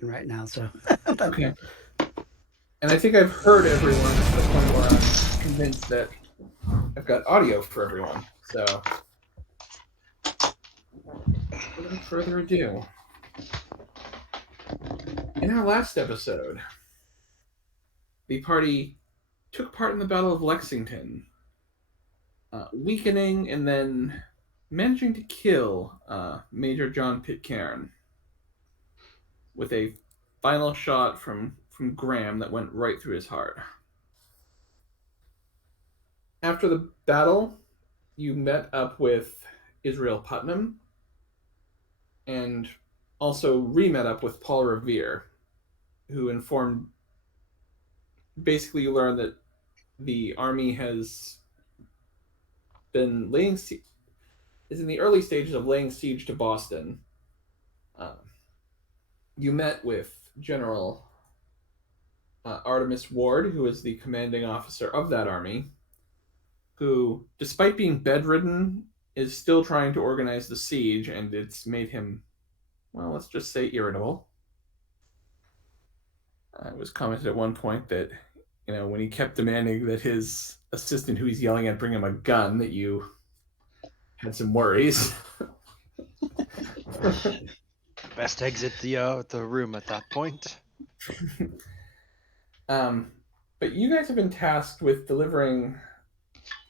eating right now, so. Okay. And I think I've heard everyone to the point where I'm convinced that I've got audio for everyone. So, without further ado, in our last episode, the party took part in the Battle of Lexington, weakening and then managing to kill Major John Pitcairn with a final shot from Graham that went right through his heart. After the battle, you met up with Israel Putnam and also re-met up with Paul Revere, who informed. Basically, you learned that the army has been is in the early stages of laying siege to Boston. Uh, you met with General Artemis Ward, who is the commanding officer of that army, who, despite being bedridden, is still trying to organize the siege, and it's made him, well, let's just say irritable. It was commented at one point that, when he kept demanding that his assistant, who he's yelling at, bring him a gun, that you had some worries. Best exit the room at that point. But you guys have been tasked with delivering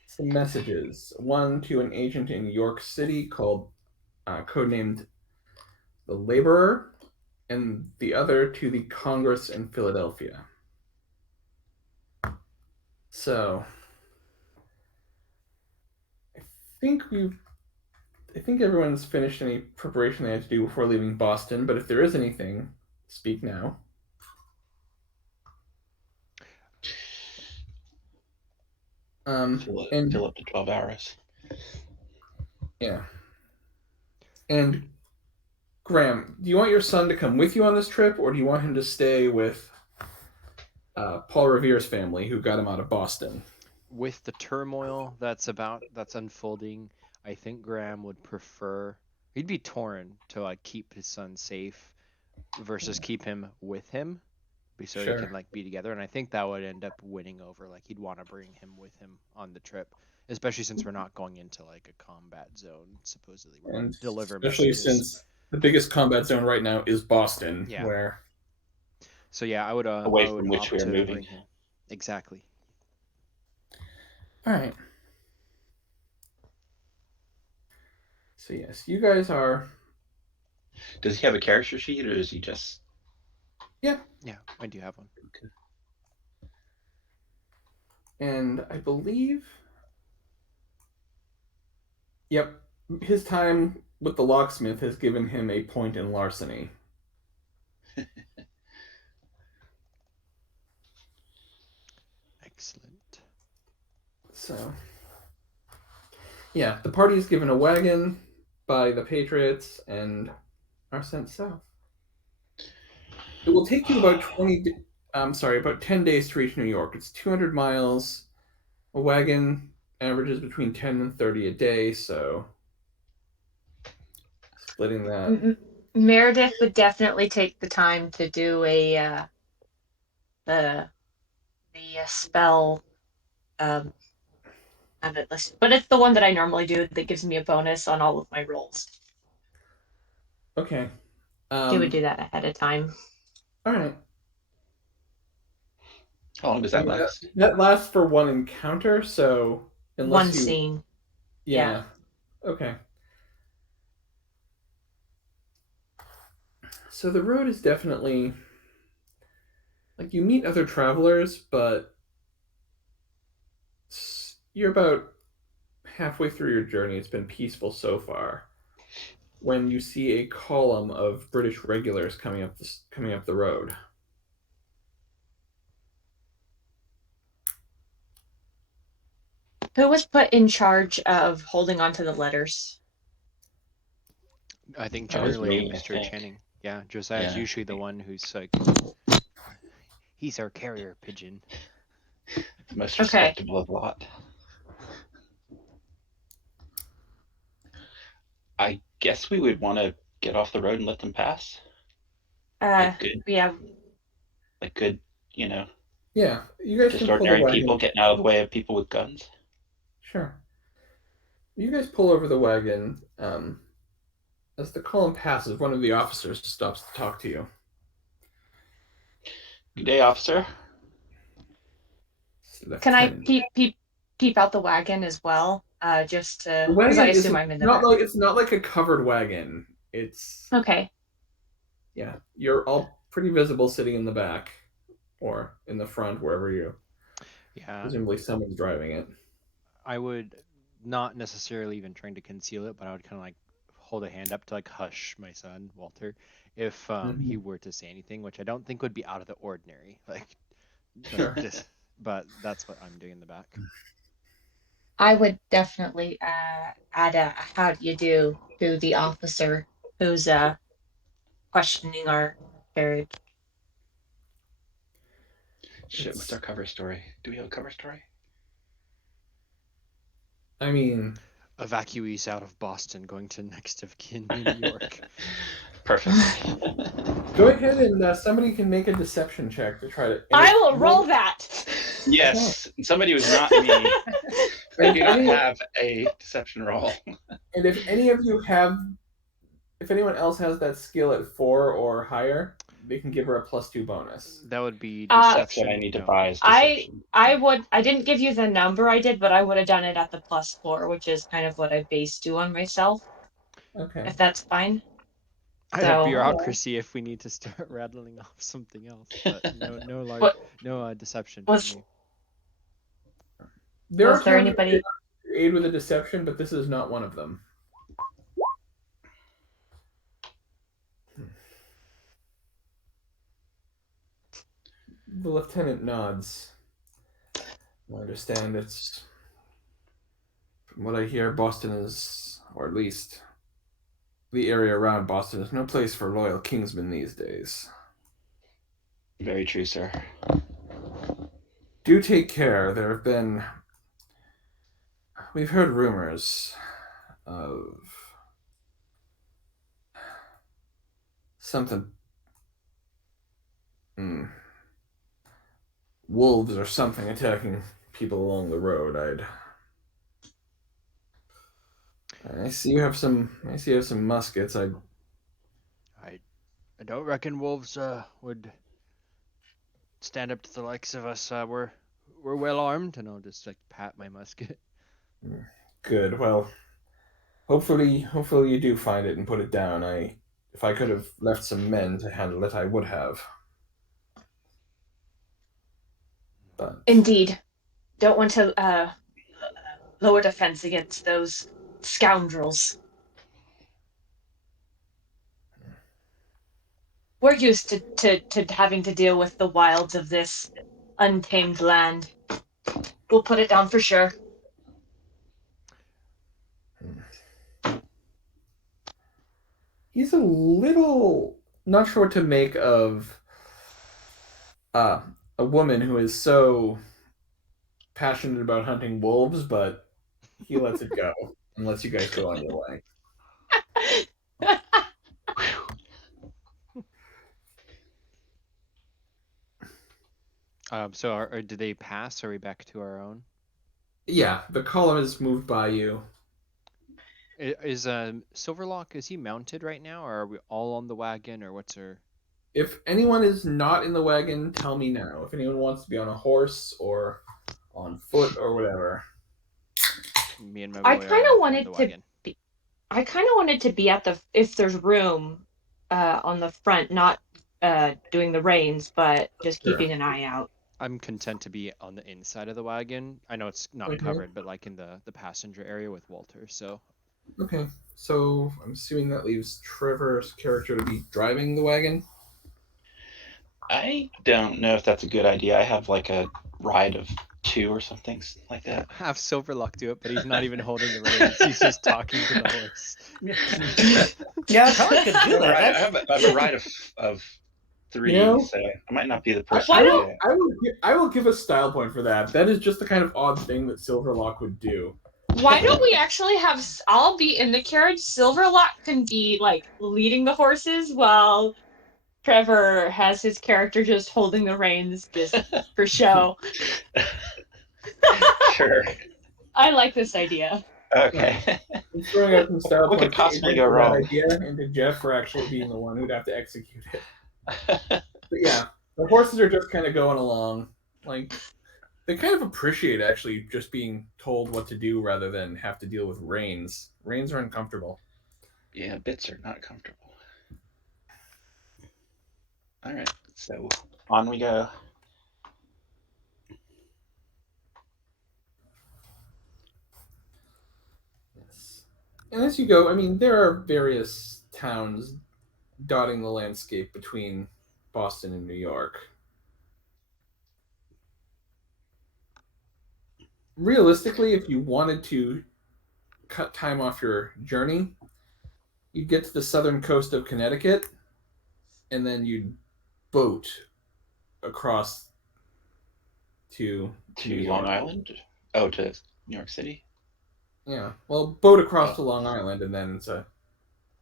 some messages. One to an agent in York City called, codenamed the Laborer, and the other to the Congress in Philadelphia. So, I think everyone's finished any preparation they had to do before leaving Boston, but if there is anything, speak now. Fill up to 12 hours. Yeah. And Graham, do you want your son to come with you on this trip, or do you want him to stay with Paul Revere's family, who got him out of Boston? With the turmoil that's unfolding, I think Graham would prefer. He'd be torn to keep his son safe versus keep him with him, so Sure. they can be together. And I think that would end up winning over. He'd want to bring him with him on the trip, especially since we're not going into a combat zone. Supposedly, we're going to deliver especially messages. Since the biggest combat zone right now is Boston, Yeah. where. So yeah, I would away I would from which we are moving. bring him. Exactly. All right. So yes, you guys are. Does he have a character sheet, or is he just? Yeah, I do have one. Okay. And I believe. Yep, his time with the locksmith has given him a point in larceny. Excellent. So, yeah, the party is given a wagon by the Patriots and are sent south. It will take you about 10 days to reach New York. It's 200 miles. A wagon averages between 10 and 30 a day, so splitting that. Meredith would definitely take the time to do the spell. I have it listed, but it's the one that I normally do that gives me a bonus on all of my rolls. Okay. She would do that ahead of time. All right. How long does that last? That lasts for one encounter, so One scene. Yeah. Okay. So the road is definitely you meet other travelers, but you're about halfway through your journey. It's been peaceful so far. When you see a column of British regulars coming up the road. Who was put in charge of holding on to the letters? I think That was generally me, Mr. I think. Channing. Yeah, Josiah's Yeah. usually the one who's he's our carrier pigeon. Most Okay. respectable of lot. I guess we would want to get off the road and let them pass. good, Yeah. like good, you know, Yeah, you guys just can pull the ordinary people wagon. getting out of the way of people with guns. Sure. You guys pull over the wagon. As the column passes, one of the officers stops to talk to you. Good day, officer. Can I Lieutenant. peep out the wagon as well? Just The to because I wagon assume isn't I'm in the not back. like it's not like a covered wagon. It's Okay. yeah, you're all pretty visible sitting in the back or in the front, wherever you Yeah, presumably someone's driving it. I would not necessarily even trying to conceal it, but I would kind of like hold a hand up to like hush my son Walter if he Mhm. were to say anything, which I don't think would be out of the ordinary. Sure. Just, but that's what I'm doing in the back. I would definitely add a how do you do to the officer who's questioning our carriage. Shit, what's our cover story? Do we have a cover story? I mean, Evacuees out of Boston going to next of kin in New York. Perfect. go ahead and somebody can make a deception check to try to. I will roll that. Yes, somebody was not me. I do not have a deception roll. And if anyone else has that skill at 4 or higher, they can give her a +2 bonus. That would be Uh, That's deception. what I need to no. buy is deception. I didn't give you the number I did, but I would have done it at the +4, which is kind of what I base do on myself, Okay. if that's fine. I So- have bureaucracy if we need to start rattling off something else, but no large, What- no deception was- for me. There Was are there times anybody- when they aid with a deception, but this is not one of them. The lieutenant nods. I understand it's. From what I hear, Boston is, or at least the area around Boston, is no place for loyal Kingsmen these days. Very true, sir. Do take care. There have been. We've heard rumors of something. Wolves or something attacking people along the road. I see you have some. I see you have some muskets. I don't reckon wolves would stand up to the likes of us. We're well armed, and I'll just like pat my musket. Good. Well, hopefully you do find it and put it down. If I could have left some men to handle it, I would have. But Indeed. Don't want to lower defense against those scoundrels. We're used to having to deal with the wilds of this untamed land. We'll put it down for sure. he's a little not sure what to make of a woman who is so passionate about hunting wolves, but he lets it go and lets you guys go on your way. So do they pass? Are we back to our own? Yeah, the column has moved by you. Is Silverlock, is he mounted right now, or are we all on the wagon, or what's our? If anyone is not in the wagon, tell me now. If anyone wants to be on a horse or on foot or whatever. Me and my I boy kind are of wanted in the to wagon. I kind of wanted to be at the if there's room on the front, not doing the reins, but just Sure. keeping an eye out. I'm content to be on the inside of the wagon. I know it's not Okay. covered, but like in the passenger area with Walter. So Okay, so I'm assuming that leaves Trevor's character to be driving the wagon. I don't know if that's a good idea. I have like a ride of 2 or something like that. have Silverlock do it, but he's not even holding the reins. He's just talking to the horse. Yeah, I probably could do that. I That's- have a ride of 3, You know, so I might not be the person. Why to don't- do it. I will give a style point for that. That is just the kind of odd thing that Silverlock would do. Why don't we actually have? I'll be in the carriage. Silverlock can be like leading the horses while Trevor has his character just holding the reins just for show. Sure. I like this idea. Okay. I'm throwing out some style What could points to possibly Adrian go for that wrong? idea, and to Jeff for actually being the one who'd have to execute it. But yeah, the horses are just kind of going along. Like, they kind of appreciate actually just being told what to do rather than have to deal with reins. Reins are uncomfortable. Yeah, bits are not comfortable. All right, so on we go. Yes. And as you go, I mean, there are various towns dotting the landscape between Boston and New York. Realistically, if you wanted to cut time off your journey, you'd get to the southern coast of Connecticut, and then you'd boat across to New To Long York. Island? Oh, to New York City? Yeah, well, boat across to Long Island, and then it's a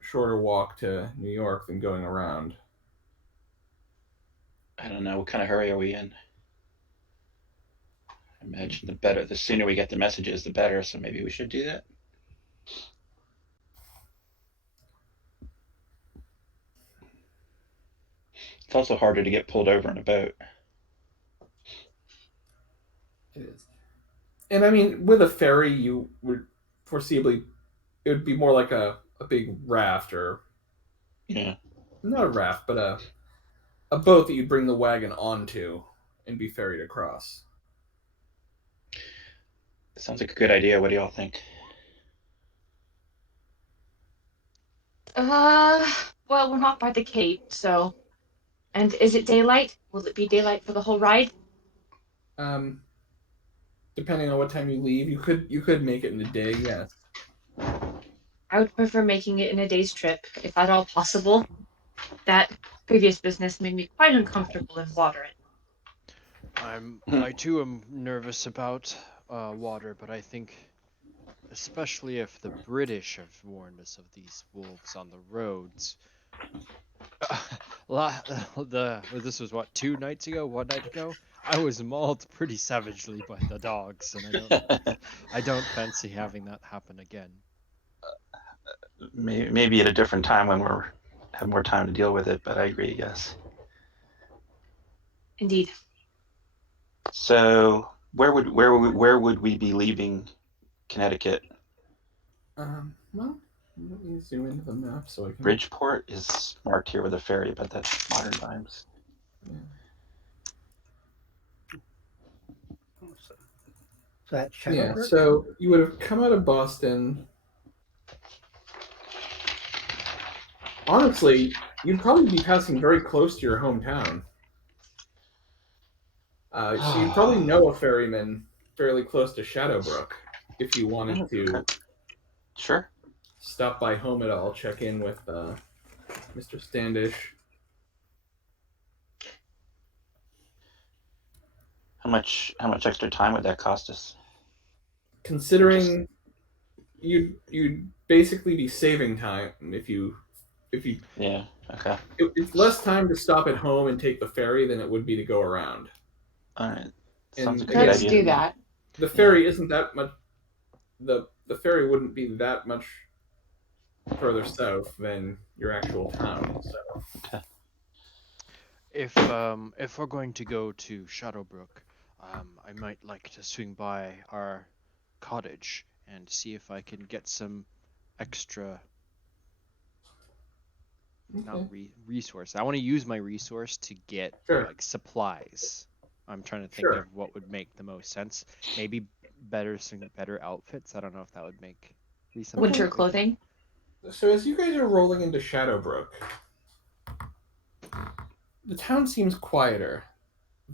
shorter walk to New York than going around. I don't know. What kind of hurry are we in? I imagine the sooner we get the messages, the better. So maybe we should do that. It's also harder to get pulled over in a boat. It is. And I mean, with a ferry, you would foreseeably, it would be more like a big raft, or Yeah. not a raft, but a boat that you'd bring the wagon onto and be ferried across. Sounds like a good idea. What do y'all think? Well, we're not by the Cape, so. And is it daylight? Will it be daylight for the whole ride? Um, Depending on what time you leave, you could make it in a day. Yes. I would prefer making it in a day's trip, if at all possible. That previous business made me quite uncomfortable in water. I too am nervous about water, but I think, especially if the British have warned us of these wolves on the roads. This was what, 2 nights ago, 1 night ago. I was mauled pretty savagely by the dogs, and I don't fancy having that happen again. Maybe at a different time when we're have more time to deal with it. But I agree. Yes. Indeed. So where would we be leaving Connecticut? Well, let me zoom into the map so I can. Bridgeport is marked here with a ferry, but that's modern times. Yeah. So that's Yeah, Shadowbrook? so you would have come out of Boston. Honestly, you'd probably be passing very close to your hometown. So you'd probably know a ferryman fairly close to Shadowbrook if you wanted to Sure. stop by home at all, check in with Mr. Standish. How much extra time would that cost us? Considering you'd basically be saving time if you Yeah. Okay. it's less time to stop at home and take the ferry than it would be to go around. All right. And Sounds like a good Let's idea. do that. The ferry isn't that much. The ferry wouldn't be that much further south than your actual town. So If we're going to go to Shadowbrook, I might like to swing by our cottage and see if I can get some extra resource. I want to use my resource to get like supplies. I'm trying to think of what would make the most sense. Maybe some better outfits. I don't know if that would make Winter clothing. So as you guys are rolling into Shadowbrook, the town seems quieter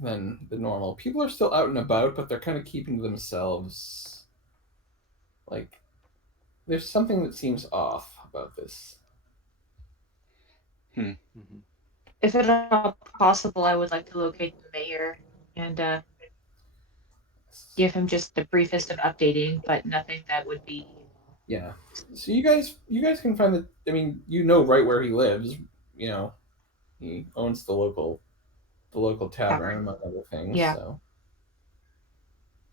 than the normal. People are still out and about, but they're kind of keeping to themselves. Like, there's something that seems off about this. Mm-hmm. If at all possible, I would like to locate the mayor and give him just the briefest of updating, but nothing that would be. Yeah. So you guys can find the. I mean, you know right where he lives. You know, He owns the local tavern, among other things. Yeah. So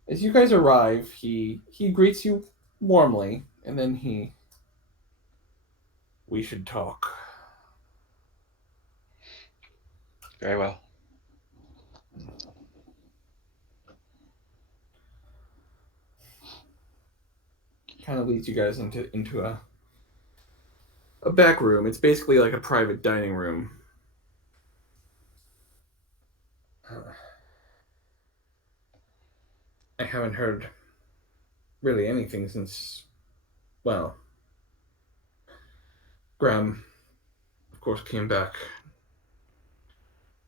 as you guys arrive, he greets you warmly, and then we should talk. Very well. Kind of leads you guys into a back room. It's basically like a private dining room. I haven't heard really anything since, well, Graham, of course, came back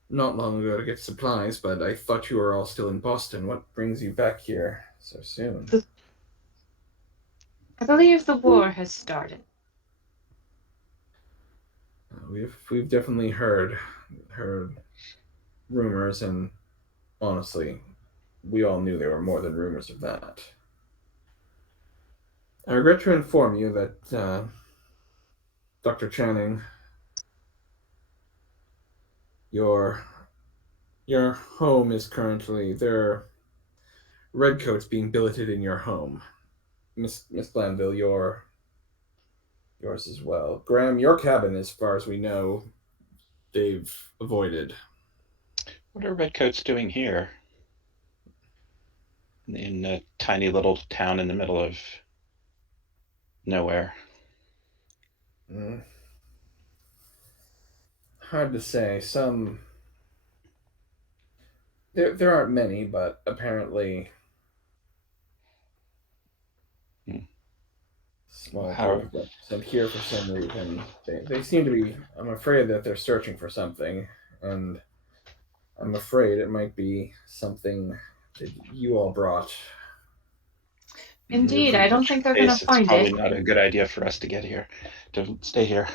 not long ago to get supplies, but I thought you were all still in Boston. What brings you back here so soon? I believe the war has started. We've definitely heard rumors, and honestly, we all knew there were more than rumors of that. I regret to inform you that Dr. Channing, your home is currently there are redcoats being billeted in your home. Miss Glanville, yours as well. Graham, your cabin, as far as we know, they've avoided. What are redcoats doing here? In a tiny little town in the middle of nowhere. Hard to say. Some there aren't many, but apparently small group got sent here for some reason. They seem to be. I'm afraid that they're searching for something, and I'm afraid it might be something that you all brought. Indeed, I don't think they're going to It's find probably it. not a good idea for us to get here, to stay here.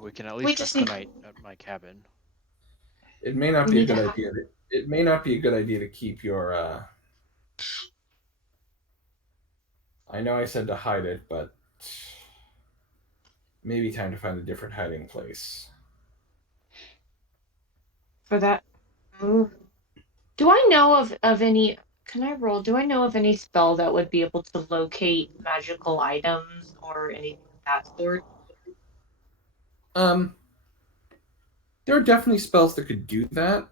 We can at We least just rest the need- night at my cabin. It may not We be a need to good ha- idea. It may not be a good idea to keep your. I know I said to hide it, but maybe time to find a different hiding place. For that move. Do I know of any? Can I roll? Do I know of any spell that would be able to locate magical items or anything of that sort? There are definitely spells that could do that.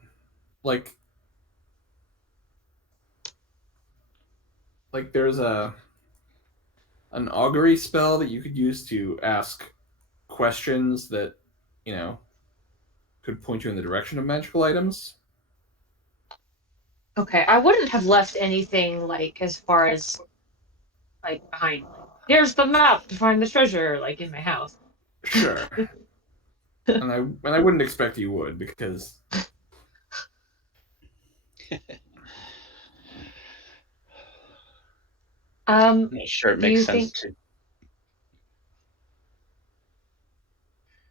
Like there's an augury spell that you could use to ask questions that, you know, could point you in the direction of magical items. Okay, I wouldn't have left anything like as far as like behind. Like, here's the map to find the treasure, like in my house. Sure. and I wouldn't expect you would, because I'm not sure it Do you makes sense think?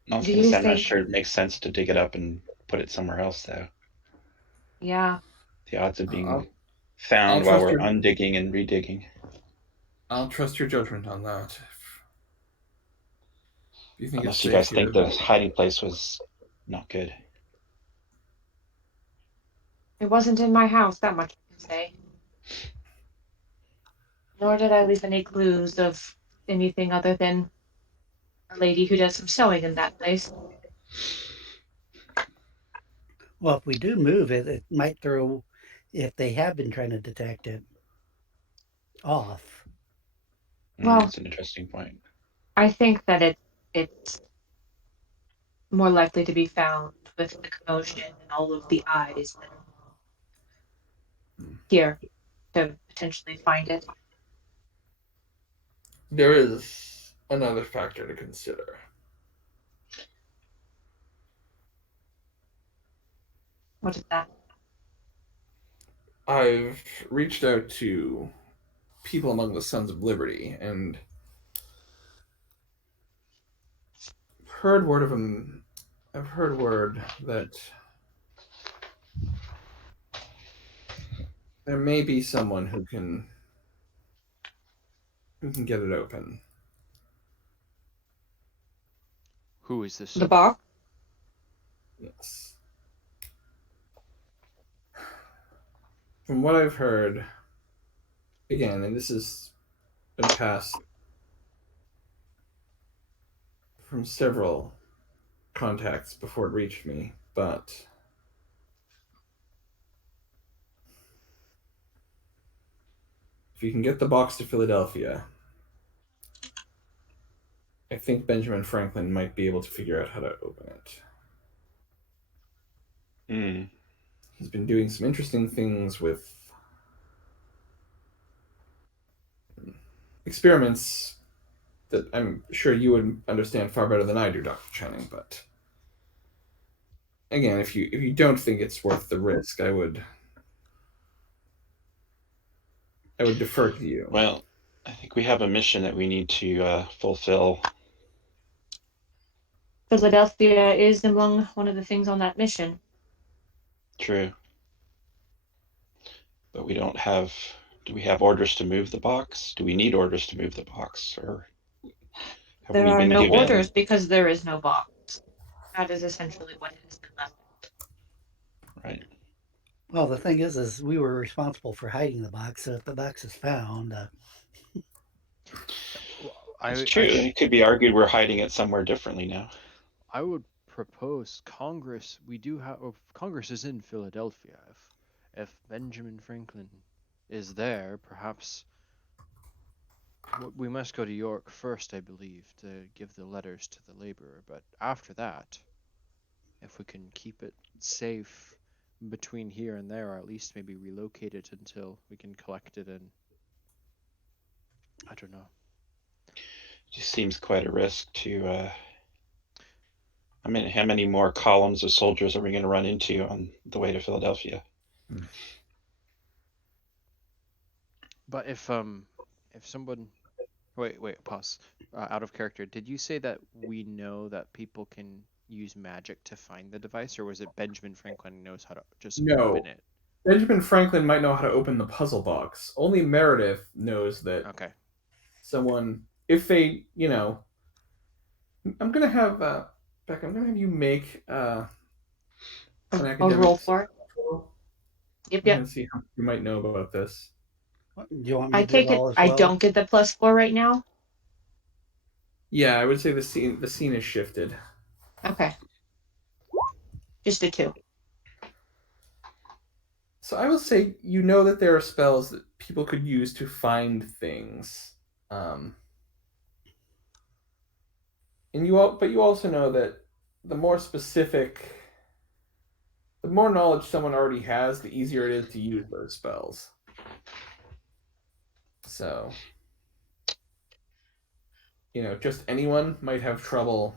to. I was Do going to you say, I'm not think? sure it makes sense to dig it up and put it somewhere else, though. Yeah. The odds of I'll being found while trust we're your undigging and redigging. I'll trust your judgment on that. If you think it's Unless you safe guys here, think the hiding place was not good. It wasn't in my house, that much I can say. Nor did I leave any clues of anything other than a lady who does some sewing in that place. Well, if we do move it, it might throw, if they have been trying to detect it, off. Well- That's an interesting point. I think that it's more likely to be found with the commotion and all of the eyes that are here to potentially find it. there is another factor to consider. What is that? I've reached out to people among the Sons of Liberty and heard word of them. I've heard word that there may be someone who can get it open. Who is this? The box? Yes. From what I've heard, again, and this has been passed from several contacts before it reached me, but if you can get the box to Philadelphia, I think Benjamin Franklin might be able to figure out how to open it. Mm. He's been doing some interesting things with experiments that I'm sure you would understand far better than I do, Dr. Channing, but again, if you don't think it's worth the risk, I would defer to you. Well, I think we have a mission that we need to fulfill. Philadelphia is among one of the things on that mission. True. But we don't have. Do we have orders to move the box? Do we need orders to move the box, or have There we are been no given? orders because there is no box. That is essentially what has been left. Right. Well, the thing is we were responsible for hiding the box. So if the box is found, Well, It's true. It could be argued we're hiding it somewhere differently now. I would propose Congress. We do have Congress is in Philadelphia. If Benjamin Franklin is there, perhaps we must go to York first, I believe, to give the letters to the laborer. But after that, if we can keep it safe between here and there, or at least maybe relocate it until we can collect it and I don't know. It just seems quite a risk to. I mean, how many more columns of soldiers are we going to run into on the way to Philadelphia? But if someone wait pause out of character, did you say that we know that people can use magic to find the device, or was it Benjamin Franklin knows how to just No. open it? Benjamin Franklin might know how to open the puzzle box. Only Meredith knows that Okay. someone, if they, I'm gonna have Beck. I'm gonna have you make an A roll academics. for it. I'm Yep. gonna see how you might know about this. do you want me I to do it take it. all as I well? don't get the +4 right now. Yeah, I would say the scene is shifted. Okay. Just a 2. So I will say you know that there are spells that people could use to find things, and but you also know that the more specific, the more knowledge someone already has, the easier it is to use those spells. So, just anyone might have trouble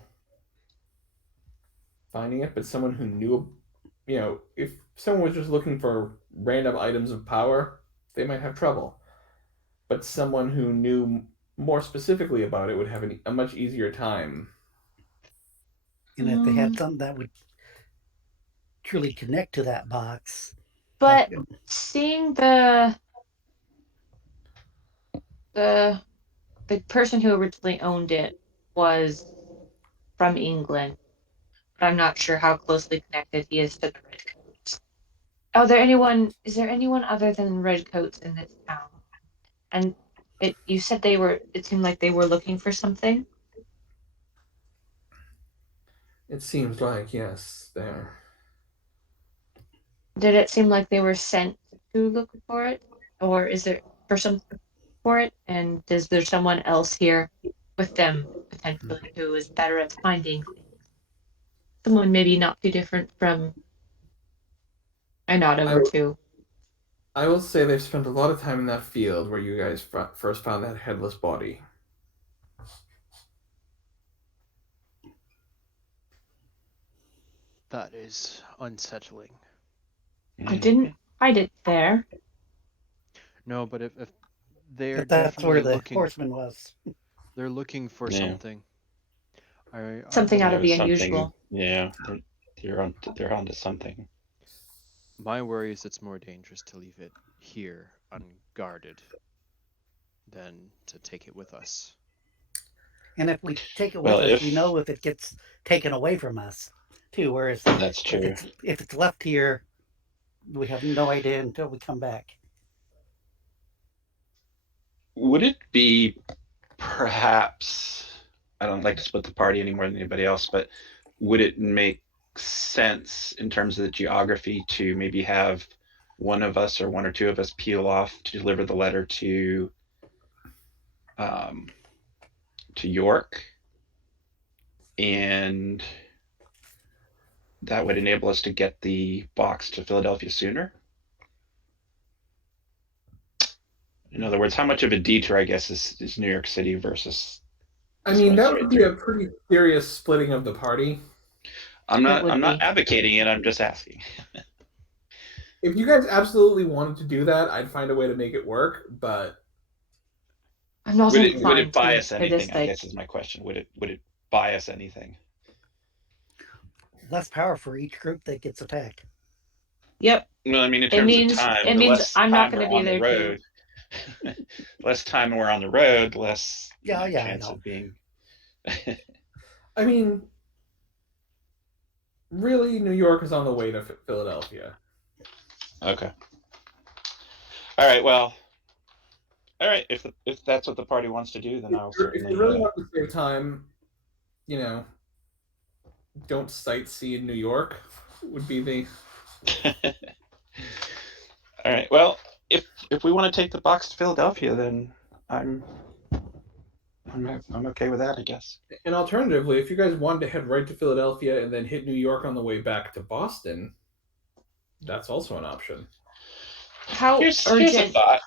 finding it, but someone who knew, if someone was just looking for random items of power, they might have trouble. But someone who knew more specifically about it would have a much easier time. And if they had something that would truly connect to that box, But like, seeing the person who originally owned it was from England, but I'm not sure how closely connected he is to the Redcoats. Is there anyone other than Redcoats in this town? And you said it seemed like they were looking for something. It seems like, yes, there. Did it seem like they were sent to look for it? Or is there for some for it? And is there someone else here with them potentially who is better at finding things? Someone maybe not too different from I nod over to. I will say they've spent a lot of time in that field where you guys first found that headless body. That is unsettling. I didn't find it there. No, but if they're if that's definitely where the looking, horseman was. they're looking for Yeah. something. Something out of the There's something. unusual. Yeah, they're onto something. My worry is it's more dangerous to leave it here unguarded than to take it with us. And if we take it Well, with us, if- we know if it gets taken away from us. too. Whereas That's if true. it's left here, we have no idea until we come back. Would it be perhaps, I don't like to split the party any more than anybody else, but would it make sense in terms of the geography to maybe have one of us or one or two of us peel off to deliver the letter to York, and that would enable us to get the box to Philadelphia sooner? In other words, how much of a detour, I guess, is New York City versus I just mean, going that would straight be through? a pretty serious splitting of the party. I'm It would not be. advocating it. I'm just asking. If you guys absolutely wanted to do that, I'd find a way to make it work. But I'm not Would it inclined buy to us for this anything? I like guess is my question. Would it buy us anything? Less power for each group that gets attacked. yep. Well, I mean, in terms of time, It the means less I'm not time gonna we're be on the there too. road, less time we're on the road, less Yeah, yeah, I chance know. of being. I mean, really, New York is on the way to Philadelphia. Okay. All right. Well. All right. If that's what the party wants to do, then I'll If you certainly. really want to save time, you know, don't sightsee in New York. Would be the All right. Well, if we want to take the box to Philadelphia, then I'm I'm okay with that, I guess. and alternatively, if you guys wanted to head right to Philadelphia and then hit New York on the way back to Boston, that's also an option. How Here's a urgent? thought.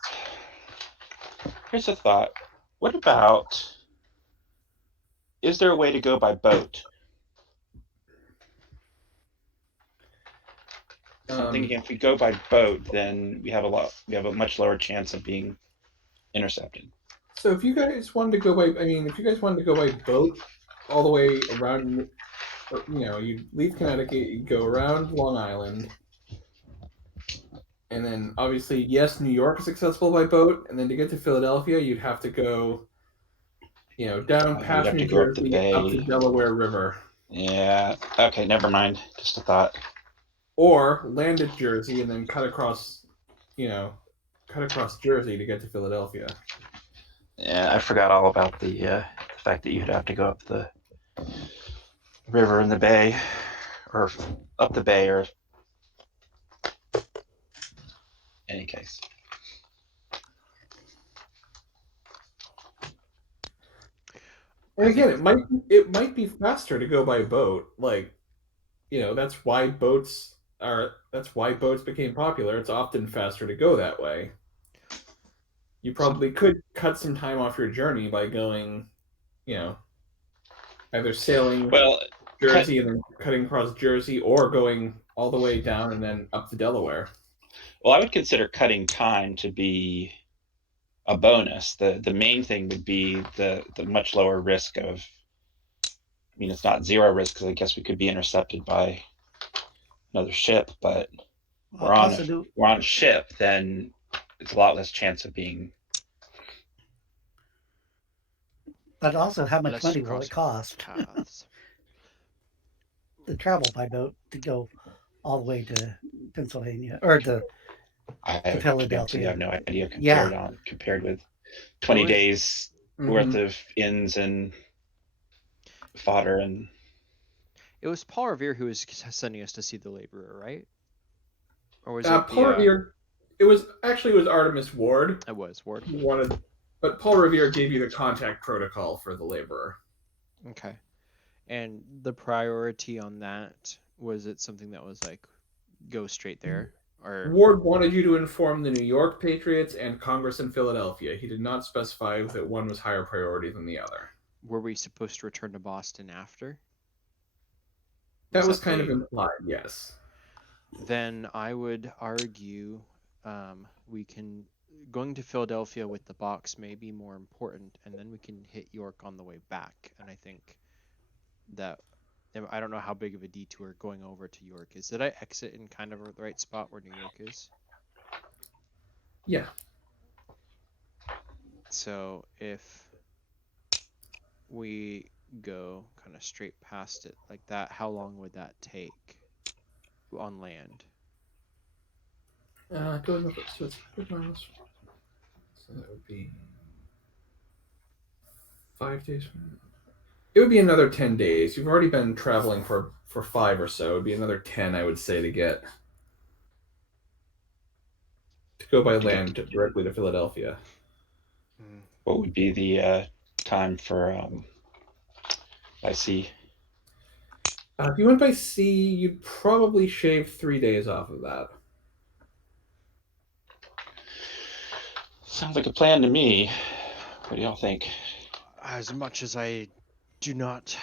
Here's a thought. What about, is there a way to go by boat? I'm thinking if we go by boat, then we have a much lower chance of being intercepted. So if you guys wanted to go by, I mean, if you guys wanted to go by boat all the way around, you leave Connecticut, you go around Long Island, and then obviously, yes, New York is accessible by boat, and then to get to Philadelphia, you'd have to go, down We'd past have to New go up the Jersey, up the bay. Delaware River, Yeah. Okay. Never mind. Just a thought. or land at Jersey and then cut across Jersey to get to Philadelphia. Yeah, I forgot all about the fact that you'd have to go up the river in the bay, or up the bay, or any case. And again, it might be faster to go by boat. Like, that's why boats became popular. It's often faster to go that way. You probably could cut some time off your journey by going, you know, either sailing Well, Jersey and then cutting across Jersey, or going all the way down and then up to Delaware. I would consider cutting time to be a bonus. The main thing would be the much lower risk of. I mean, it's not zero risk because I guess we could be intercepted by another ship, but Also, we're on a ship, then it's a lot less chance of being. but also, how much Let's money will cross it cost paths. to travel by boat to go all the way to Pennsylvania or to To be honest with you, I Philadelphia? have no idea Yeah, compared with It 20 was days worth of inns and fodder and. it was Paul Revere who was sending us to see the laborer, right? Or was it Paul the Revere. It was Artemis Ward it was Ward. who wanted, but Paul Revere gave you the contact protocol for the laborer. Okay. And the priority on that, was it something that was like go straight there? Or Ward wanted you to inform the New York Patriots and Congress in Philadelphia. He did not specify that one was higher priority than the other. were we supposed to return to Boston after? That was kind the- of implied, yes. Then I would argue we can going to Philadelphia with the box may be more important, and then we can hit York on the way back. And I think that I don't know how big of a detour going over to York is. Did I exit in kind of the right spot where New York is? Yeah. So if we go kind of straight past it like that, how long would that take on land? Going over, so it's 100 miles. So that would be 5 days. It would be another 10 days. You've already been traveling for 5 or so. It would be another 10, I would say, to go by To get land directly to Philadelphia. what would be the time for by sea? If you went by sea, you'd probably shave 3 days off of that. Sounds like a plan to me. What do y'all think? As much as I do not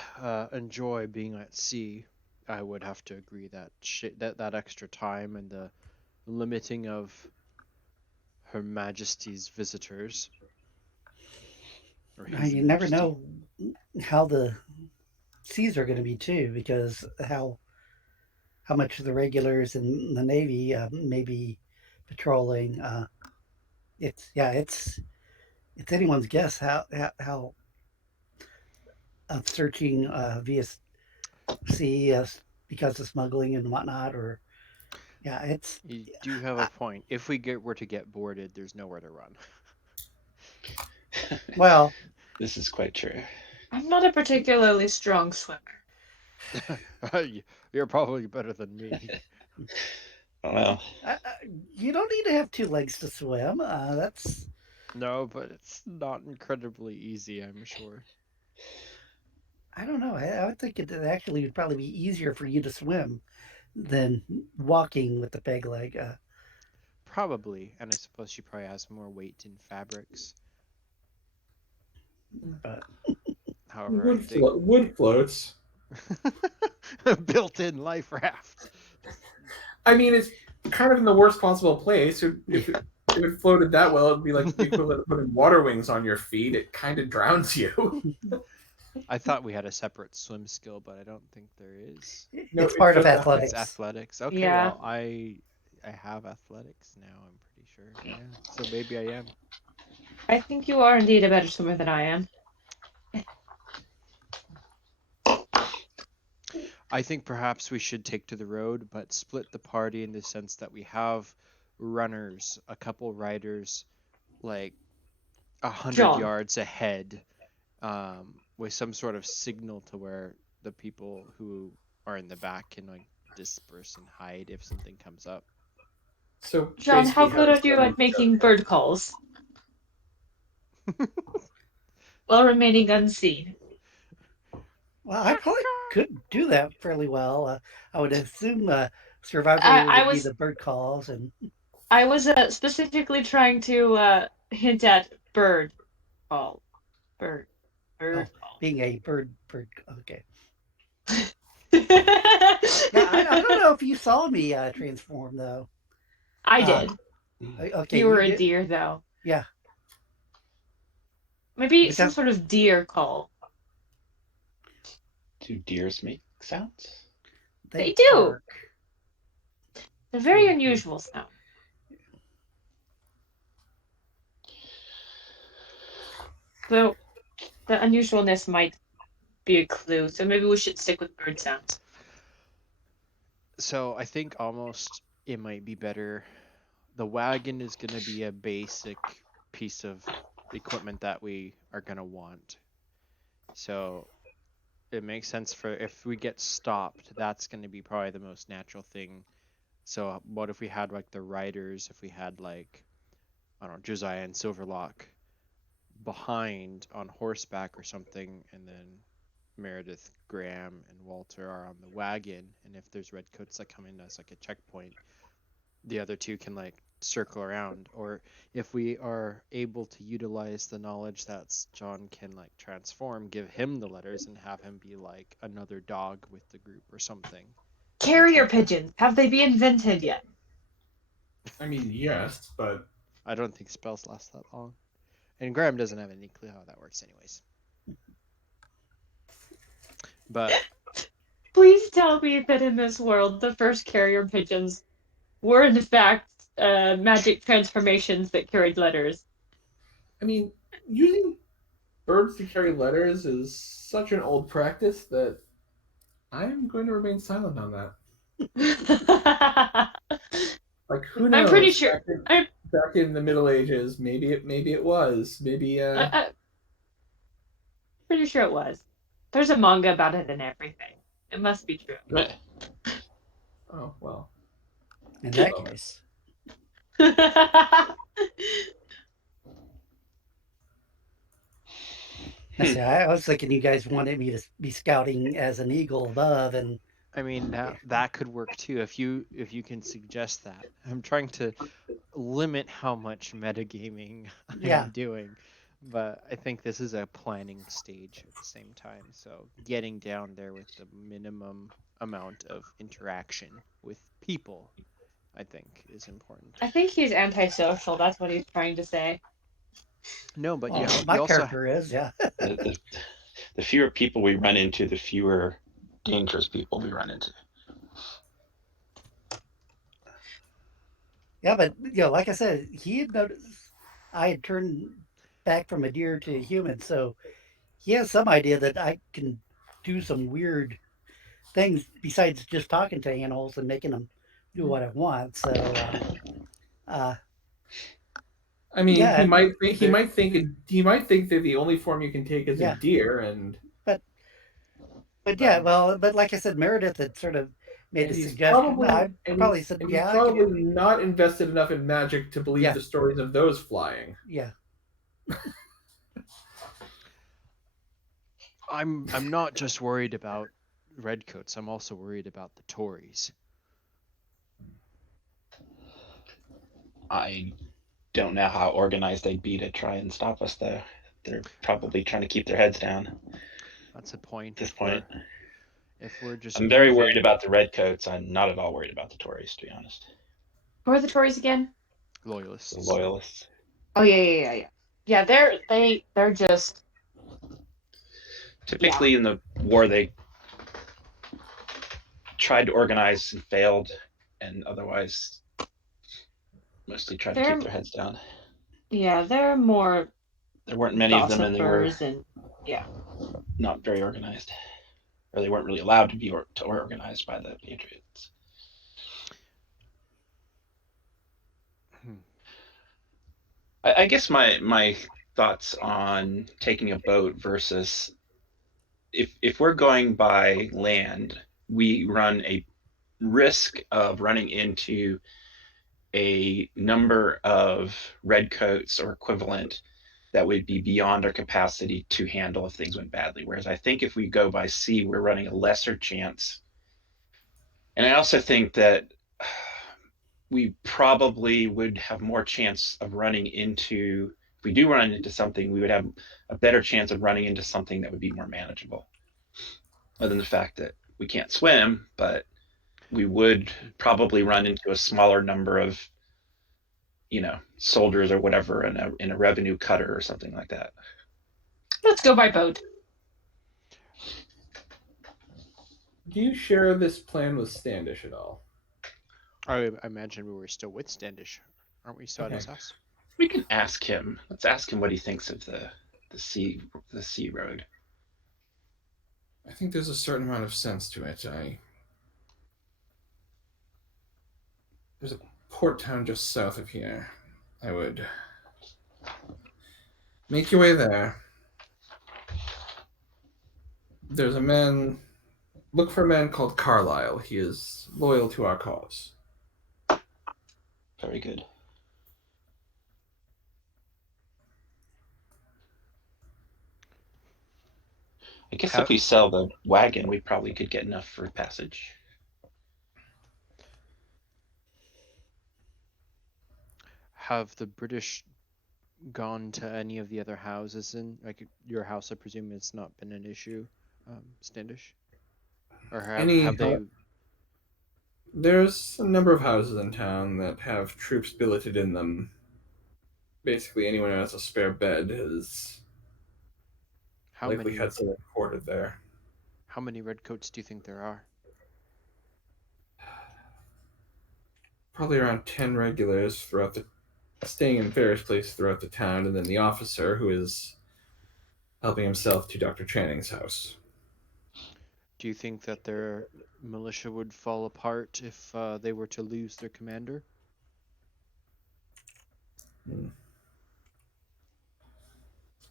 enjoy being at sea, I would have to agree that that extra time and the limiting of Her Majesty's visitors, or His You never Majesty. know how the seas are going to be too, because how much the regulars and the Navy may be patrolling. It's anyone's guess how searching via sea because of smuggling and whatnot, or yeah, it's You do have a point. If we were to get boarded, there's nowhere to run. well, This is quite true. I'm not a particularly strong swimmer. You're probably better than me. I don't know. you don't need to have two legs to swim. That's No, but it's not incredibly easy, I'm sure. I don't know. I would think it actually would probably be easier for you to swim than walking with the peg leg. Probably, and I suppose she probably has more weight in fabrics. But However, I think Wood floats. built-in life raft. I mean, it's kind of in the worst possible place. If it floated that well, it'd be like the equivalent of putting water wings on your feet. It kind of drowns you. I thought we had a separate swim skill, but I don't think there is. No, it's part of just athletics. It's athletics. Okay, Yeah. well, I have athletics now, I'm pretty sure. Yeah, so maybe I am. I think you are indeed a better swimmer than I am. I think perhaps we should take to the road, but split the party in the sense that we have runners, a couple riders, like 100 John. yards ahead, with some sort of signal to where the people who are in the back can like disperse and hide if something comes up. So John, how basically, good are you at making bird calls while remaining unseen? Well, I probably could do that fairly well. I would assume survival I would be was the bird calls, and I was specifically trying to hint at bird call. Bird call. being a bird. Okay. I I don't know if you saw me transform though. did. Okay, You were a did. deer, though. Yeah. Maybe Which some I've- sort of deer call. Do deers make sounds? They do. bark. They're very unusual sound. So the unusualness might be a clue. So maybe we should stick with bird sounds. So I think almost it might be better. The wagon is going to be a basic piece of equipment that we are going to want. So it makes sense for if we get stopped, that's going to be probably the most natural thing. So what if we had like the riders, if we had like, I don't know, Josiah and Silverlock behind on horseback or something, and then Meredith, Graham, and Walter are on the wagon, and if there's redcoats that come in as like a checkpoint, the other two can like circle around. Or if we are able to utilize the knowledge that John can like transform, give him the letters and have him be like another dog with the group or something. Carrier pigeons. Have they been invented yet? I mean, yes, but I don't think spells last that long. And Graham doesn't have any clue how that works anyways. But Please tell me that in this world, the first carrier pigeons were in fact magic transformations that carried letters. I mean, using birds to carry letters is such an old practice that I'm going to remain silent on that. Like, who knows? I'm pretty sure. Back in the Middle Ages, maybe it was. Maybe Pretty sure it was. There's a manga about it and everything. It must be true. Right. Oh well. In that case, let's see, I was thinking you guys wanted me to be scouting as an eagle above, and I mean, that could work too if you can suggest that. I'm trying to limit how much metagaming Yeah. I'm doing, but I think this is a planning stage at the same time. So getting down there with the minimum amount of interaction with people, I think, is important. I think he's antisocial. That's what he's trying to say. No, but well, my you also character is, yeah. The fewer people we run into, the fewer dangerous people we run into. Yeah, but like I said, he had noticed I had turned back from a deer to a human, so he has some idea that I can do some weird things besides just talking to animals and making them do what I want. So, I mean, yeah, he might think that the only form you can take is Yeah. a deer, and yeah, well, but like I said, Meredith had sort of made a he's suggestion. probably I probably he's, said, and yeah, he's I could do probably not invested enough in magic to believe Yeah. the stories of those flying. Yeah. I'm not just worried about redcoats. I'm also worried about the Tories. I don't know how organized they'd be to try and stop us, though. They're probably trying to keep their heads down That's a point. at this point. If we're just I'm very worried about the redcoats. I'm not at all worried about the Tories, to be honest. Who are the Tories again? loyalists. The loyalists. Oh yeah. Yeah, they're just Typically in the war, they tried to organize and failed, and otherwise mostly tried to keep their heads down. Yeah, they're more There weren't many of them, and they were gossipers and not very organized, or they weren't really allowed to be organized by the Patriots. I guess my thoughts on taking a boat versus if we're going by land, we run a risk of running into a number of redcoats or equivalent that would be beyond our capacity to handle if things went badly. Whereas I think if we go by sea, we're running a lesser chance. And I also think that we probably would have more chance of running into, if we do run into something, we would have a better chance of running into something that would be more manageable. Other than the fact that we can't swim, but we would probably run into a smaller number of, soldiers or whatever in a revenue cutter or something like that. let's go by boat. Do you share this plan with Standish at all? I imagine we were still with Standish. Aren't we still at his house? We can ask him. Let's ask him what he thinks of the sea road. I think there's a certain amount of sense to it. There's a port town just south of here. I would make your way there. There's a man. Look for a man called Carlyle. He is loyal to our cause. Very good. I guess if we sell the wagon, we probably could get enough for passage. Have the British gone to any of the other houses in, like your house? I presume it's not been an issue, Standish? Or have they? There's a number of houses in town that have troops billeted in them. Basically, anyone who has a spare bed has likely had someone quartered there. How many redcoats do you think there are? Probably around 10 regulars staying in various places throughout the town, and then the officer who is helping himself to Dr. Channing's house. Do you think that their militia would fall apart if they were to lose their commander?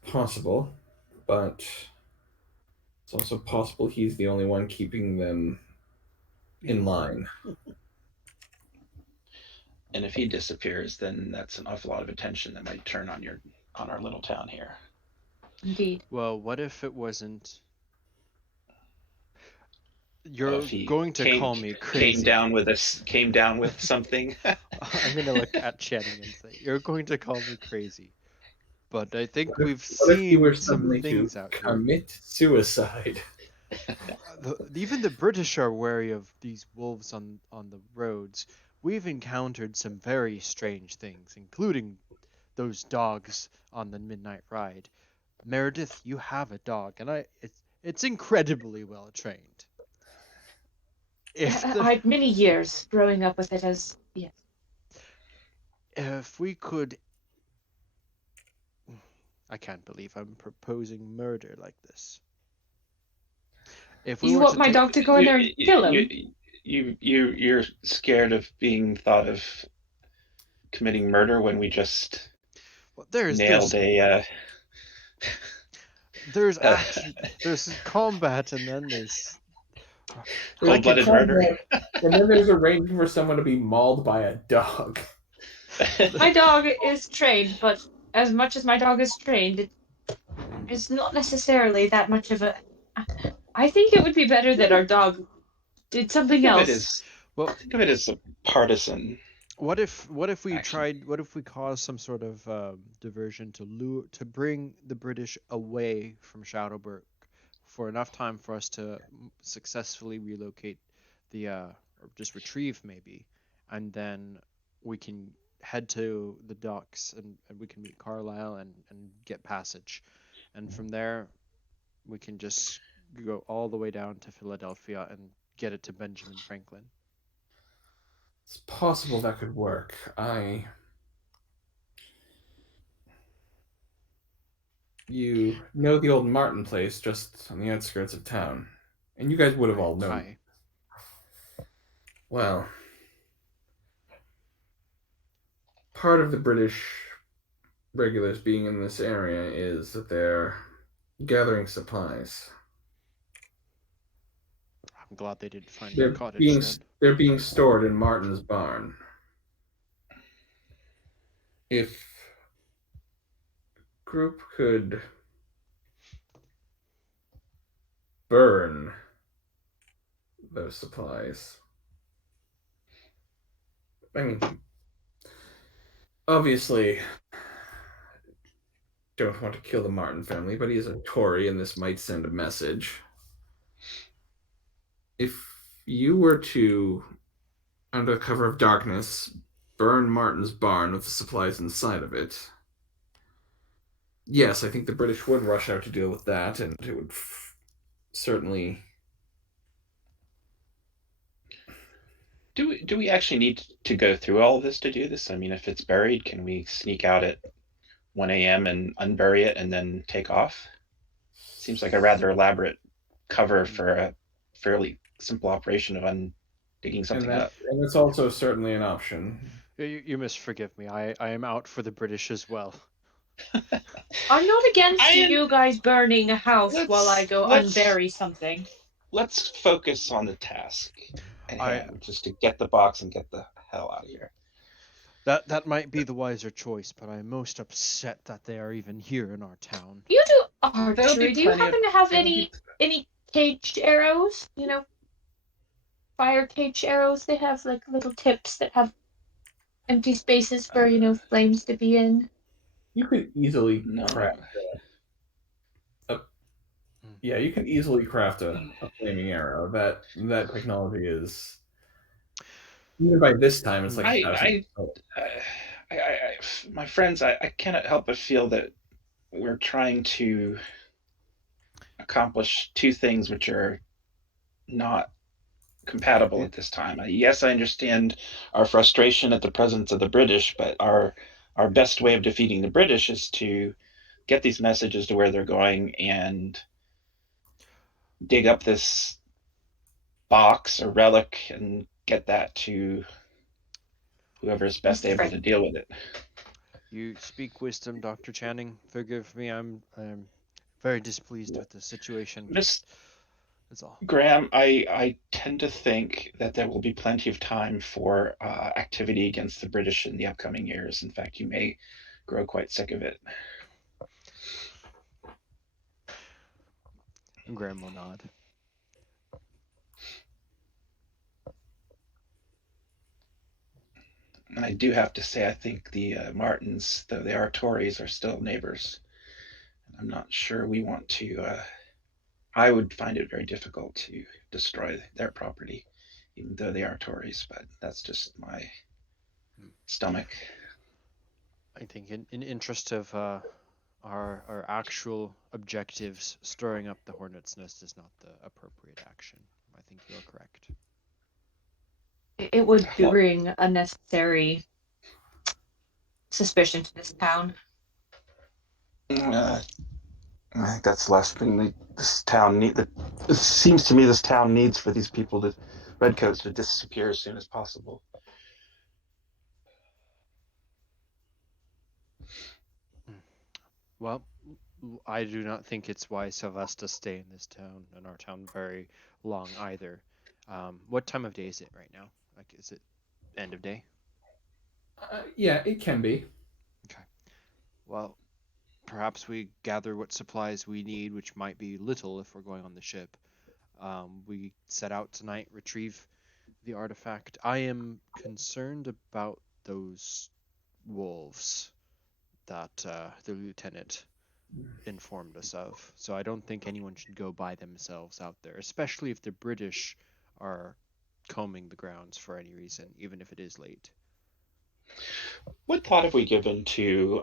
Possible, but it's also possible he's the only one keeping them in line. And if he disappears, then that's an awful lot of attention that might turn on our little town here. Indeed. Well, what if it wasn't? Oh, You're if he going to call me crazy. Came down with something. I'm gonna look at Channing and say, "You're going to call me crazy," but I think we've What if you were seen some suddenly things to out here. commit suicide? Even the British are wary of these wolves on the roads. We've encountered some very strange things, including those dogs on the midnight ride. Meredith, you have a dog, and it's incredibly well trained. I had many years growing up with it as yes. If we could, I can't believe I'm proposing murder like this. If we You were want to my dog to go in there and kill him? You're scared of being thought of committing murder when we just nailed there's action, there's combat, and then there's cold-blooded murder. And then there's arranging for someone to be mauled by a dog. My dog is trained, but as much as my dog is trained, it's not necessarily that much of a. I think it would be better that our dog did something else. Think of it as a partisan. What if we action. tried? What if we caused some sort of diversion to bring the British away from Shadowburg for enough time for us to successfully relocate or just retrieve maybe, and then we can head to the docks and we can meet Carlisle and get passage, and from there we can just go all the way down to Philadelphia and get it to Benjamin Franklin. It's possible that could work. You know the old Martin place just on the outskirts of town, and you guys would have all known. Aye. Well, part of the British regulars being in this area is that they're gathering supplies. I'm glad they didn't find your cottage then. They're being stored in Martin's barn. If a group could burn those supplies, I mean, obviously don't want to kill the Martin family, but he is a Tory and this might send a message. If you were to, under cover of darkness, burn Martin's barn with the supplies inside of it, yes, I think the British would rush out to deal with that, and it would certainly... Do we actually need to go through all of this to do this? I mean, if it's buried, can we sneak out at 1 a.m. and unbury it and then take off? Seems like a rather elaborate cover for a fairly simple operation of digging something up. And it's also certainly an option. You must forgive me. I am out for the British as well. I'm not against you guys burning a house while I go unbury something. Let's focus on the task at hand, just to get the box and get the hell out of here. That might be the wiser choice, but I'm most upset that they are even here in our town. You do archery. Do you happen to have any caged arrows? You know, fire caged arrows. They have like little tips that have empty spaces for flames to be in. You could easily craft you can easily craft a flaming arrow. That technology is, even by this time, it's like my friends, I cannot help but feel that we're trying to accomplish two things which are not compatible at this time. Yes, I understand our frustration at the presence of the British, but our best way of defeating the British is to get these messages to where they're going and dig up this box or relic and get that to whoever is best able Right. to deal with it. You speak wisdom, Dr. Channing. Forgive me, I'm very displeased with the situation. Miss That's all. Graham, I tend to think that there will be plenty of time for activity against the British in the upcoming years. In fact, you may grow quite sick of it. Graham will nod. And I do have to say, I think the Martins, though they are Tories, are still neighbors. I'm not sure we want to. I would find it very difficult to destroy their property, even though they are Tories. But that's just my stomach. I think in interest of our actual objectives, stirring up the hornet's nest is not the appropriate action. I think you are correct. It would Well, bring unnecessary suspicion to this town. I think that's the last thing this town need. It seems to me this town needs for these people, the redcoats, to disappear as soon as possible. Well, I do not think it's wise of us to stay in this town and our town very long either. What time of day is it right now? Like, is it end of day? Yeah, it can be. Okay. Well, perhaps we gather what supplies we need, which might be little if we're going on the ship. We set out tonight, retrieve the artifact. I am concerned about those wolves that the lieutenant informed us of. So I don't think anyone should go by themselves out there, especially if the British are combing the grounds for any reason, even if it is late. What thought have we given to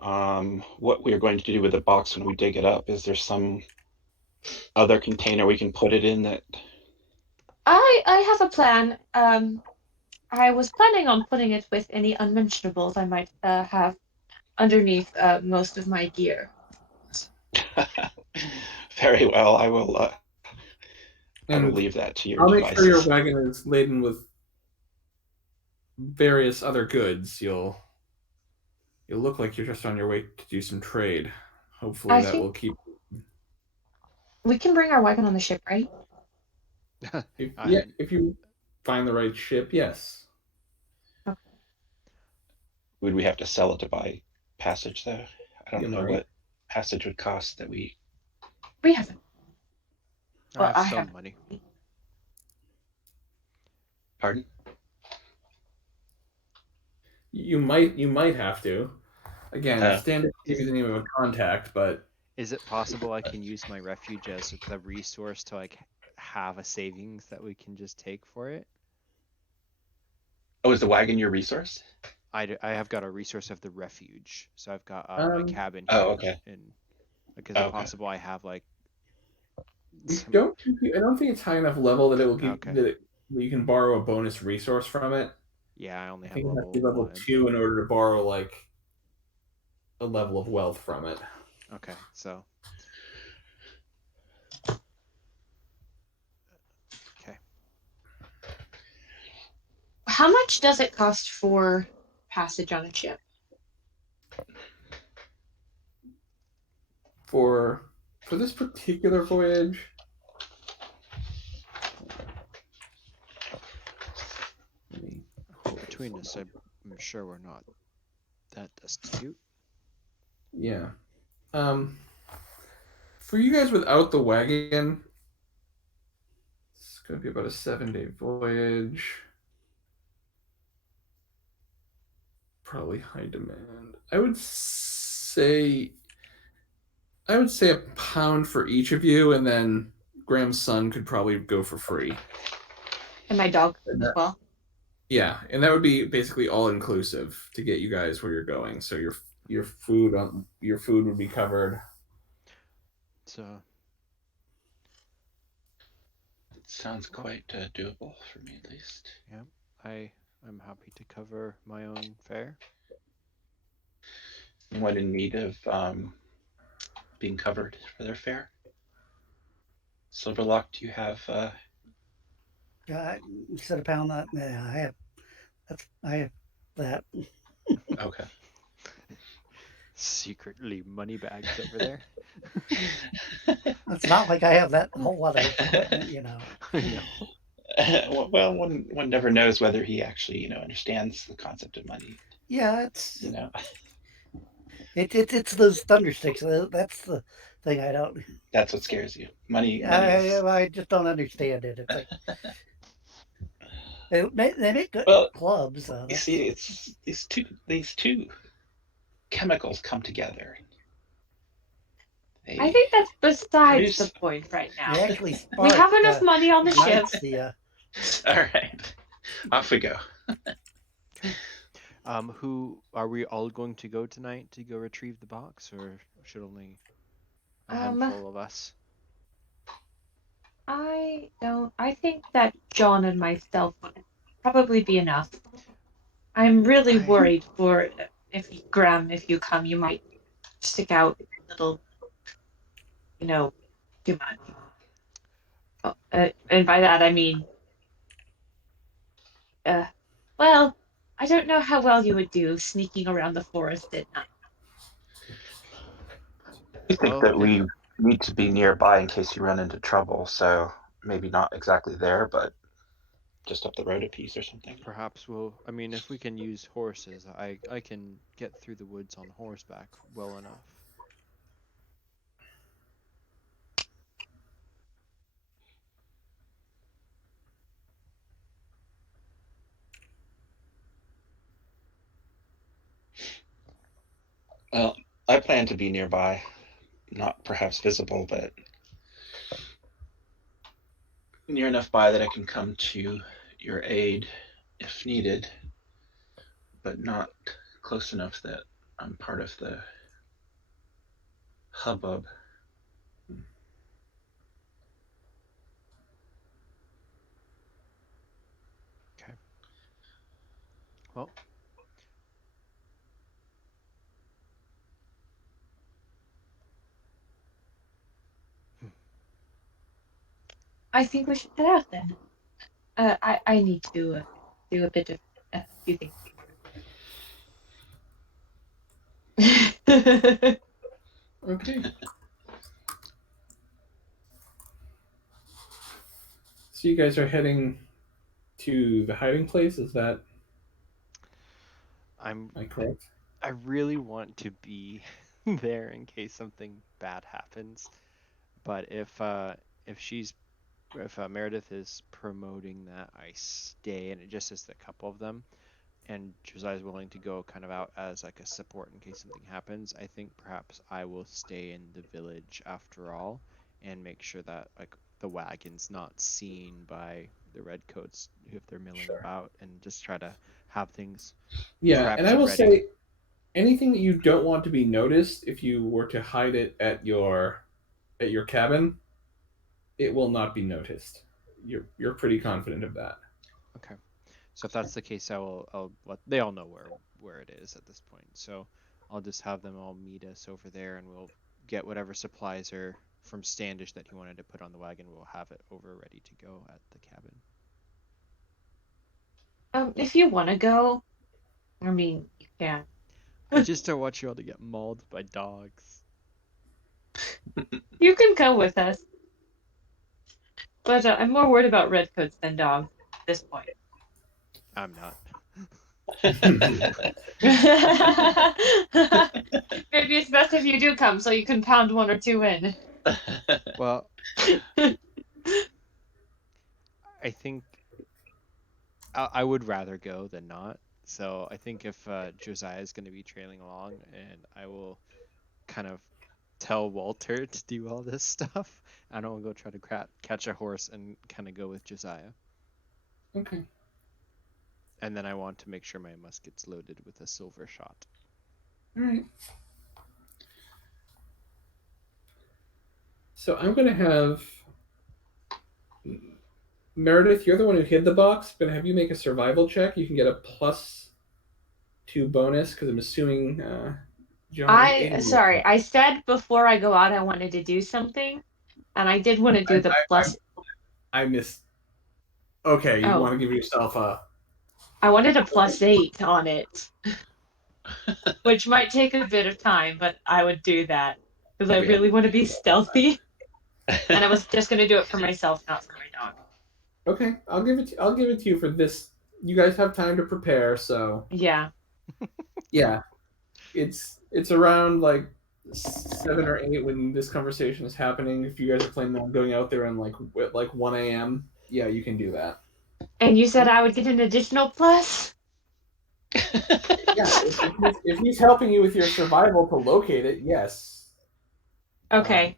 what we are going to do with the box when we dig it up? Is there some other container we can put it in that? I have a plan. I was planning on putting it with any unmentionables I might have underneath most of my gear. Very well. I will. I will And leave that to your I'll make sure your devices. wagon is laden with various other goods. You'll look like you're just on your way to do some trade. Hopefully I that think will keep. we can bring our wagon on the ship, right? Yeah, if you find the right ship, yes. Okay. Would we have to sell it to buy passage though? I don't You're know right. what passage would cost that we. We haven't. I Well, have I some have. money. Pardon? You might have to. Again, Uh, stand if you name of a contact, but Is it possible I can use my refuge as the resource to like have a savings that we can just take for it? oh, is the wagon your resource? I have got a resource of the refuge, so I've got my um, cabin Oh, here, okay. and like, is Oh, it okay. possible I have like you some? don't. I don't think it's high enough level that it will give Okay, that you can borrow a bonus resource from it. yeah, I only I have think it has to be level level 1. 2 in order to borrow like a level of wealth from it. Okay, so okay. How much does it cost for passage on a ship? For this particular voyage, let me pull this Between one us, up. I'm sure we're not that destitute. Yeah. Um, for you guys without the wagon, it's going to be about a 7-day voyage. Probably high demand. I would say a pound for each of you, and then Graham's son could probably go for free. And my dog And as that, well. yeah, and that would be basically all inclusive to get you guys where you're going. So your food would be covered. So It sounds well, quite doable for me at least. yeah, I'm happy to cover my own fare. What in need of being covered for their fare. Silverlock, do you have? You said a pound. That yeah, I have. I have that. Okay. Secretly money bags over there. It's not like I have that whole lot of equipment, I know. Well, one never knows whether he actually understands the concept of money. Yeah, You know, it's those thunder sticks. That's the thing I don't. that's what scares you. Money is I just don't understand it. It's like they make good well. clubs. You see, it's these two chemicals come together. I They think that's besides the produce. point right now. they actually We spark. have enough money on the ship. Ignites the. All right, off we go. Who are we all going to go tonight to go retrieve the box, or should only a handful of us? I think that John and myself would probably be enough. I'm really worried for if Graham, if you come, you might stick out a little, too much. And by that I mean, well, I don't know how well you would do sneaking around the forest at night. I think that we need to be nearby in case you run into trouble. So maybe not exactly there, but just up the road a piece or something. Perhaps we'll. I mean, if we can use horses, I can get through the woods on horseback well enough. Well, I plan to be nearby, not perhaps visible, but near enough by that I can come to your aid if needed, but not close enough that I'm part of the hubbub. Okay. Well, I think we should head out then. I need to do a bit of a few things. Okay. So you guys are heading to the hiding place. Is that am I correct? I really want to be there in case something bad happens. But if Meredith is promoting that I stay, and it just is a couple of them, and Josiah's willing to go kind of out as like a support in case something happens, I think perhaps I will stay in the village after all and make sure that like the wagon's not seen by the redcoats if they're milling Sure. about, and just try to have things Yeah, prepped and I will ready. say anything that you don't want to be noticed if you were to hide it at your cabin, it will not be noticed. You're pretty confident of that. Okay. So if that's the case, I'll let they all know where it is at this point. So I'll just have them all meet us over there, and we'll get whatever supplies are from Standish that he wanted to put on the wagon. We'll have it over ready to go at the cabin. If you want to go, I mean, you can. I just don't want you all to get mauled by dogs. You can come with us. But I'm more worried about redcoats than dogs at this point. I'm not. Maybe it's best if you do come so you can pound one or two in. Well, I think I would rather go than not. So I think if Josiah is going to be trailing along, and I will kind of tell Walter to do all this stuff, I don't want to go try to catch a horse and kind of go with Josiah. Okay. And then I want to make sure my musket's loaded with a silver shot. All right. So I'm going to have Meredith, you're the one who hid the box. I'm going to have you make a survival check. You can get a +2 bonus because I'm assuming Sorry, I said before I go out I wanted to do something, and I did want to do the plus. I missed. Okay, you Oh. want to give yourself a. I wanted a +8 on it, which might take a bit of time, but I would do that because I Okay. really want to be stealthy, and I was just going to do it for myself, not for my dog. Okay, I'll give it. I'll give it to you for this. You guys have time to prepare, so Yeah. yeah, it's around like 7 or 8 when this conversation is happening. If you guys are planning on going out there and like 1 a.m., yeah, you can do that. And you said I would get an additional plus? Yeah, if he's helping you with your survival to locate it, yes. Okay.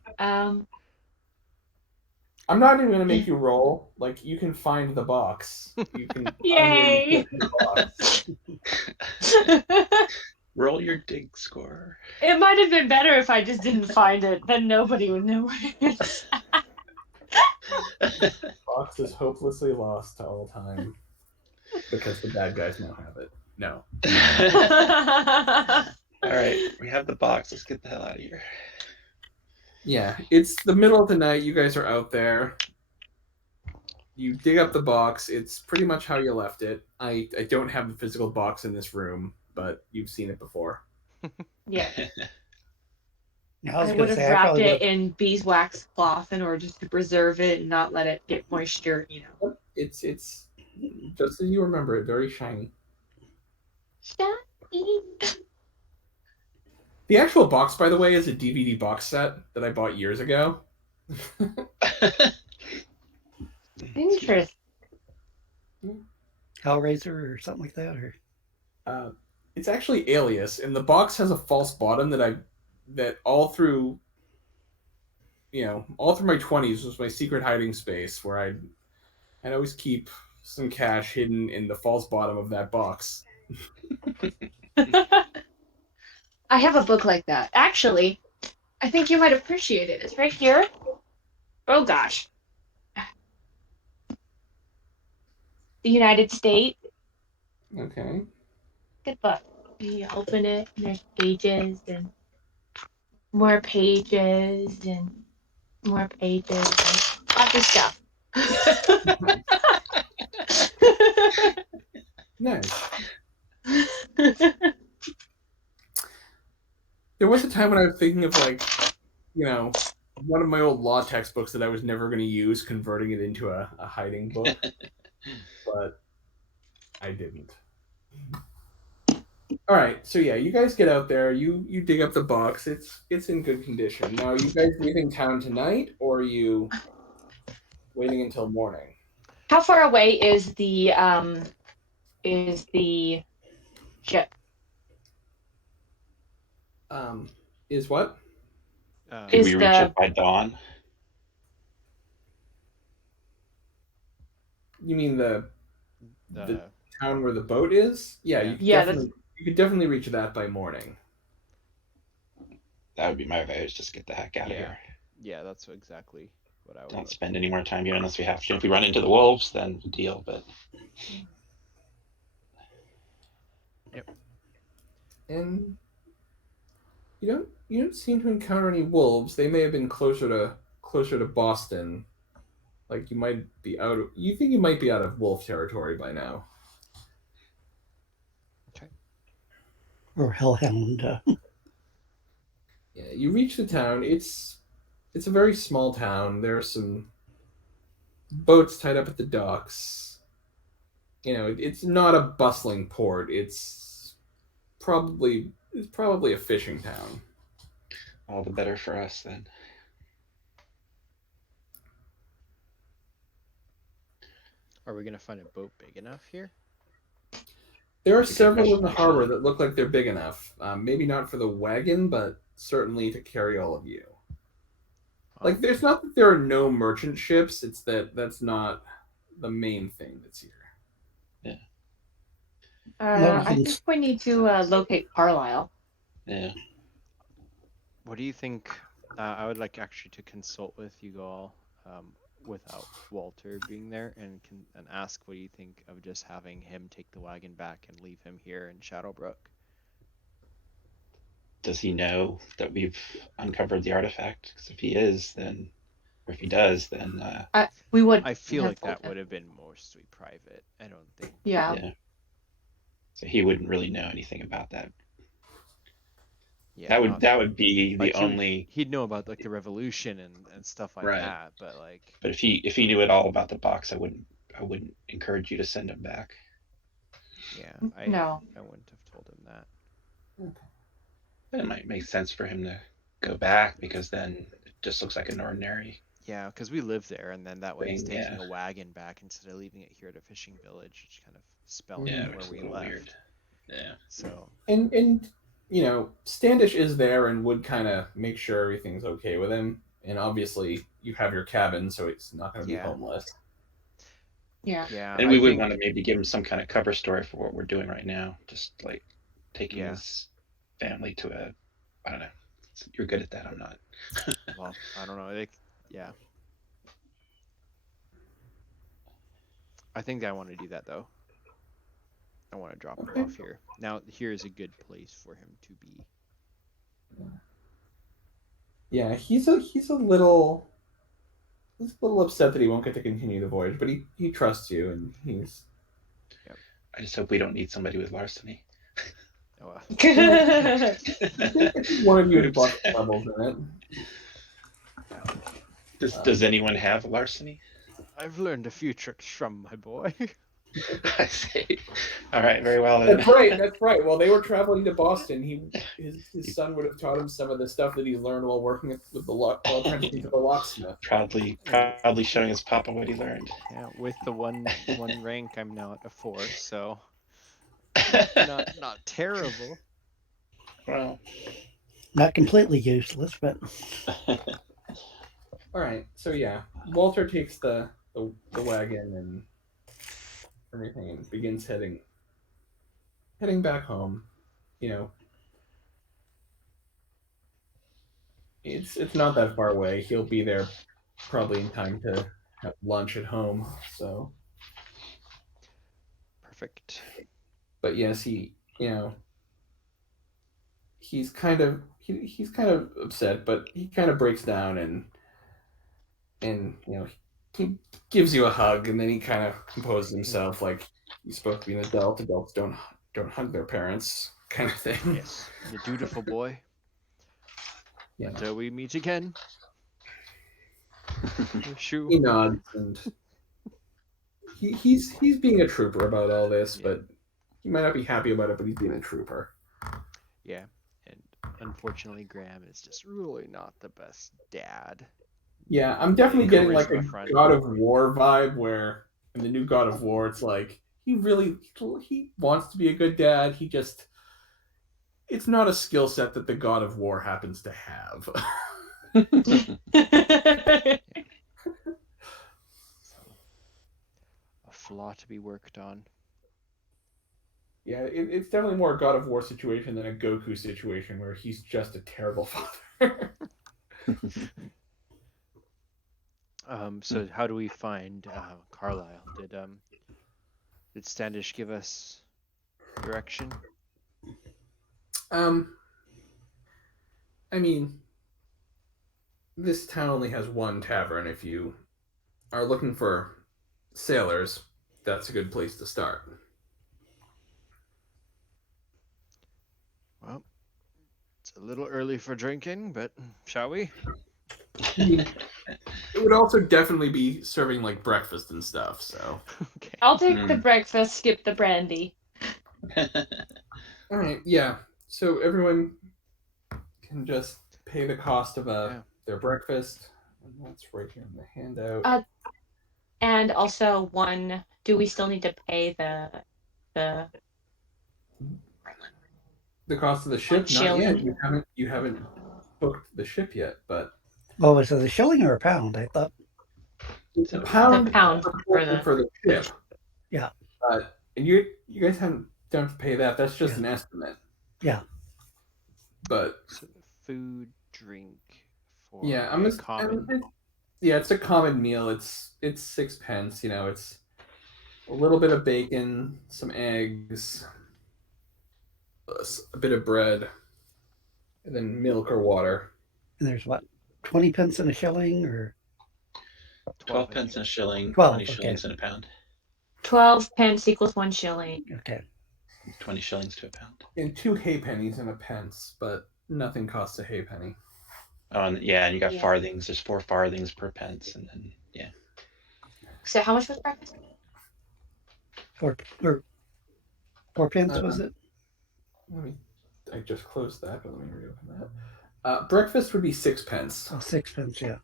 I'm not even gonna make you roll. Like you can find the box. You can find where you Yay! put the box. Roll your dig score. It might have been better if I just didn't find it. Then nobody would know where it's at. Box is hopelessly lost to all time because the bad guys now have it. No. All right, we have the box. Let's get the hell out of here. Yeah, it's the middle of the night. You guys are out there. You dig up the box. It's pretty much how you left it. I don't have the physical box in this room, but you've seen it before. Yeah. I was I going would to have say, I wrapped probably it would have. in beeswax cloth in order just to preserve it and not let it get moisture, It's just as you remember it, very shiny. Shiny. The actual box, by the way, is a DVD box set that I bought years ago. Interesting. Hellraiser or something like that, or It's actually Alias, and the box has a false bottom that all through all through my 20s was my secret hiding space where I'd always keep some cash hidden in the false bottom of that box. I have a book like that. Actually, I think you might appreciate it. It's right here. Oh gosh. The United States. Okay. Good book. You open it, and there's pages and more pages and more pages and lots of stuff. Nice. There was a time when I was thinking of one of my old law textbooks that I was never going to use, converting it into a hiding book, but I didn't. All right, so yeah, you guys get out there. You dig up the box. It's in good condition. Now, you guys leaving town tonight, or are you waiting until morning? How far away is the ship? Is what? Could Is we reach the it by dawn? You mean the town where the boat is? Yeah, Yeah. you could Yeah, definitely reach that by morning. That would be my advice. Just get the heck out of here. Yeah, that's exactly what I would. Don't spend any more time here unless we have to. If we run into the wolves, then deal. But Yep. And you don't seem to encounter any wolves. They may have been closer to Boston. Like you think you might be out of wolf territory by now. Okay. or hellhound. Yeah, you reach the town. It's a very small town. There are some boats tied up at the docks. It's not a bustling port. It's probably a fishing town. all the better for us then. Are we gonna find a boat big enough here? There are That's a good several in question, the harbor actually. that look like they're big enough. Maybe not for the wagon, but certainly to carry all of you. Like, there's not that there are no merchant ships. It's that's not the main thing that's here. I think we need to locate Carlisle. Yeah. What do you think? I would like actually to consult with you all without Walter being there, and ask what you think of just having him take the wagon back and leave him here in Shadowbrook. does he know that we've uncovered the artifact? Because if he is, then, or if he does, then We would. I feel have like told that him. would have been mostly private. I don't think. Yeah. yeah. So he wouldn't really know anything about that. Yeah, That would be the like only. he'd know about like the revolution and stuff like Right. that, but like But if he knew it all about the box, I wouldn't encourage you to send him back. yeah, No. I wouldn't have told him that. But it might make sense for him to go back, because then it just looks like an ordinary Yeah, because we live there, and then that way he's thing. taking Yeah, a wagon back instead of leaving it here at a fishing village, which kind of spelling yeah, where which is a we little left. weird. Yeah. So And you know, Standish is there and would kind of make sure everything's okay with him. And obviously, you have your cabin, so it's not going to be Yeah. homeless. Yeah. yeah, And I we would think want to maybe give him some kind of cover story for what we're doing right now. Just like taking Yeah. his family to a, I don't know. You're good at that. I'm not. well, I don't know. Like, yeah, I think I want to do that though. I want to drop him Okay. off here. Now, here is a good place for him to be. Yeah, he's a little upset that he won't get to continue the voyage, but he trusts you, and he's I just hope we don't need somebody with larceny. Oh, one of you bought levels in it. Does anyone have larceny? I've learned a few tricks from my boy. I see. All right, very well then. That's right. While they were traveling to Boston, his son would have taught him some of the stuff that he's learned while working with while apprenticing to the locksmith. Proudly showing his papa what he learned. Yeah, with the one rank, I'm now at a 4, so not terrible. Well, Not completely useless, but All right, so yeah, Walter takes the wagon and everything and begins heading back home. You know, it's not that far away. He'll be there probably in time to have lunch at home. So, Perfect. but yes, he's kind of upset, but he kind of breaks down and he gives you a hug, and then he kind of composes himself like he's supposed to be an adult. Adults don't hug their parents, kind of thing. Yes, the dutiful boy. Yeah. Until we meet again. Shoo. He nods, and he's being a trooper about all this, Yeah. but he might not be happy about it, but he's being a trooper. Yeah, and unfortunately, Graham is just really not the best dad. Yeah, I'm definitely getting like a Charisma front. God of War vibe, where in the new God of War, it's like he wants to be a good dad. It's not a skill set that the God of War happens to have. A flaw to be worked on. Yeah, it's definitely more a God of War situation than a Goku situation where he's just a terrible father. So how do we find Carlisle? Did Standish give us direction? I mean, this town only has one tavern. If you are looking for sailors, that's a good place to start. Well, it's a little early for drinking, but shall we? It would also definitely be serving like breakfast and stuff. So, Okay. I'll take the breakfast, skip the brandy. all right, yeah. So everyone can just pay the cost of their breakfast, and that's right here in the handout. And also do we still need to pay the cost of the ship? Not shilling? yet. You haven't booked the ship yet, but oh, is it a shilling or a pound? I thought. it's a pound, The pound for the ship. Yeah. And you guys don't have to pay that. That's just an estimate. Yeah. But So food, drink for yeah, common. It's a common meal. It's 6 pence. It's a little bit of bacon, some eggs, a bit of bread. and then milk or water. And there's what, 20 pence and a shilling, or 12 pence and a shilling, 12, 20 okay. shillings and a pound. 12 pence equals 1 shilling. okay. 20 shillings to a pound. And 2 hay pennies and a pence, but nothing costs a hay penny. Oh, and yeah, and you got Yeah. farthings. There's 4 farthings per pence, and then yeah. So how much was breakfast? Four pence, was it? I just closed that, but let me reopen that. Breakfast would be 6 pence. Oh, 6 pence, yeah.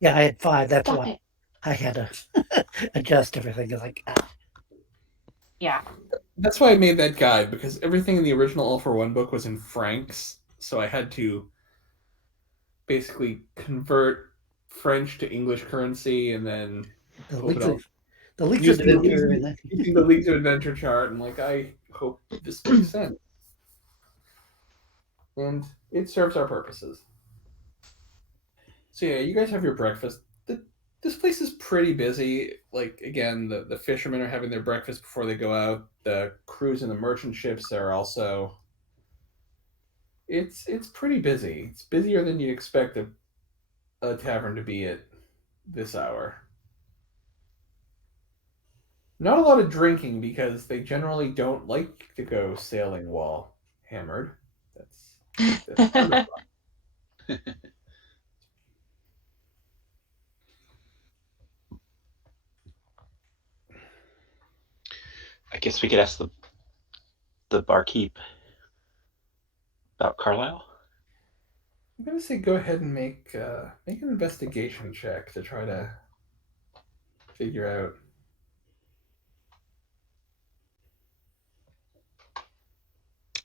Yeah, I had 5. That's Stop why it. I had to adjust everything. It's like, Yeah. That's why I made that guide, because everything in the original All for One book was in francs, so I had to basically convert French to English currency and then the hope it all Leagues Using the Adventure Leagues- and using the Leagues of Adventure chart, and like, I hope this makes sense. And it serves our purposes. So yeah, you guys have your breakfast. This place is pretty busy. Like, again, the fishermen are having their breakfast before they go out. The crews and the merchant ships are also. It's pretty busy. It's busier than you'd expect a tavern to be at this hour. Not a lot of drinking, because they generally don't like to go sailing while hammered. That's part of it. I guess we could ask the barkeep about Carlisle. I'm gonna say go ahead and make an investigation check to try to figure out.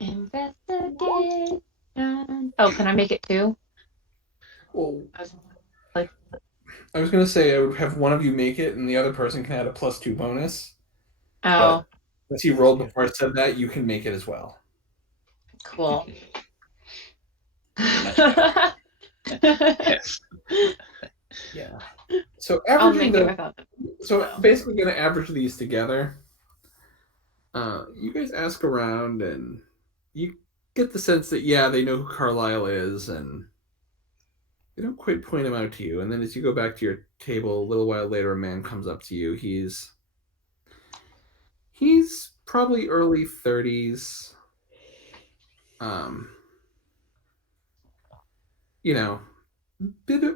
Investigate. Oh, can I make it too? Well, I was like, I was gonna say I would have one of you make it, and the other person can add a +2 bonus. oh, But since you rolled before I said that, you can make it as well. cool. Yes. Yeah. So I'll averaging make it the without them. so basically gonna average these together. You guys ask around, and you get the sense that they know who Carlisle is, and they don't quite point him out to you. And then as you go back to your table a little while later, a man comes up to you. He's probably early 30s. You know, bit of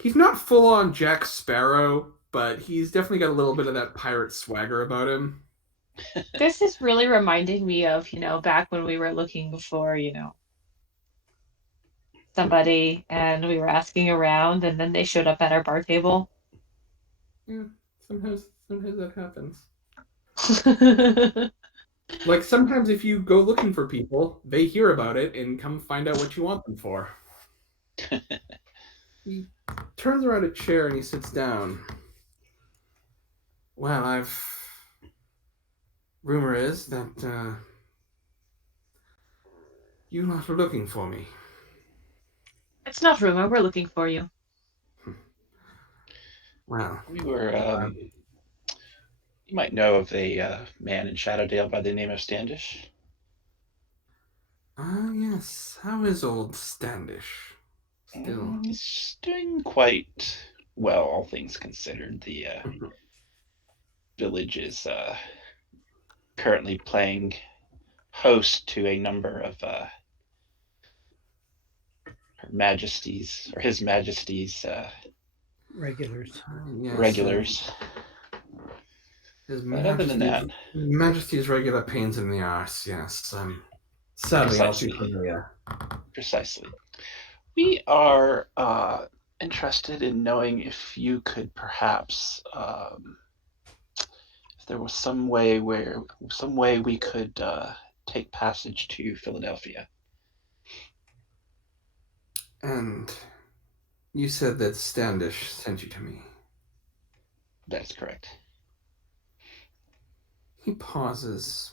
he's not full on Jack Sparrow, but he's definitely got a little bit of that pirate swagger about him. This is really reminding me of, back when we were looking for, somebody and we were asking around and then they showed up at our bar table. Yeah, sometimes that happens. Like, sometimes if you go looking for people, they hear about it and come find out what you want them for. He turns around a chair and he sits down. Well, rumor is that you lot are looking for me. It's not rumor, we're looking for you. Well, We were. You might know of a man in Shadowdale by the name of Standish. Yes. How is old Standish? Still. He's doing quite well, all things considered. The village is currently playing host to a number of Her Majesty's or His Majesty's regulars. Yes, regulars. His But other than that, Majesty's regular pains in the arse. Yes. Sadly, all too Precisely. familiar. Precisely. We are interested in knowing if you could perhaps, if there was some way we could take passage to Philadelphia. And you said that Standish sent you to me. That is correct. He pauses.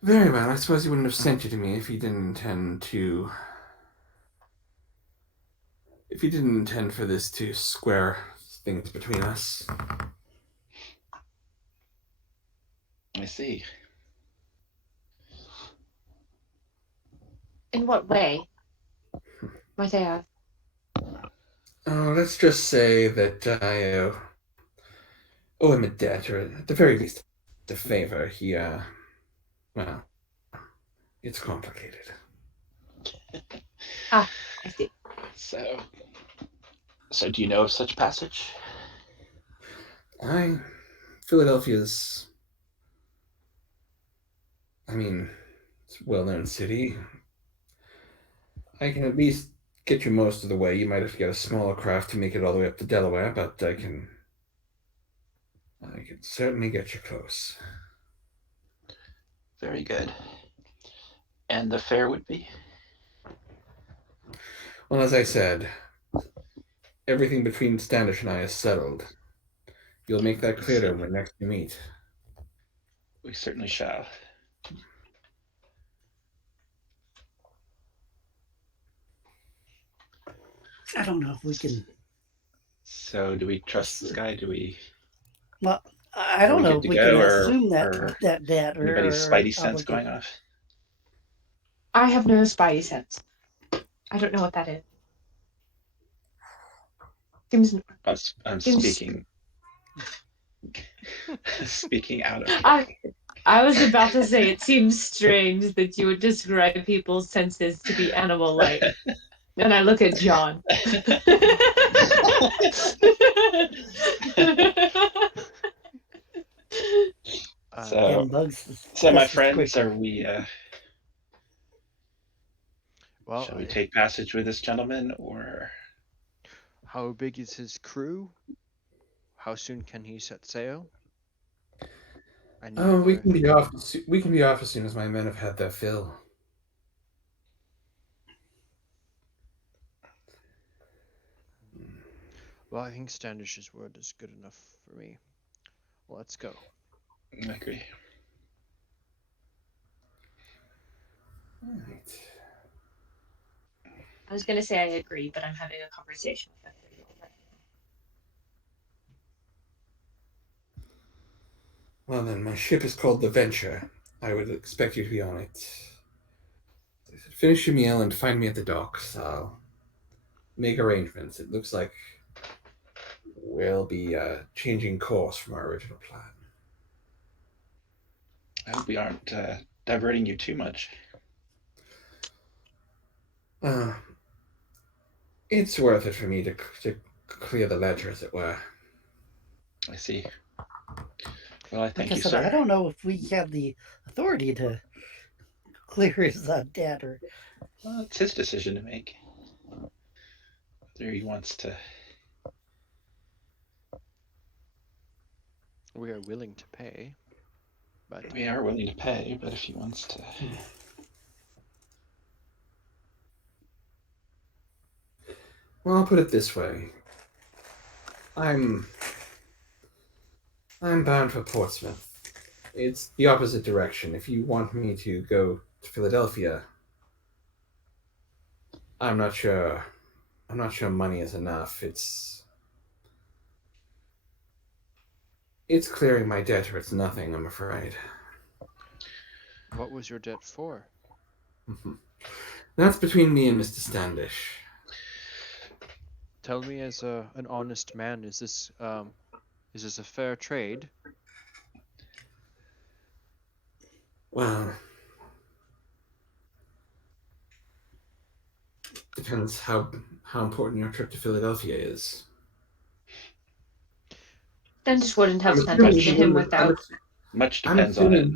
Very well. I suppose he wouldn't have sent you to me if he didn't intend for this to square things between us. I see. In what way? Might I ask? Let's just say that I owe him a debt, or at the very least, a favor. Well, it's complicated. I see. So do you know of such passage? Philadelphia's, it's a well-known city. I can at least get you most of the way. You might have to get a smaller craft to make it all the way up to Delaware, but I can certainly get you close. Very good. And the fare would be? Well, as I said, everything between Standish and I is settled. You'll make that clearer when next you meet. We certainly shall. I don't know if we can. So do we trust this guy? Do we? Well, I don't we know good if to we go, can or- assume that or debt or Anybody's spidey sense obligation. going off? I have no spidey sense. I don't know what that is. Seems. I'm Seems- speaking. Speaking out of. I was about to say it seems strange that you would describe people's senses to be animal-like. And I look at John. So, Bugs so my just as friends, quick. are we? Well, Shall we take passage with this gentleman, or? how big is his crew? How soon can he set sail? I need Oh, we more can be information. off. We can be off as soon as my men have had their fill. Well, I think Standish's word is good enough for me. Let's go. I agree. All right. I was going to say I agree, but I'm having a conversation with them. Well then, my ship is called the Venture. I would expect you to be on it. Finish your meal and find me at the docks. I'll make arrangements. It looks like we'll be changing course from our original plan. I hope we aren't diverting you too much. It's worth it for me to clear the ledger, as it were. I see. Well, I thank Like I you, said, sir. I don't know if we have the authority to clear his debt or. Well, it's his decision to make. Whether he wants to. We are willing to pay, but We are willing to pay, but if he wants to. Well, I'll put it this way. I'm bound for Portsmouth. It's the opposite direction. If you want me to go to Philadelphia, I'm not sure money is enough. It's clearing my debt, or it's nothing, I'm afraid. what was your debt for? That's between me and Mr. Standish. Tell me, as an honest man, is this a fair trade? Well, depends how important your trip to Philadelphia is. Standish wouldn't have I'm sent us assuming to he him wouldn't have- without. Much depends on it.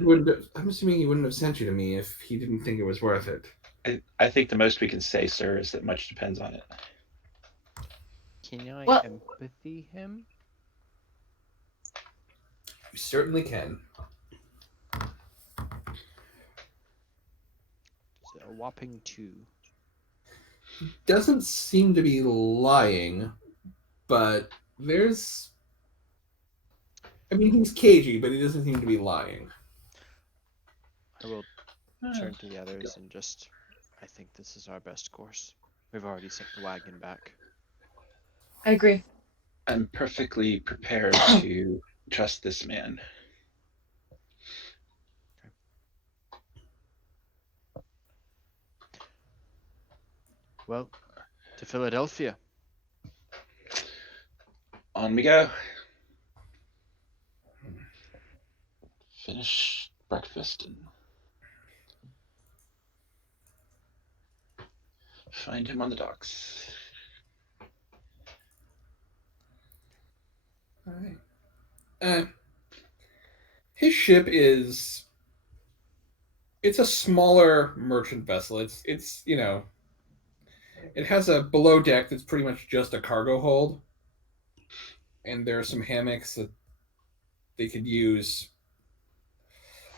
I'm assuming he wouldn't have sent you to me if he didn't think it was worth it. I think the most we can say, sir, is that much depends on it. Can I Well- empathy him? You certainly can. It's a whopping 2. Doesn't seem to be lying, but he's cagey, but he doesn't seem to be lying. I will turn to the others and just, I think this is our best course. We've already sent the wagon back. I agree. I'm perfectly prepared to trust this man. Well, to Philadelphia. On we go. Finish breakfast and find him on the docks. All right. His ship is. It's a smaller merchant vessel. It's it has a below deck that's pretty much just a cargo hold, and there are some hammocks that they could use.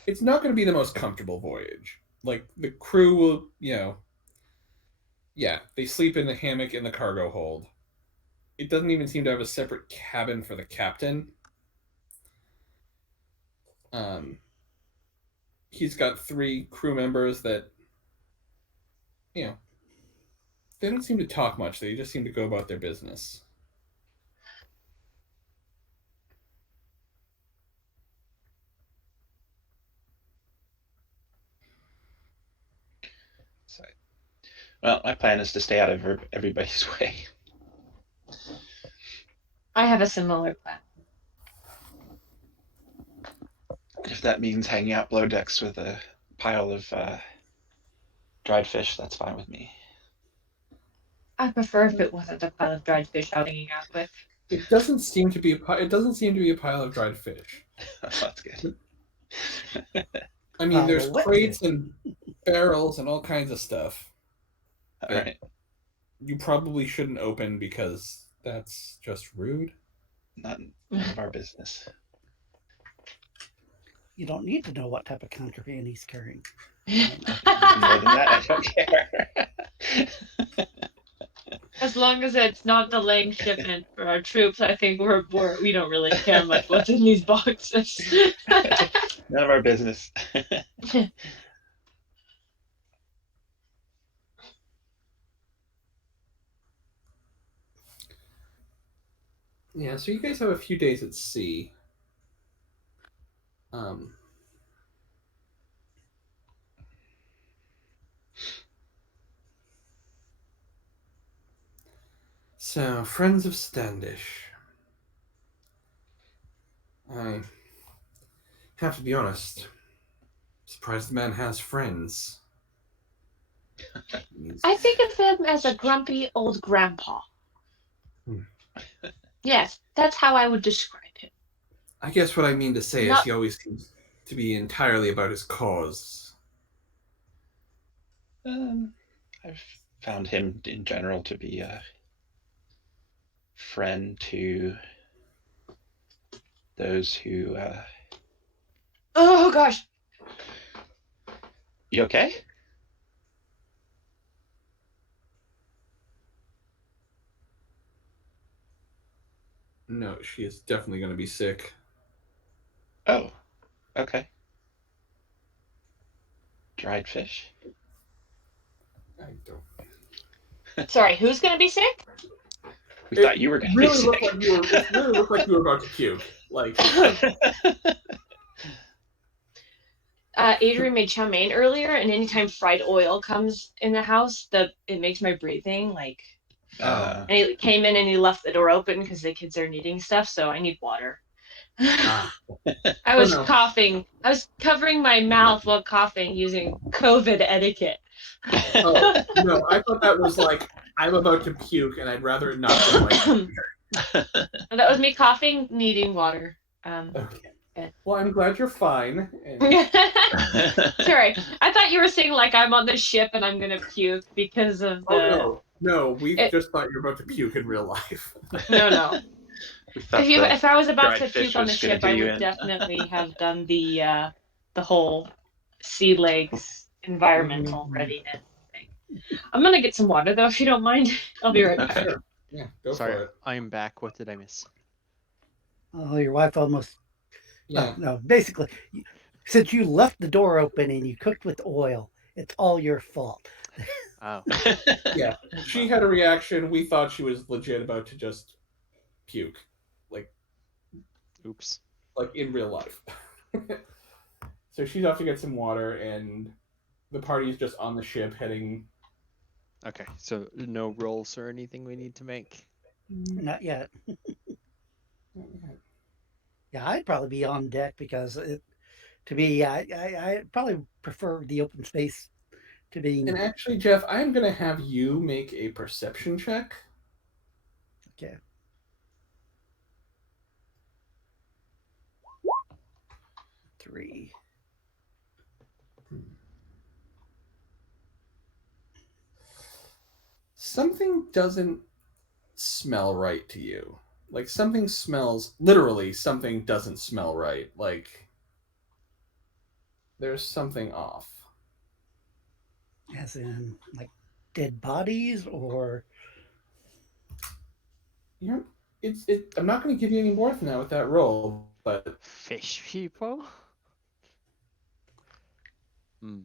It's not going to be the most comfortable voyage. Like the crew will, yeah, they sleep in the hammock in the cargo hold. It doesn't even seem to have a separate cabin for the captain. He's got 3 crew members that, they don't seem to talk much. They just seem to go about their business. So, well, my plan is to stay out of everybody's way. I have a similar plan. If that means hanging out below decks with a pile of dried fish, that's fine with me. I prefer if it wasn't a pile of dried fish I'm hanging out with. It doesn't seem to be a pile of dried fish. That's good. I mean, there's wet crates fish. and barrels and all kinds of stuff. All right. You probably shouldn't open because that's just rude. None of our business. You don't need to know what type of contraband he's carrying. More than that, I don't care. As long as it's not delaying shipment for our troops, I think we don't really care much what's in these boxes. None of our business. Yeah, so you guys have a few days at sea. So, friends of Standish. I have to be honest. Surprised the man has friends. I think of him as a grumpy old grandpa. Yes, that's how I would describe him. I guess what I mean to say is he always seems to be entirely about his cause. I've found him in general to be a friend to those who. Oh gosh. You okay? No, she is definitely going to be sick. Oh, okay. Dried fish. I don't. Sorry, who's gonna be sick? We thought you were going to be sick. It really looked like you were about to puke. Like. Adrian made chow mein earlier, and anytime fried oil comes in the house, it makes my breathing like. And he came in and he left the door open because the kids are needing stuff, so I need water. I was coughing. I was covering my mouth while coughing using COVID etiquette. Oh, no, I thought that was like, I'm about to puke and I'd rather it not go like. And that was me coughing, needing water. Okay. Yeah. Well, I'm glad you're fine. And... Sorry, I thought you were saying like I'm on the ship and I'm gonna puke because of the. Oh no, we just thought you were about to puke in real life. No. If I was about to puke on the ship, I would definitely have done the whole sea legs environmental readiness thing. I'm gonna get some water though, if you don't mind. I'll be right back. Sure. Yeah, go Sorry, for it. I'm back. What did I miss? Oh, your wife almost. Yeah. No, basically, since you left the door open and you cooked with oil, it's all your fault. Oh. Yeah. She had a reaction. We thought she was legit about to just puke, like Oops. in real life. So she's off to get some water, and the party's just on the ship heading. Okay, so no rolls or anything we need to make. Not yet. Yeah, I'd probably be on deck because to me, I probably prefer the open space to being And actually, Jeff, I'm going to have you make a perception check. okay. Three. Something doesn't smell right to you. Like something smells, literally, something doesn't smell right. Like there's something off. As in, like dead bodies, or You're, I'm not going to give you any more than that with that roll, but Fish people? Hmm.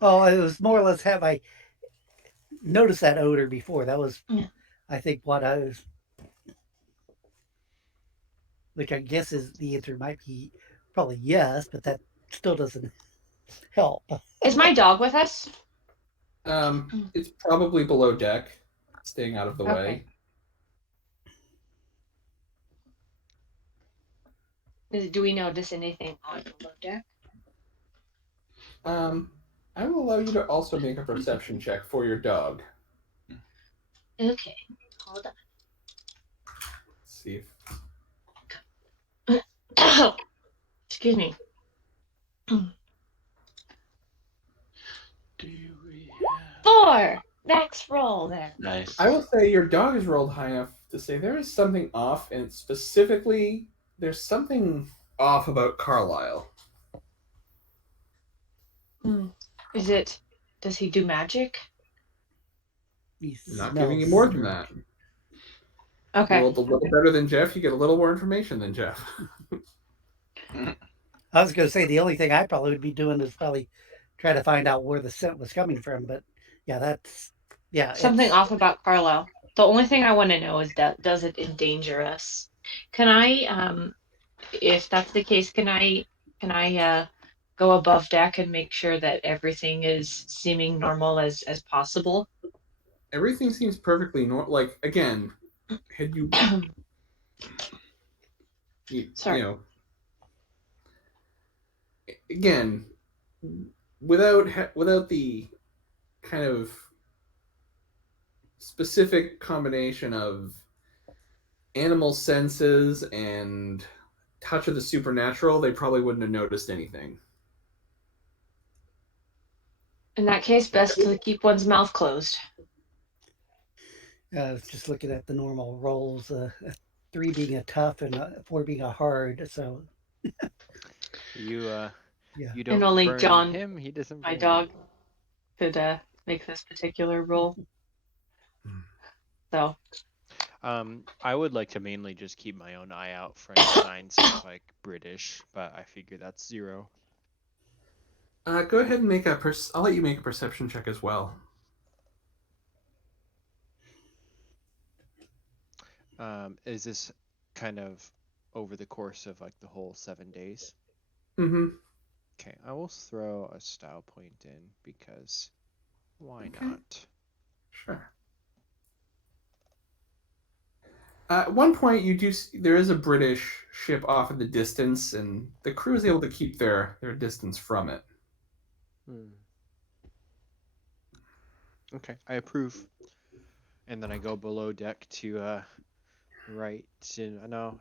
oh, it was more or less have I noticed that odor before? That was, Yeah. I think, what I was. Which I guess is the answer might be probably yes, but that still doesn't help. Is my dog with us? it's probably below deck, staying out of the Okay. way. Do we notice anything on below deck? I will allow you to also make a perception check for your dog. Okay, hold Let's see if on. Excuse me. Do we 4! Max roll there. Nice. I will say your dog is rolled high enough to say there is something off, and specifically, there's something off about Carlisle. Is it? Does he do magic? He Not giving you smells more than dirt. that. Okay. You rolled a little better than Jeff. You get a little more information than Jeff. I was going to say the only thing I probably would be doing is probably try to find out where the scent was coming from. But yeah, that's Something it's, off about Carlisle. The only thing I want to know is that does it endanger us? Can I, if that's the case, can I go above deck and make sure that everything is seeming normal as possible? Everything seems perfectly normal. Like, again, had you, you Sorry. know, again, without the kind of specific combination of animal senses and touch of the supernatural, they probably wouldn't have noticed anything. In that case, best to keep one's mouth closed. just looking at the normal rolls. 3 being a tough and 4 being a hard. So You yeah, you don't And only burn John, him, he doesn't my burn dog, you. could make this particular roll. So I would like to mainly just keep my own eye out for any signs of like British, but I figure that's 0. Go ahead and make a I'll let you make a perception check as well. Is this kind of over the course of like the whole 7 days? Mm-hmm. Okay, I will throw a style point in because why Okay. not? Sure. At one point, there is a British ship off in the distance, and the crew is able to keep their distance from it. Okay, I approve. And then I go below deck to write in. No,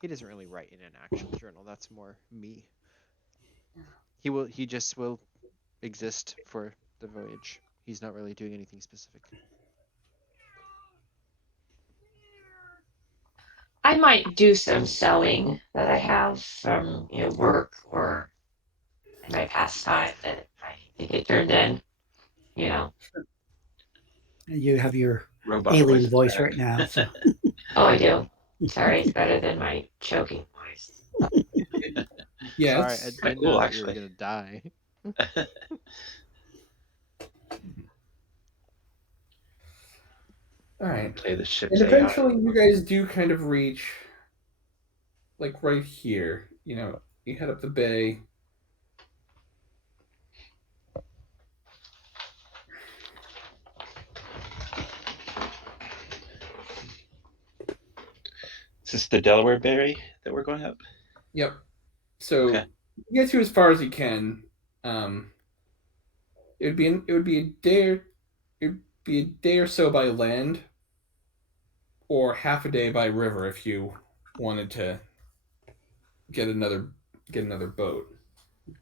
he doesn't really write in an actual journal. That's more me. He just will exist for the voyage. He's not really doing anything specific. I might do some sewing that I have from work or in my pastime that I think it turned in. you have your Robot alien voice voice right now. So Oh, I do. Sorry, it's better than my choking voice. Yes. Sorry, I Quite didn't cool, know that actually. you were gonna die. All right. Play the ship's And AI. eventually, you guys do kind of reach, like right here. You know, you head up the bay. Is this the Delaware Bay that we're going up? Yep. So Okay. you get to as far as you can. It would be a day or so by land, or half a day by river if you wanted to get another boat.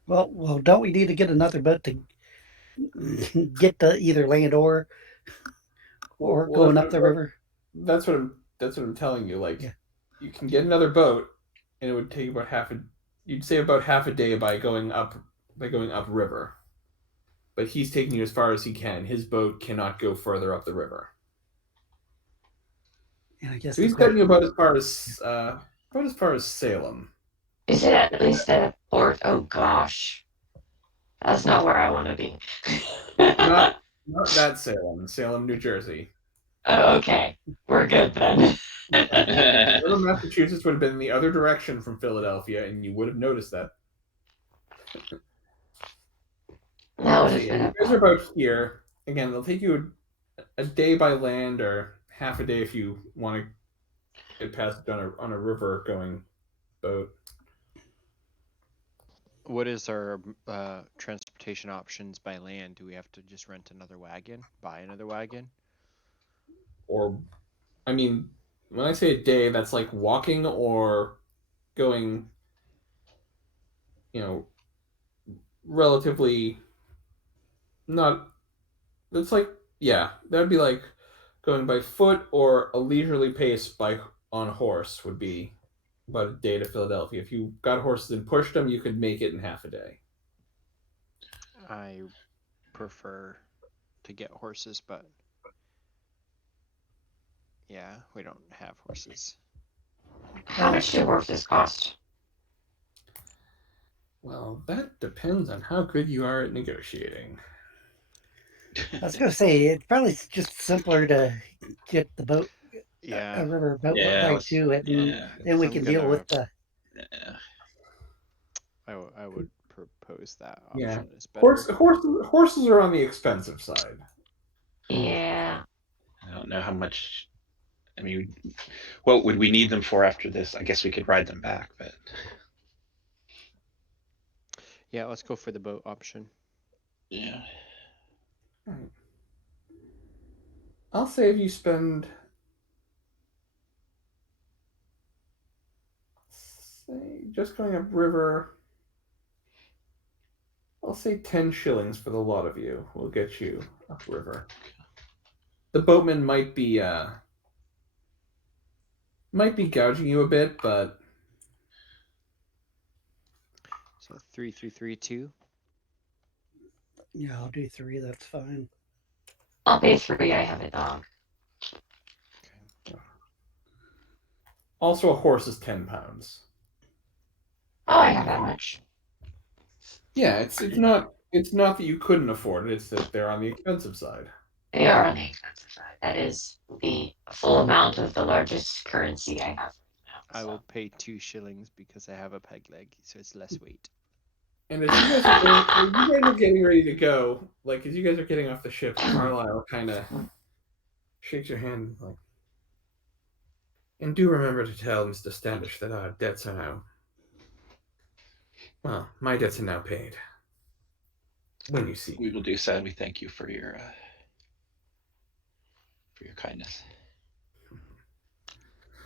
Well, don't we need to get another boat to get to either land or going up the river? That's what I'm telling you. Like, Yeah. you can get another boat, and it would take about you'd save about half a day by going up river. But he's taking you as far as he can. His boat cannot go further up the river. And I guess So he's gotten you about as far as Salem. Is it at least at a port? Oh gosh. That's not where I want to be. Not that Salem. Salem, New Jersey. Oh, okay. We're good then. Salem, Massachusetts would have been the other direction from Philadelphia, and you would have noticed that. That would So have yeah, been you guys are about here. Again, they'll take you a day by land, or half a day if you want to get past it on a river going boat. What is our transportation options by land? Do we have to just rent another wagon, buy another wagon? Or, I mean, when I say a day, that's like walking or going, relatively not. That's like, yeah, that'd be like going by foot, or a leisurely pace on horse would be about a day to Philadelphia. If you got horses and pushed them, you could make it in half a day. I prefer to get horses, but yeah, we don't have horses. How much do horses cost? Well, that depends on how good you are at negotiating. I was going to say it's probably just simpler to get the boat, Yeah, a river boat Yeah, right let's- to it, and yeah. then we I'm can deal gonna- with the. Yeah. I would propose that option Yeah. is better. Horses are on the expensive side. Yeah. I don't know how much. I mean, what would we need them for after this? I guess we could ride them back, but Yeah, let's go for the boat option. yeah. Right. I'll say if you spend, say, just going up river, I'll say 10 shillings for the lot of you. We'll get you up river. The boatman might be gouging you a bit, but So 3,332. Yeah, I'll do 3. That's fine. I'll pay 3. I have a dog. also a horse is 10 pounds. Oh, I have that much. Yeah, it's not that you couldn't afford it. It's that they're on the expensive side. They are on the expensive side. That is the full amount of the largest currency I have right now. I so. will pay 2 shillings because I have a peg leg, so it's less weight. And as you guys are getting ready to go, like as you guys are getting off the ship, Carlisle kind of shakes your hand, like, and do remember to tell Mr. Standish that our debts are now. Well, my debts are now paid. When you see. We will do so, and we thank you for your kindness.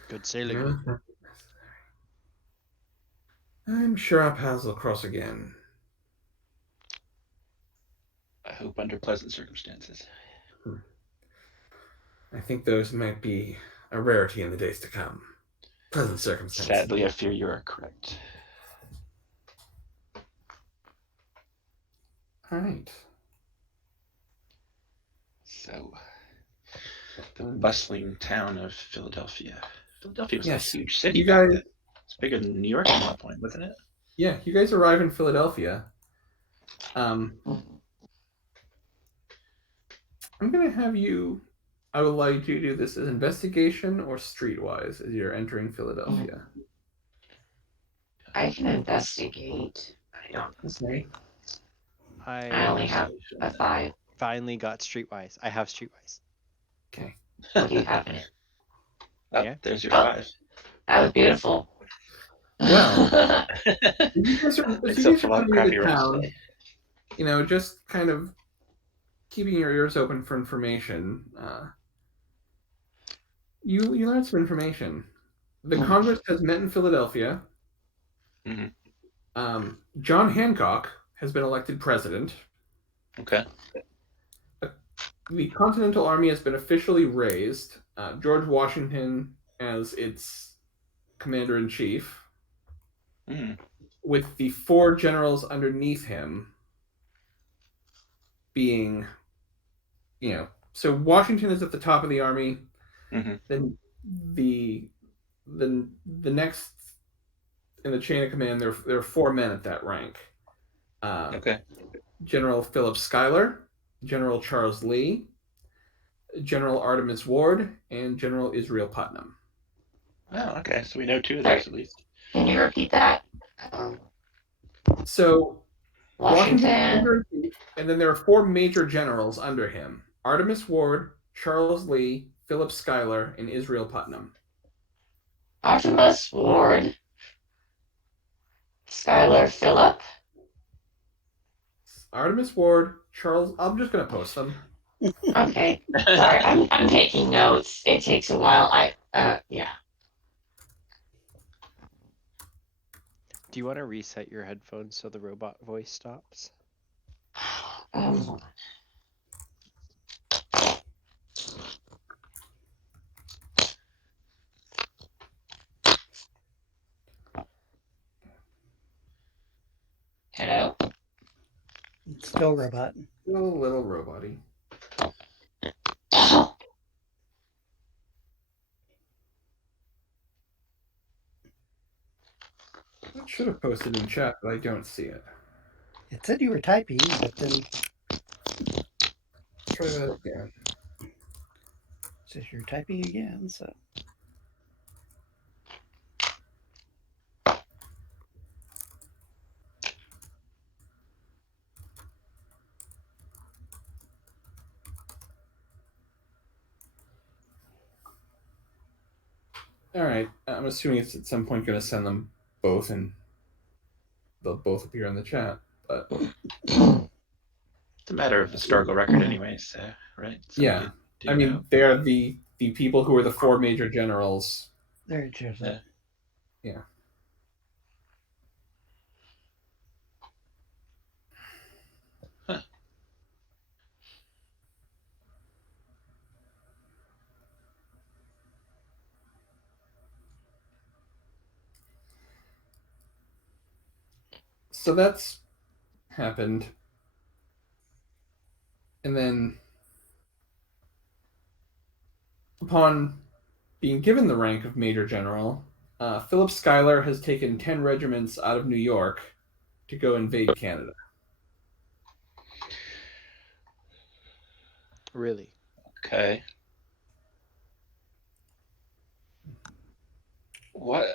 Good sailing. No, not necessary. I'm sure our paths will cross again. I hope under pleasant circumstances. I think those might be a rarity in the days to come. Pleasant circumstances. Sadly, I fear you are correct. All right. So, the bustling town of Philadelphia. Philadelphia was Yes. a huge city. You back guys- then. It's bigger than New York at one point, wasn't it? Yeah, you guys arrive in Philadelphia. I'm gonna have you I would like you to do this as investigation or streetwise as you're entering Philadelphia. I can investigate. I don't. Okay. I only have a 5. finally got streetwise. I have streetwise. Okay. What do you have in it? Yeah. There's your Oh. 5. That was beautiful. Well, you guys are Except for a lot of coming crappy into rolls. town, just kind of keeping your ears open for information. You learned some information. The Congress has met in Philadelphia. Mhm. John Hancock has been elected president. Okay. The Continental Army has been officially raised. George Washington as its commander-in-chief, with the 4 generals underneath him being, so Washington is at the top of the army. Then the next in the chain of command, there are 4 men at that rank. Okay. General Philip Schuyler, General Charles Lee, General Artemus Ward, and General Israel Putnam. Oh, okay. So we know 2 of those at least. Can you repeat that? So Washington. and then there are 4 major generals under him: Artemus Ward, Charles Lee, Philip Schuyler, and Israel Putnam. Artemus Ward. Schuyler Philip. Artemus Ward, Charles. I'm just gonna post them. Okay. Sorry, I'm taking notes. It takes a while. Yeah. Do you want to reset your headphones so the robot voice stops? Hello. Still robot. Still a little robot-y. I should have posted in chat, but I don't see it. It said you were typing, but then Try that again. it says you're typing again. So All right. I'm assuming it's at some point going to send them both, and they'll both appear in the chat. But It's a matter of historical record, anyways. So, right? So yeah, I mean, they are the people who are the 4 major generals. there it shows up. Yeah. Huh. So that's happened. And then upon being given the rank of Major General, Philip Schuyler has taken 10 regiments out of New York to go invade Canada. Really? Okay. What?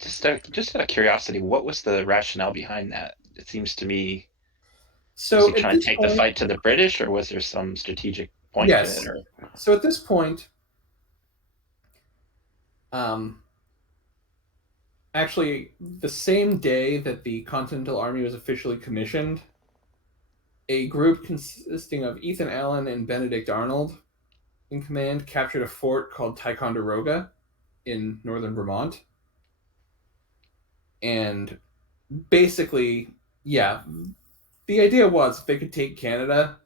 Just out of curiosity, what was the rationale behind that? It seems to me. So was he trying to take the fight to the British, or was there some strategic point to it? Or... So at this point, actually, the same day that the Continental Army was officially commissioned, a group consisting of Ethan Allen and Benedict Arnold in command captured a fort called Ticonderoga in northern Vermont. And basically, yeah, the idea was if they could take Canada,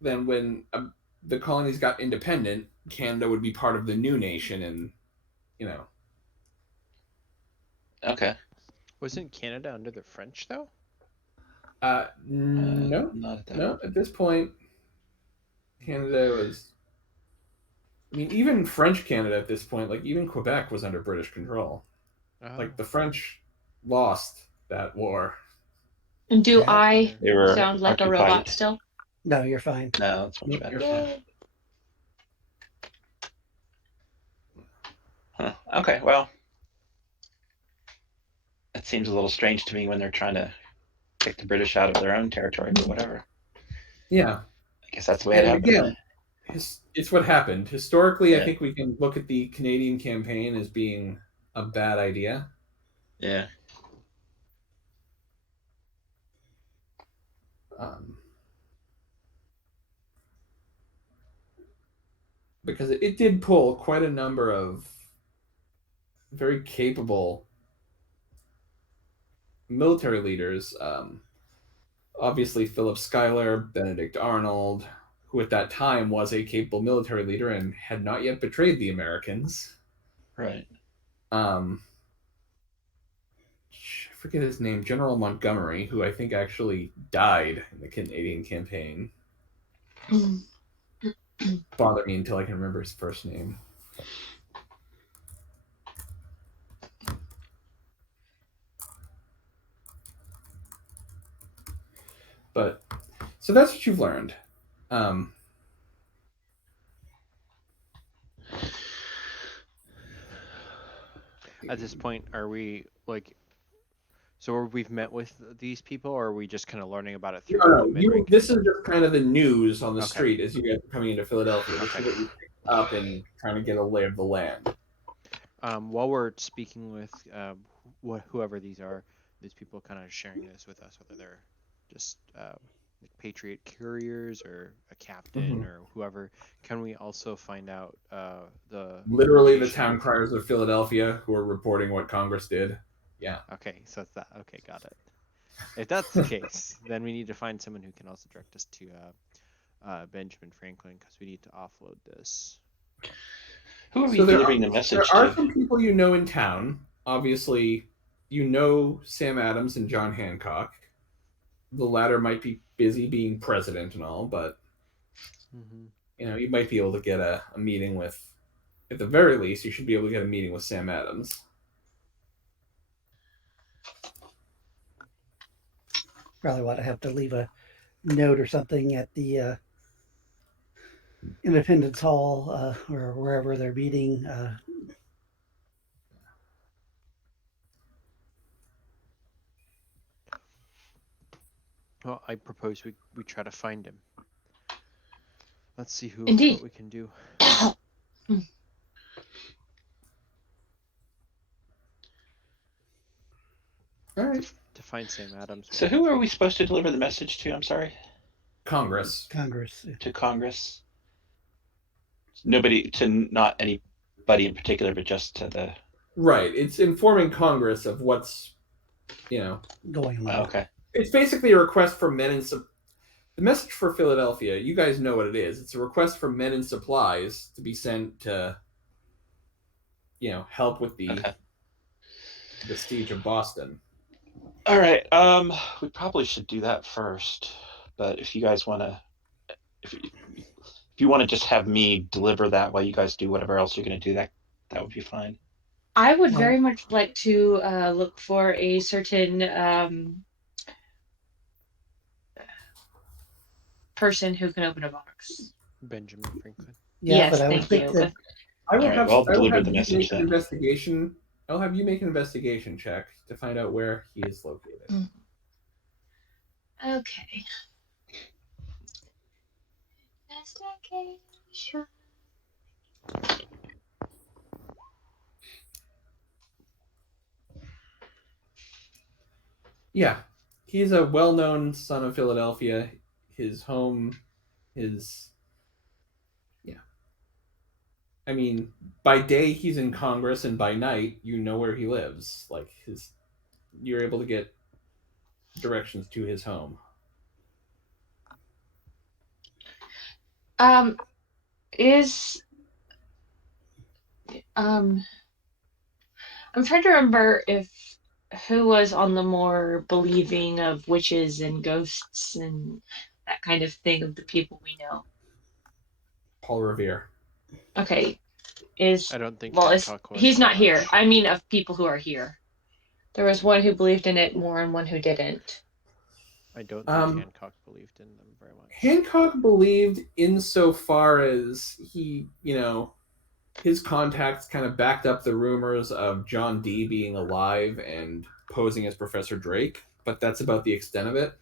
then when the colonies got independent, Canada would be part of the new nation, and Okay. Wasn't Canada under the French though? No, not at that no. point. At this point, Canada was. I mean, even French Canada at this point, like even Quebec, was under British control. Oh. Like the French lost that war. And do Yeah. I They were sound like a occupied. robot still? No, you're fine. No, it's much better. You're fine. Huh. Okay, well, that seems a little strange to me when they're trying to kick the British out of their own territory, but whatever. Yeah. I guess that's the way it And happened. again, it's what happened. Historically, I Yeah. think we can look at the Canadian campaign as being a bad idea. Yeah. Because it did pull quite a number of very capable military leaders. Obviously, Philip Schuyler, Benedict Arnold, who at that time was a capable military leader and had not yet betrayed the Americans. Right. I forget his name, General Montgomery, who I think actually died in the Canadian campaign. Bother me until I can remember his first name. But so that's what you've learned. At this point, are we like? So we've met with these people, or are we just kind of learning about it through the mid-range? This is just kind of the news on the Okay. street as you guys are coming into Philadelphia. This Okay. is what you picked up and trying to get a lay of the land. While we're speaking with whoever these people kind of sharing this with us, whether they're just like Patriot couriers or a captain or whoever, can we also find out the Literally the location town of- criers of Philadelphia who are reporting what Congress did. Yeah. Okay, so it's that. Okay, got it. If that's the case, then we need to find someone who can also direct us to Benjamin Franklin, because we need to offload this. Who are we delivering the message There are to? some people you know in town. Obviously, you know Sam Adams and John Hancock. The latter might be busy being president and all, but you know, you might be able to get a meeting with, at the very least, you should be able to get a meeting with Sam Adams. Probably want to have to leave a note or something at the Independence Hall or wherever they're meeting. Well, I propose we try to find him. Let's see Indeed. what we can do. All right. To find Sam Adams. So who are we supposed to deliver the message to? I'm sorry. Congress. To Congress. Nobody, to not anybody in particular, but just to the. Right. It's informing Congress of what's, going on. Oh, okay. It's basically a request for men and the message for Philadelphia. You guys know what it is. It's a request for men and supplies to be sent to, help with the siege of Boston. All right. We probably should do that first. But if you guys want to, if you want to just have me deliver that while you guys do whatever else you're going to do, that would be fine. I would very much like to look for a certain person who can open a box. Benjamin Franklin. Yeah, yes, but I would thank think you. that I will All right, have, well, I'll I will deliver have the you message make an then. investigation. I'll have you make an investigation check to find out where he is located. Okay. Investigation. Yeah, he's a well-known son of Philadelphia. His home, I mean, by day he's in Congress, and by night you know where he lives. Like you're able to get directions to his home. I'm trying to remember who was on the more believing of witches and ghosts and that kind of thing of the people we know. Paul Revere. Okay. I don't think Hancock was he's so not here. much. I mean of people who are here. There was one who believed in it more and one who didn't. I don't think Hancock believed in them very much. Hancock believed insofar as he, his contacts kind of backed up the rumors of John Dee being alive and posing as Professor Drake, but that's about the extent of it.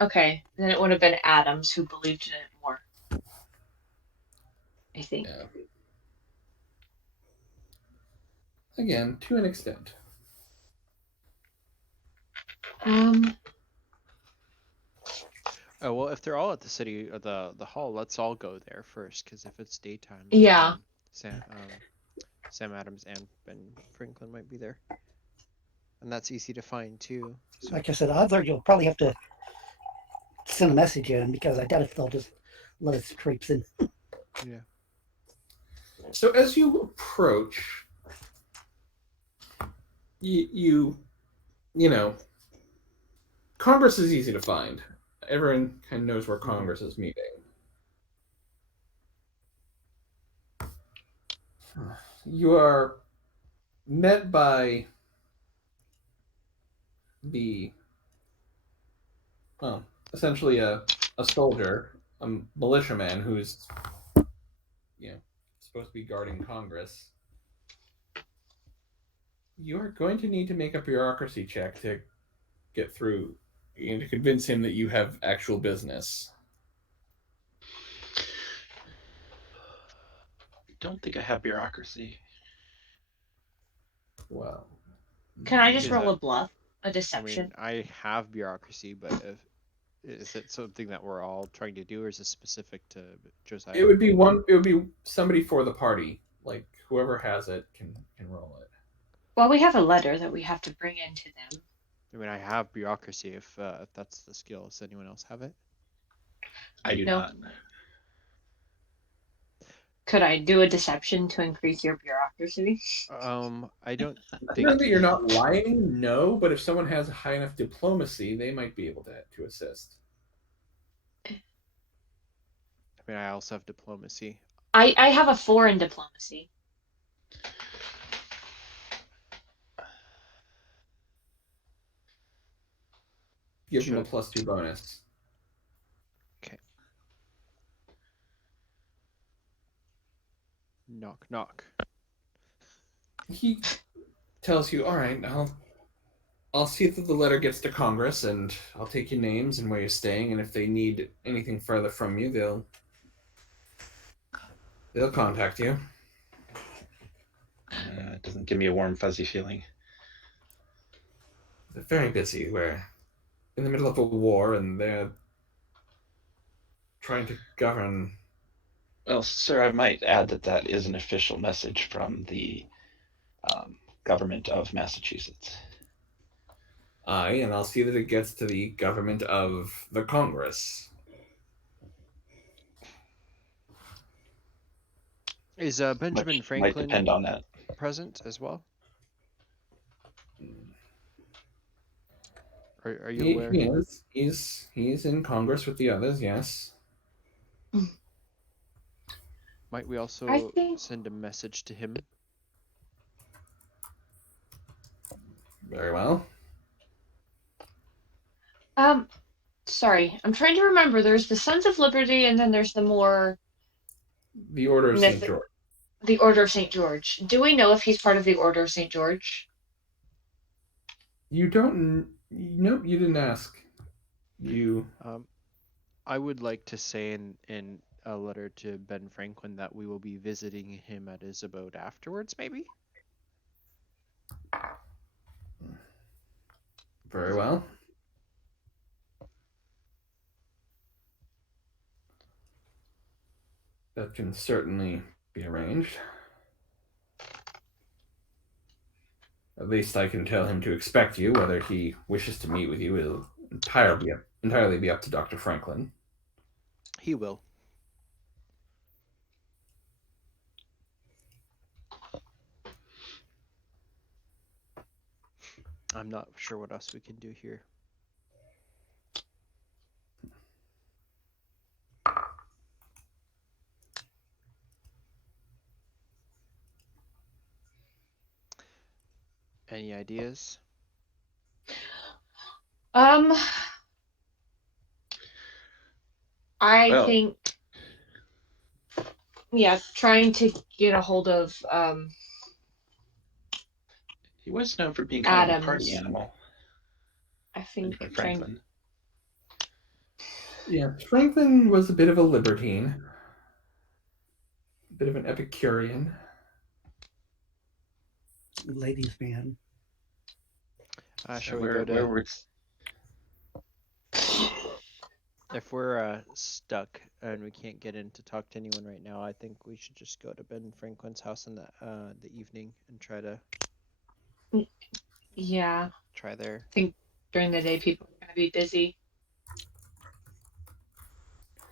Okay, then it would have been Adams who believed in it more. I think. Yeah. Again, to an extent. Oh well, if they're all at the city or the hall, let's all go there first. Because if it's daytime, Yeah. Sam Adams and Ben Franklin might be there, and that's easy to find too. So Like I said, odds are you'll probably have to send a message in because I doubt if they'll just let us traipse in. yeah. So as you approach, you know, Congress is easy to find. Everyone kind of knows where Congress is meeting. You are met by the, well, essentially a soldier, a militiaman who's, supposed to be guarding Congress. You are going to need to make a bureaucracy check to get through and to convince him that you have actual business. I don't think I have bureaucracy. Well, Can I just Is roll that- a bluff? A I deception? mean, I have bureaucracy, but is it something that we're all trying to do, or is it specific to Josiah? it would be one. It would be somebody for the party. Like whoever has it can roll it. Well, we have a letter that we have to bring in to them. I mean, I have bureaucracy if that's the skill. Does anyone else have it? I do No. not. Could I do a deception to increase your bureaucracy? I don't I think know that you're not lying, no, but if someone has high enough diplomacy, they might be able to assist. I mean, I also have diplomacy. I have a 4 in diplomacy. Give them a Should. +2 bonus. Okay. Knock, knock. He tells you, "All right, I'll see that the letter gets to Congress, and I'll take your names and where you're staying, and if they need anything further from you, they'll contact you." It doesn't give me a warm, fuzzy feeling. They're very busy. We're in the middle of a war, and they're trying to govern. Well, sir, I might add that is an official message from the government of Massachusetts. Aye, and I'll see that it gets to the government of the Congress. Is Benjamin Much Franklin might depend on that. present as well? Are you aware? He is. He's in Congress with the others. Yes. Might we also I think- send a message to him? Very well. Sorry, I'm trying to remember. There's the Sons of Liberty, and then there's the more The Order of St. Myth- George. the Order of St. George. Do we know if he's part of the Order of St. George? You don't. Nope, you didn't ask. You. I would like to say in a letter to Ben Franklin that we will be visiting him at his abode afterwards, maybe? Very well. That can certainly be arranged. At least I can tell him to expect you. Whether he wishes to meet with you will entirely be up to Dr. Franklin. He will. I'm not sure what else we can do here. Any ideas? I Well- think Yeah, trying to get a hold of He was known for being kind of a party Adams. animal. I think Benjamin trying. Franklin. Yeah, Franklin was a bit of a libertine, a bit of an Epicurean. Ladies' man. Shall we go to? Where we're If we're stuck and we can't get in to talk to anyone right now, I think we should just go to Ben Franklin's house in the evening and try Yeah, there. I think during the day people are gonna be busy.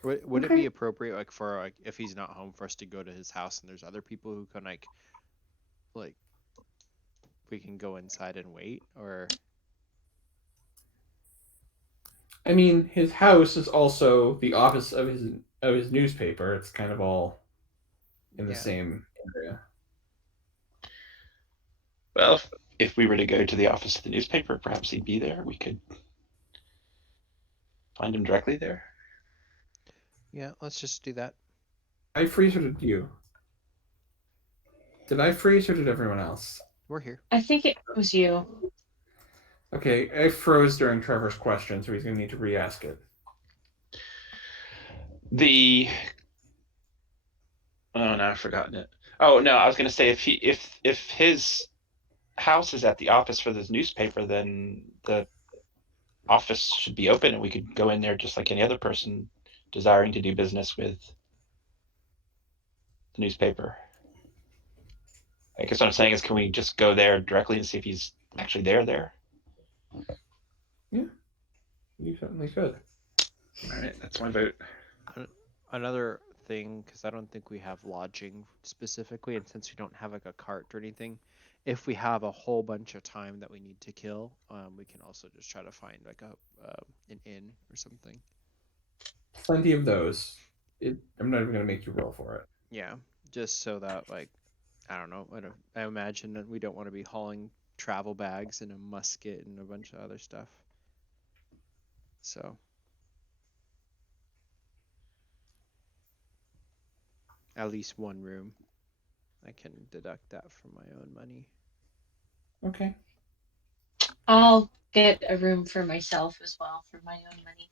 Would it be appropriate, like, for like if he's not home, for us to go to his house and there's other people who can like we can go inside and wait, or? I mean, his house is also the office of his newspaper. It's kind of all in the Yeah. same area. Well, if we were to go to the office of the newspaper, perhaps he'd be there. We could find him directly there. Yeah, let's just do that. I freeze or did you? Did I freeze or did everyone else? We're here. I think it was you. Okay, I froze during Trevor's question, so he's going to need to re-ask it. Oh no, I've forgotten it. Oh no, I was going to say if his house is at the office for this newspaper, then the office should be open and we could go in there just like any other person desiring to do business with the newspaper. I guess what I'm saying is, can we just go there directly and see if he's actually there? Yeah, you certainly could. All right, that's my vote. Another thing, because I don't think we have lodging specifically, and since we don't have like a cart or anything, if we have a whole bunch of time that we need to kill, we can also just try to find like an inn or something. Plenty of those. I'm not even going to make you roll for it. Yeah, just so that, like, I don't know. I imagine that we don't want to be hauling travel bags and a musket and a bunch of other stuff. So at least one room. I can deduct that from my own money. Okay. I'll get a room for myself as well for my own money.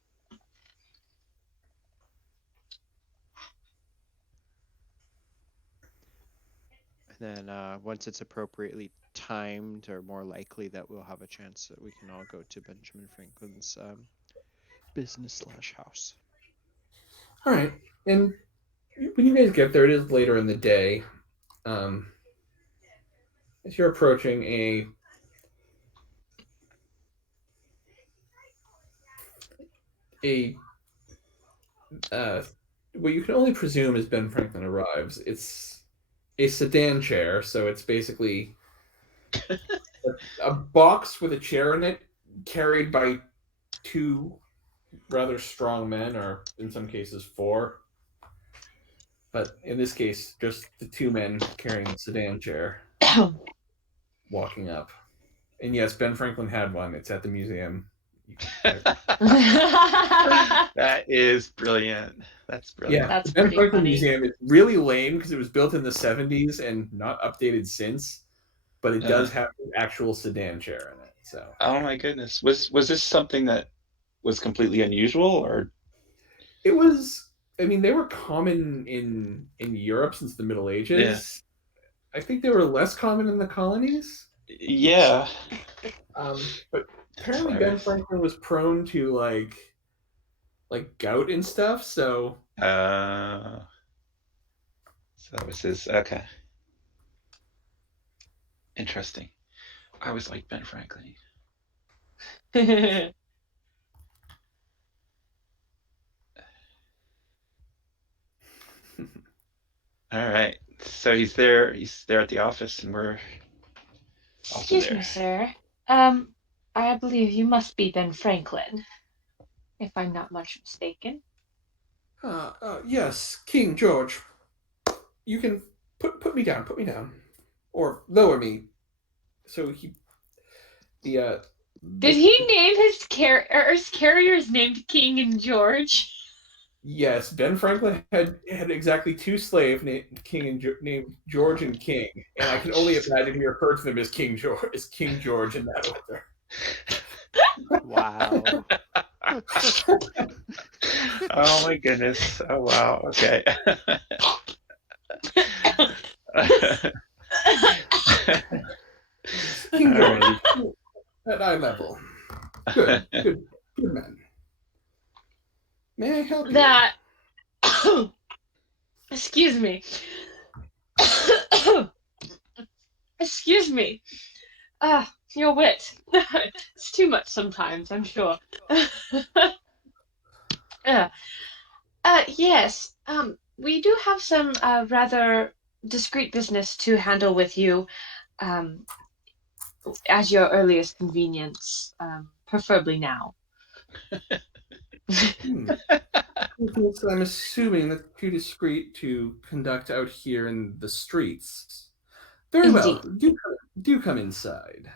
And then once it's appropriately timed, or more likely that we'll have a chance that we can all go to Benjamin Franklin's business/house. All right. And when you guys get there, it is later in the day. As you're approaching what you can only presume is Ben Franklin arrives. It's a sedan chair, so it's basically a box with a chair in it, carried by two rather strong men, or in some cases 4. But in this case, just the 2 men carrying the sedan chair, walking up. And yes, Ben Franklin had one. It's at the museum. That is brilliant. That's brilliant. Yeah, That's the Ben pretty Franklin funny. Museum is really lame because it was built in the 70s and not updated since, but it does have an actual sedan chair in it. So. Oh my goodness. Was this something that was completely unusual, or? It was. I mean, they were common in Europe since the Middle Ages. Yeah. I think they were less common in the colonies. Yeah. But apparently Ben Franklin was prone to like gout and stuff, so that was his. Okay. Interesting. I always liked Ben Franklin. All right. So he's there. He's there at the office, and we're also Excuse there. me, sir. I believe you must be Ben Franklin, if I'm not much mistaken. Yes, King George. You can put me down. Put me down, or lower me. So he. Did he name his carrier's named King and George? Yes, Ben Franklin had exactly 2 slaves named George and King, and I can only imagine he referred to them as King George in that order. Wow. Oh my goodness. Oh wow. Okay. King George Alrighty. at eye level. Good man. May I help you? That. Excuse me. Excuse me. Your wit. It's too much sometimes, I'm sure. Yes. We do have some rather discreet business to handle with you, um, at your earliest convenience, preferably now. Business I'm assuming that's too discreet to conduct out here in the streets. Very well. Indeed. Do come inside.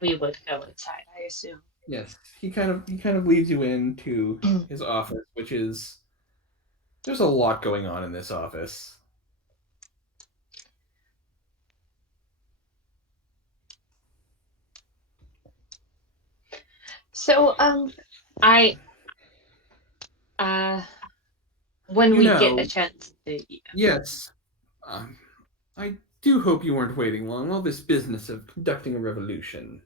We would go inside, I assume. Yes, he kind of leads you into his office, which is there's a lot going on in this office. So, I when You we get know, a chance to, yes, I do hope you weren't waiting long. All this business of conducting a revolution.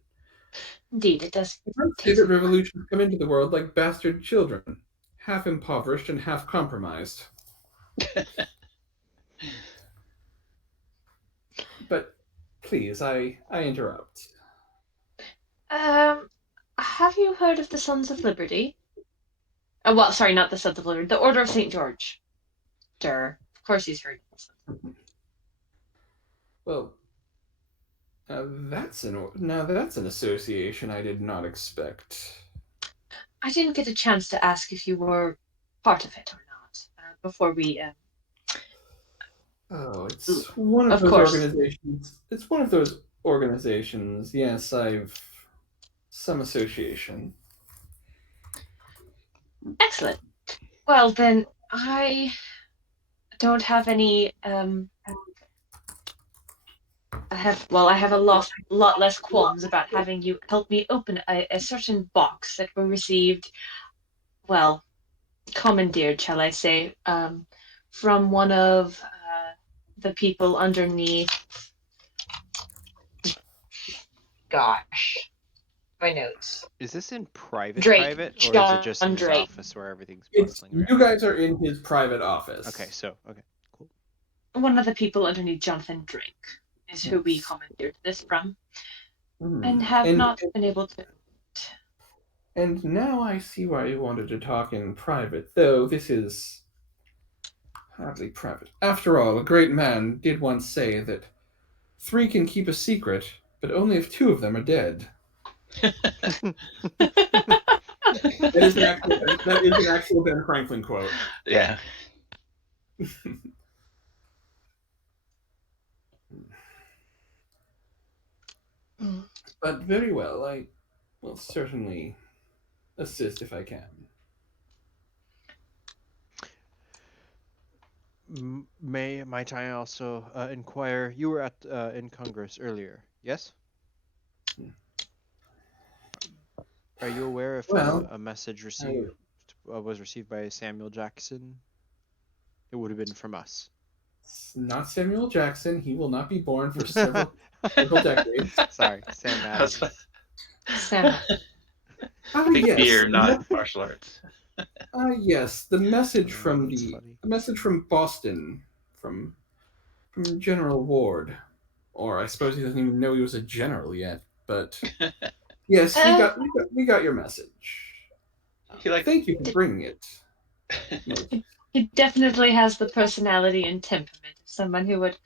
indeed, it does I might say take that some time. revolutions come into the world like bastard children, half impoverished and half compromised. But please, I interrupt. Have you heard of the Sons of Liberty? Well, sorry, not the Sons of Liberty, the Order of St. George. Sure, of course he's heard of this. Well, that's an association I did not expect. I didn't get a chance to ask if you were part of it or not before we. Oh, it's one of Of those course. organizations. It's one of those organizations. Yes, I've some association. Excellent. Well, then I don't have any. I have a lot less qualms about having you help me open a certain box that we received. Well, commandeered, shall I say, from one of the people underneath. Gosh, my notes. Is this in private, Drake, or is it just in John his Drake. office where everything's It's bustling around? you guys are in his private office. Okay, cool. One of the people underneath Jonathan Drake is who we Yes. commandeered this from, Mhm. and have not been able to. And now I see why you wanted to talk in private, though this is hardly private. After all, a great man did once say that 3 can keep a secret, but only if 2 of them are dead. That is an actual Ben Franklin quote. Yeah. But very well, I will certainly assist if I can. Might I also inquire? You were at in Congress earlier, yes? Are you aware if Well, a message was received by Samuel Jackson? It would have been from us. Not Samuel Jackson. He will not be born for several decades. Sorry, Sam Adams. Sam. Big Yes. beer, not martial arts. Yes. The message from that's the funny. message from Boston from General Ward, or I suppose he doesn't even know he was a general yet. But yes, we got your message. Thank you for bringing it. He definitely has the personality and temperament of someone who would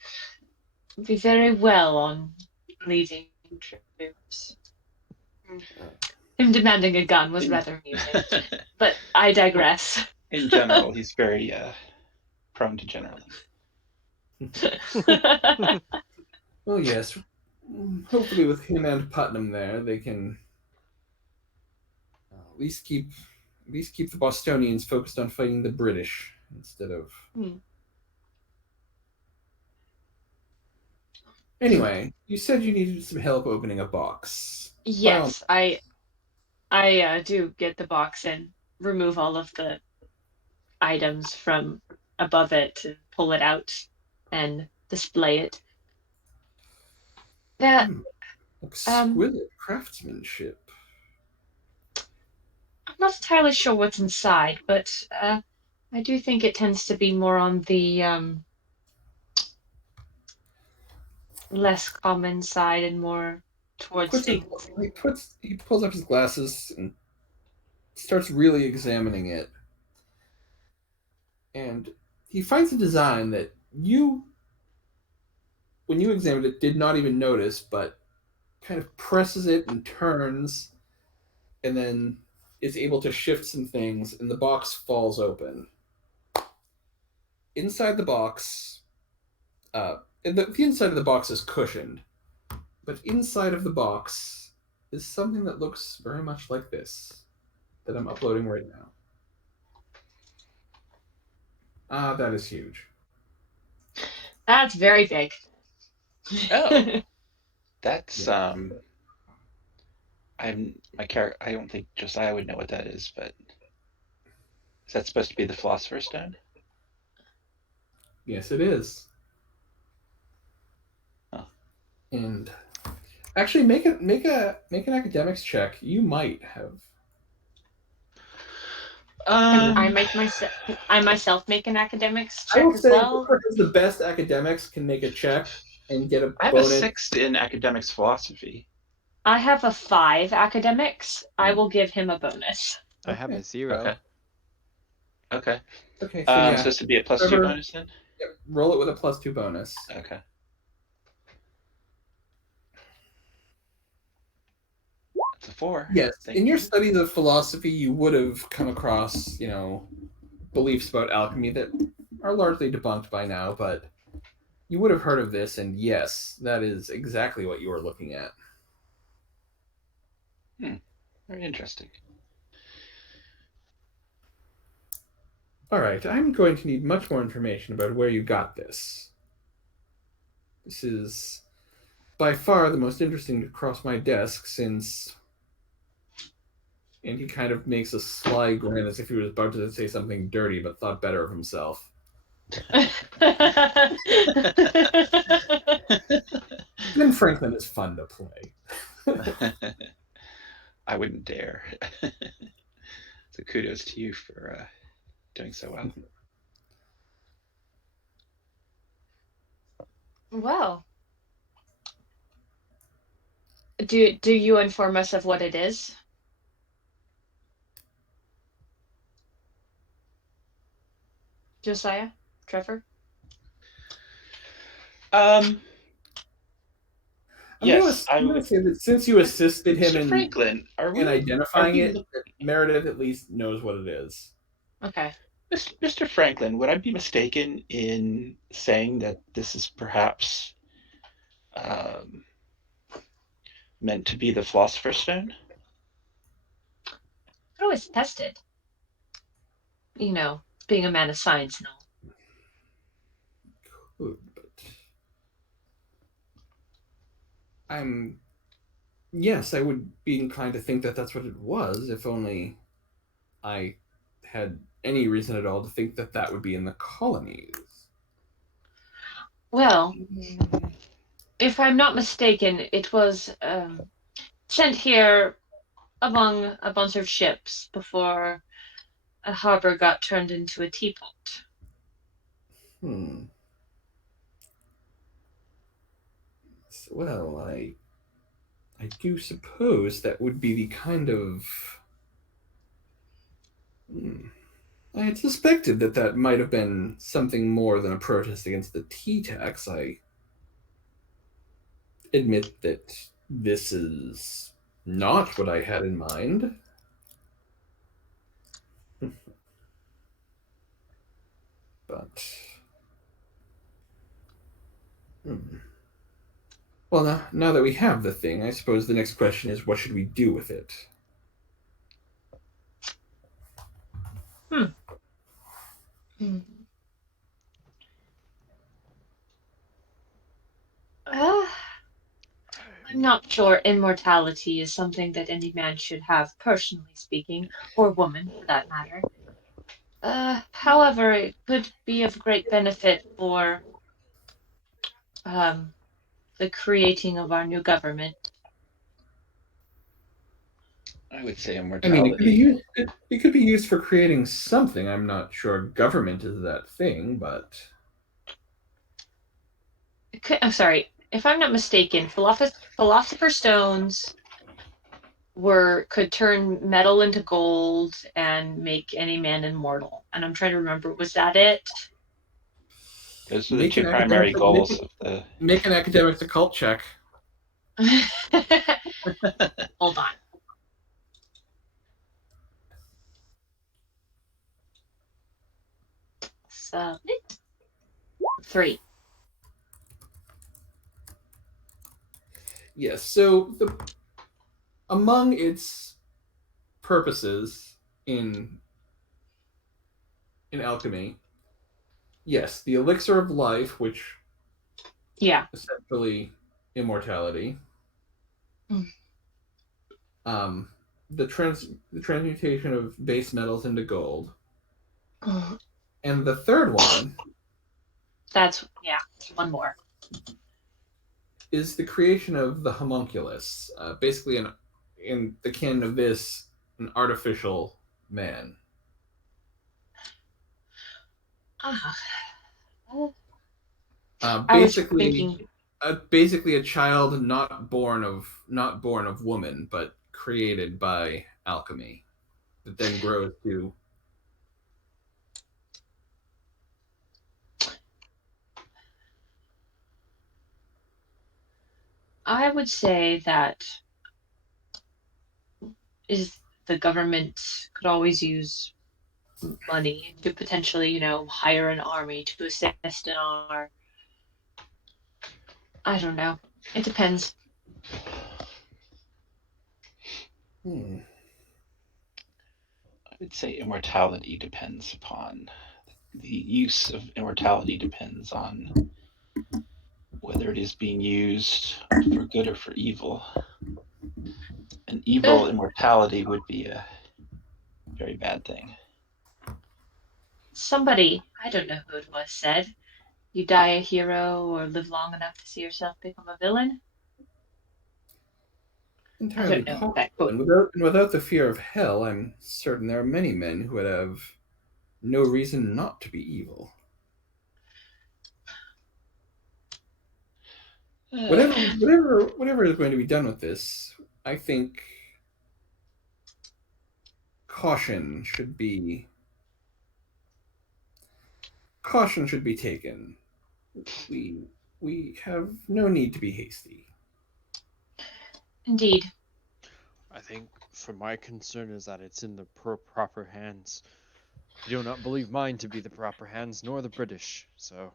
be very well on leading troops. Him demanding a gun was rather amusing, but I digress. In general, he's very prone to generaling. Well, yes. hopefully with him and Putnam there, they can at least keep the Bostonians focused on fighting the British instead of. Hmm. Anyway, you said you needed some help opening a box. Yes, I do get the box and remove all of the items from above it and pull it out and display it. That Exquisite craftsmanship. I'm not entirely sure what's inside, but I do think it tends to be more on the less common side and more towards things. He pulls up his glasses and starts really examining it. And he finds a design that you, when you examined it, did not even notice, but kind of presses it and turns, and then is able to shift some things, and the box falls open. Inside the box, the inside of the box is cushioned, but inside of the box is something that looks very much like this that I'm uploading right now. That is huge. That's very big. Oh. That's Yeah. I don't think Josiah would know what that is, but is that supposed to be the Philosopher's Stone? Yes, it is. Huh. And actually, make an academics check. You might have. Can Um, I myself make an academics I check will as say well? whoever has the best academics can make a check and get a I have a bonus. 6 in academics philosophy. I have a 5 academics. I will give him a bonus. I have a Okay. 0. Okay. Okay, so yeah, So this would be a +2 whoever- bonus then? Yep, roll it with a +2 bonus. Okay. That's a 4. Yes, Thank in your you. studies of philosophy, you would have come across, beliefs about alchemy that are largely debunked by now, but you would have heard of this, and yes, that is exactly what you were looking at. Very interesting. All right, I'm going to need much more information about where you got this. This is by far the most interesting to cross my desk since. And he kind of makes a sly grin as if he was about to say something dirty but thought better of himself. Ben Franklin is fun to play. I wouldn't dare. So kudos to you for doing so well. Well, do you inform us of what it is? Josiah? Trevor? Yes, I'm going to say that since you assisted him Mr. Franklin, in identifying we it, that Meredith at least knows what it is. Okay. Mr. Franklin, would I be mistaken in saying that this is perhaps meant to be the Philosopher's Stone? I always tested. Being a man of science and all. Good, but yes, I would be inclined to think that that's what it was, if only I had any reason at all to think that that would be in the colonies. Well, if I'm not mistaken, it was sent here among a bunch of ships before a harbor got turned into a teapot. Well, I do suppose that would be the kind of. I had suspected that might have been something more than a protest against the tea tax. I admit that this is not what I had in mind. But Well, now that we have the thing, I suppose the next question is, what should we do with it? Hmm. I'm not sure immortality is something that any man should have, personally speaking, or woman for that matter. However, it could be of great benefit for um, the creating of our new government. I would say I mean, immortality. it could be used for creating something. I'm not sure government is that thing, but I'm sorry, if I'm not mistaken, philosopher stones could turn metal into gold and make any man immortal. And I'm trying to remember, was that it? Those are the make two an academic primary goals of the. make an academic occult check. Hold on. Submit. 3. Yes. So among its purposes in alchemy, yes, the elixir of life, which Yeah. essentially immortality. Mm. Um, the transmutation of base metals into gold, and the third one That's, yeah, one more. is the creation of the homunculus, basically in the canon of this, an artificial man. Ah. I was Basically, thinking, basically a child not born of woman, but created by alchemy, that then grows to. I would say that is the government could always use money to potentially, hire an army to assist in our. I don't know. It depends. Hmm. I would say immortality depends upon. The use of immortality depends on whether it is being used for good or for evil. An evil immortality would be a very bad thing. Somebody, I don't know who it was, said, you die a hero or live long enough to see yourself become a villain. I Entirely don't know possible, that quote. and without the fear of hell, I'm certain there are many men who would have no reason not to be evil. Uh, Whatever is going to be done with this, I think caution should be taken. We we have no need to be hasty. Indeed. I think, for my concern, is that it's in the proper hands. I do not believe mine to be the proper hands, nor the British. So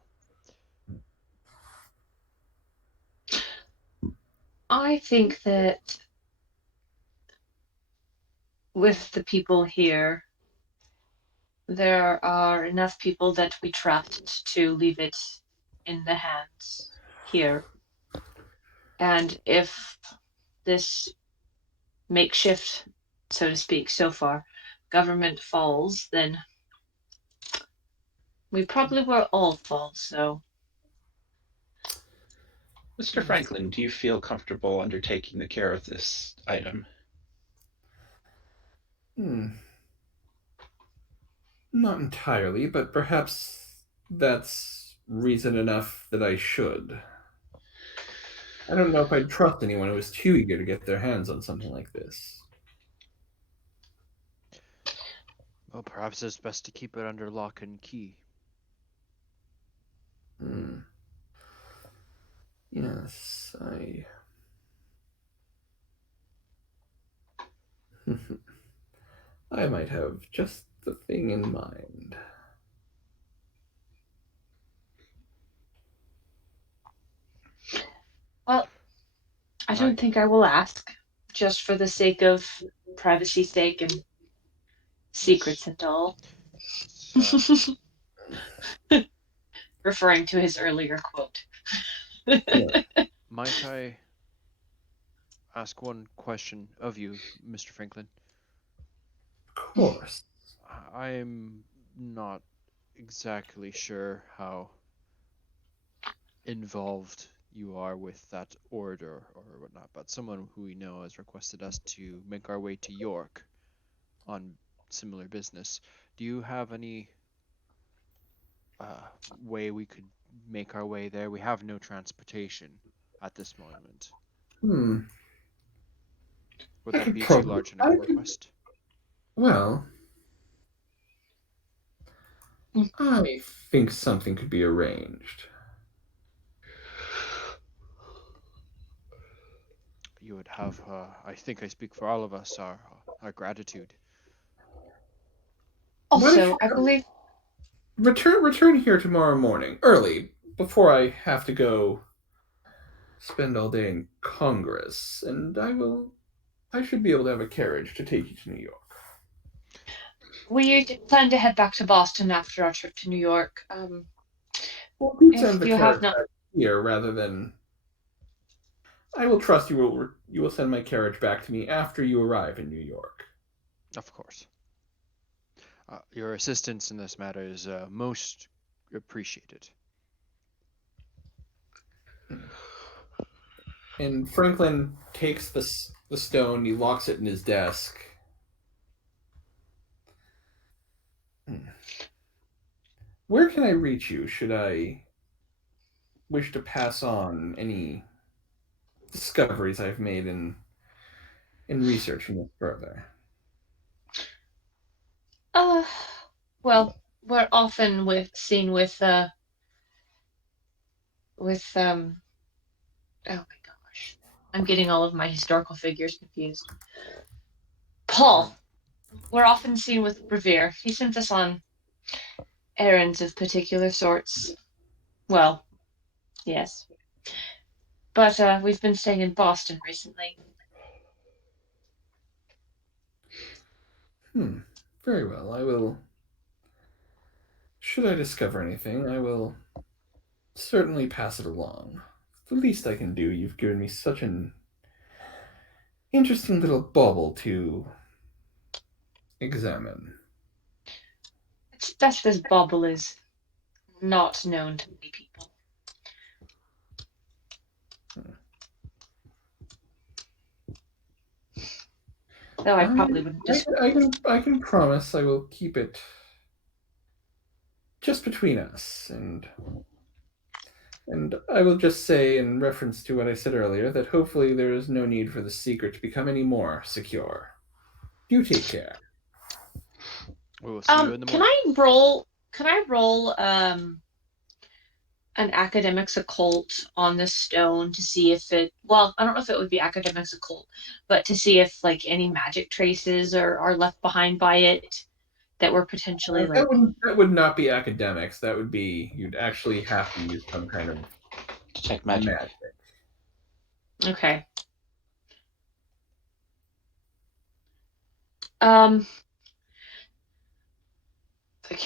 I think that with the people here, there are enough people that we trust to leave it in the hands here. And if this makeshift, so to speak, so far, government falls, then we probably will all fall. So Mr. Franklin, do you feel comfortable undertaking the care of this item? Hmm. Not entirely, but perhaps that's reason enough that I should. I don't know if I'd trust anyone who is too eager to get their hands on something like this. well, perhaps it's best to keep it under lock and key. Hmm. Yes, I might have just the thing in mind. well, I don't think I will ask, just for the sake of privacy's sake and secrets and all. It's, Referring to his earlier quote. might I ask one question of you, Mr. Franklin? Of course. I'm not exactly sure how involved you are with that order or whatnot, but someone who we know has requested us to make our way to York on similar business. Do you have any way we could make our way there? We have no transportation at this moment. Hmm. Would I that could be too probably. large enough a request? Well, I think something could be arranged. You would have, I think I speak for all of us, our gratitude. What if Also, I believe return here tomorrow morning, early, before I have to go spend all day in Congress, and I should be able to have a carriage to take you to New York. we plan to head back to Boston after our trip to New York. Well, please If send the you have carriage not, back here rather than. I will trust you will send my carriage back to me after you arrive in New York. Of course. Your assistance in this matter is most appreciated. And Franklin takes the stone, he locks it in his desk. Where can I reach you? Should I wish to pass on any discoveries I've made in researching this further? well, we're often seen with oh my gosh, I'm getting all of my historical figures confused. Paul, we're often seen with Revere. He sent us on errands of particular sorts. Well, yes. But we've been staying in Boston recently. Very well. I will. Should I discover anything, I will certainly pass it along. The least I can do. You've given me such an interesting little bauble to examine. It's best this bauble is not known to many people. Though I probably wouldn't I can promise I will keep it just between us, and I will just say, in reference to what I said earlier, that hopefully there is no need for the secret to become any more secure. You take care. We will see you in the morning. Can I roll an academics occult on this stone to see if I don't know if it would be academics occult, but to see if like any magic traces are left behind by it that were potentially like That would not be academics. That would be you'd actually have to use some kind of Detect magic. okay. Um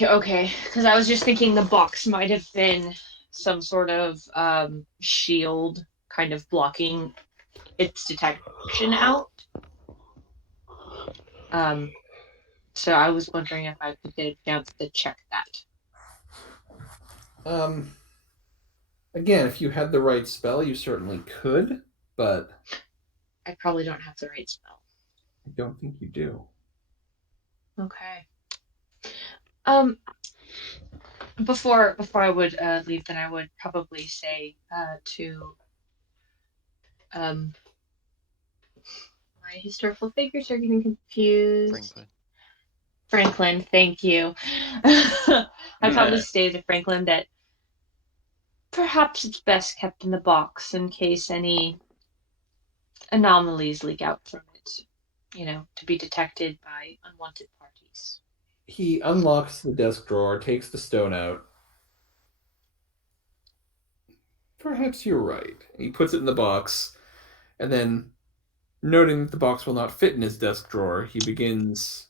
okay, because I was just thinking the box might have been some sort of shield kind of blocking its detection out. So I was wondering if I could get a chance to check that. Again, if you had the right spell, you certainly could, but I probably don't have the right spell. I don't think you do. Okay. Before I would leave, then I would probably say to my historical figures are getting confused. Franklin, thank you. I'd probably say to Franklin that perhaps it's best kept in the box in case any anomalies leak out from it, to be detected by unwanted parties. He unlocks the desk drawer, takes the stone out. Perhaps you're right. He puts it in the box, And then, noting that the box will not fit in his desk drawer, he begins.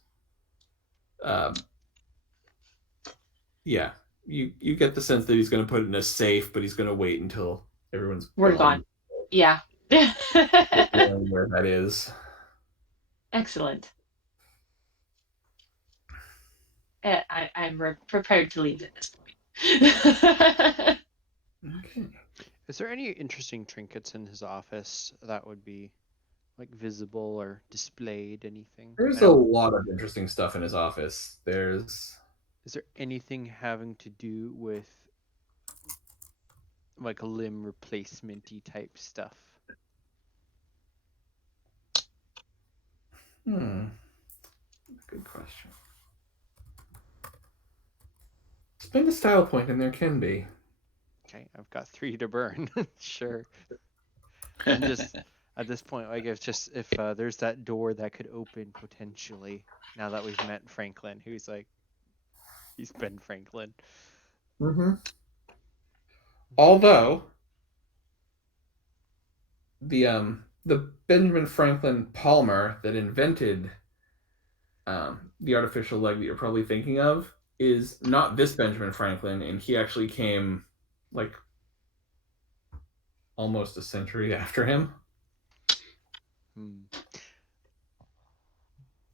Yeah, you get the sense that he's going to put it in a safe, but he's going to wait until everyone's We're gone. Yeah. Where that is. Excellent. I'm prepared to leave at this point. Okay. Is there any interesting trinkets in his office that would be like visible or displayed? Anything? There's a lot of interesting stuff in his office. Is there anything having to do with like a limb replacement-y type stuff? Good question. Spend a style point and there can be. Okay, I've got 3 to burn. Sure. I'm just at this point, like, if there's that door that could open potentially, now that we've met Franklin, who's like, he's Ben Franklin. Mm-hmm. Although the Benjamin Franklin Palmer that invented the artificial leg that you're probably thinking of is not this Benjamin Franklin, and he actually came like almost a century after him.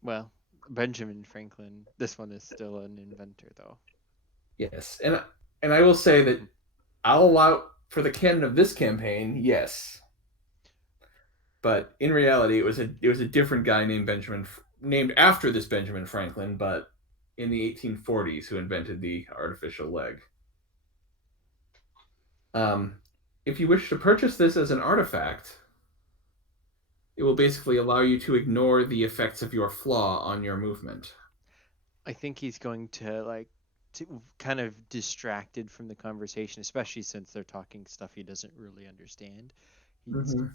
Well, Benjamin Franklin, this one is still an inventor, though. Yes, and I will say that I'll allow for the canon of this campaign, yes. But in reality, it was a different guy named after this Benjamin Franklin, but in the 1840s, who invented the artificial leg. If you wish to purchase this as an artifact, it will basically allow you to ignore the effects of your flaw on your movement. I think he's going to kind of distracted from the conversation, especially since they're talking stuff he doesn't really understand.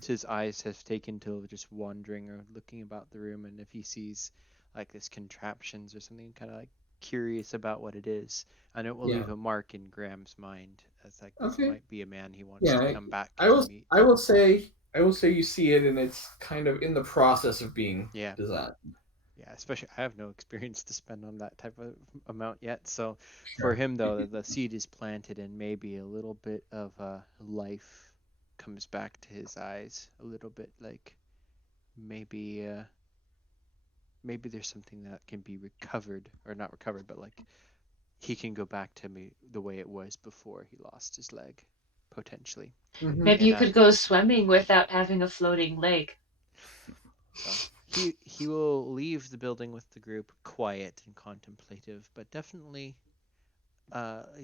His eyes have taken to just wandering or looking about the room, and if he sees like this contraptions or something, kind of like curious about what it is, and it will leave a mark in Graham's mind as like this might be a man he wants to come back to meet. I will say you see it, and it's kind of in the process of being designed. Yeah, especially I have no experience to spend on that type of amount yet. So for him, though, the seed is planted, and maybe a little bit of life comes back to his eyes. A little bit, like maybe there's something that can be recovered, or not recovered, but like he can go back to the way it was before he lost his leg, potentially. Maybe you could go swimming without having a floating leg. So he will leave the building with the group, quiet and contemplative, but definitely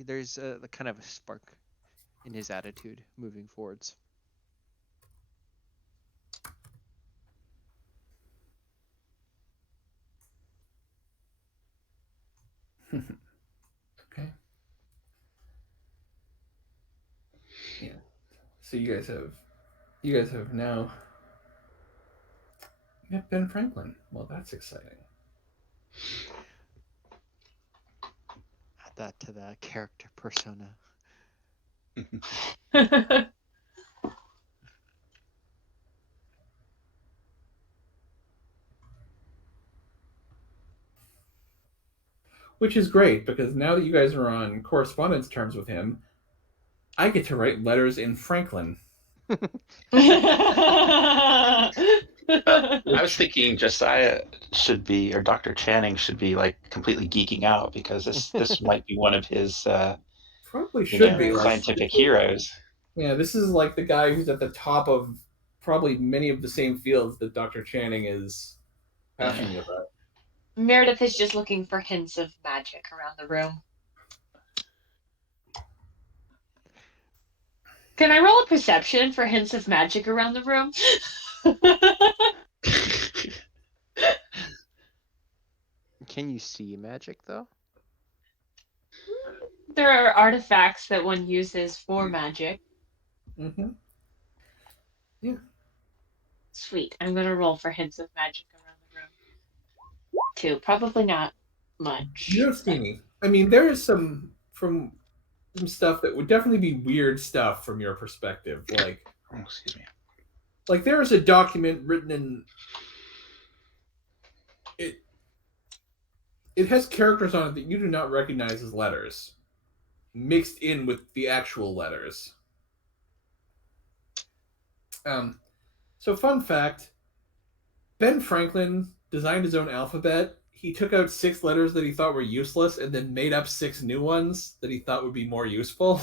there's a kind of a spark in his attitude moving forwards. Okay. Yeah. So you guys have now met Ben Franklin. Well, that's exciting. Add that to the character persona. Which is great, because now that you guys are on correspondence terms with him, I get to write letters in Franklin. I was thinking Josiah should be, or Dr. Channing should be, like completely geeking out, because this might be one of his probably should be scientific heroes. Yeah, this is like the guy who's at the top of probably many of the same fields that Dr. Channing is passionate about. Meredith is just looking for hints of magic around the room. Can I roll a perception for hints of magic around the room? Can you see magic, though? There are artifacts that one uses for magic. Mm-hmm. Yeah. Sweet. I'm going to roll for hints of magic around the room. 2. Probably not much. You don't see any. I mean, there is some stuff that would definitely be weird stuff from your perspective. Like, excuse me. Like there is a document written in it. It has characters on it that you do not recognize as letters, mixed in with the actual letters. So fun fact: Ben Franklin designed his own alphabet. He took out 6 letters that he thought were useless, and then made up 6 new ones that he thought would be more useful.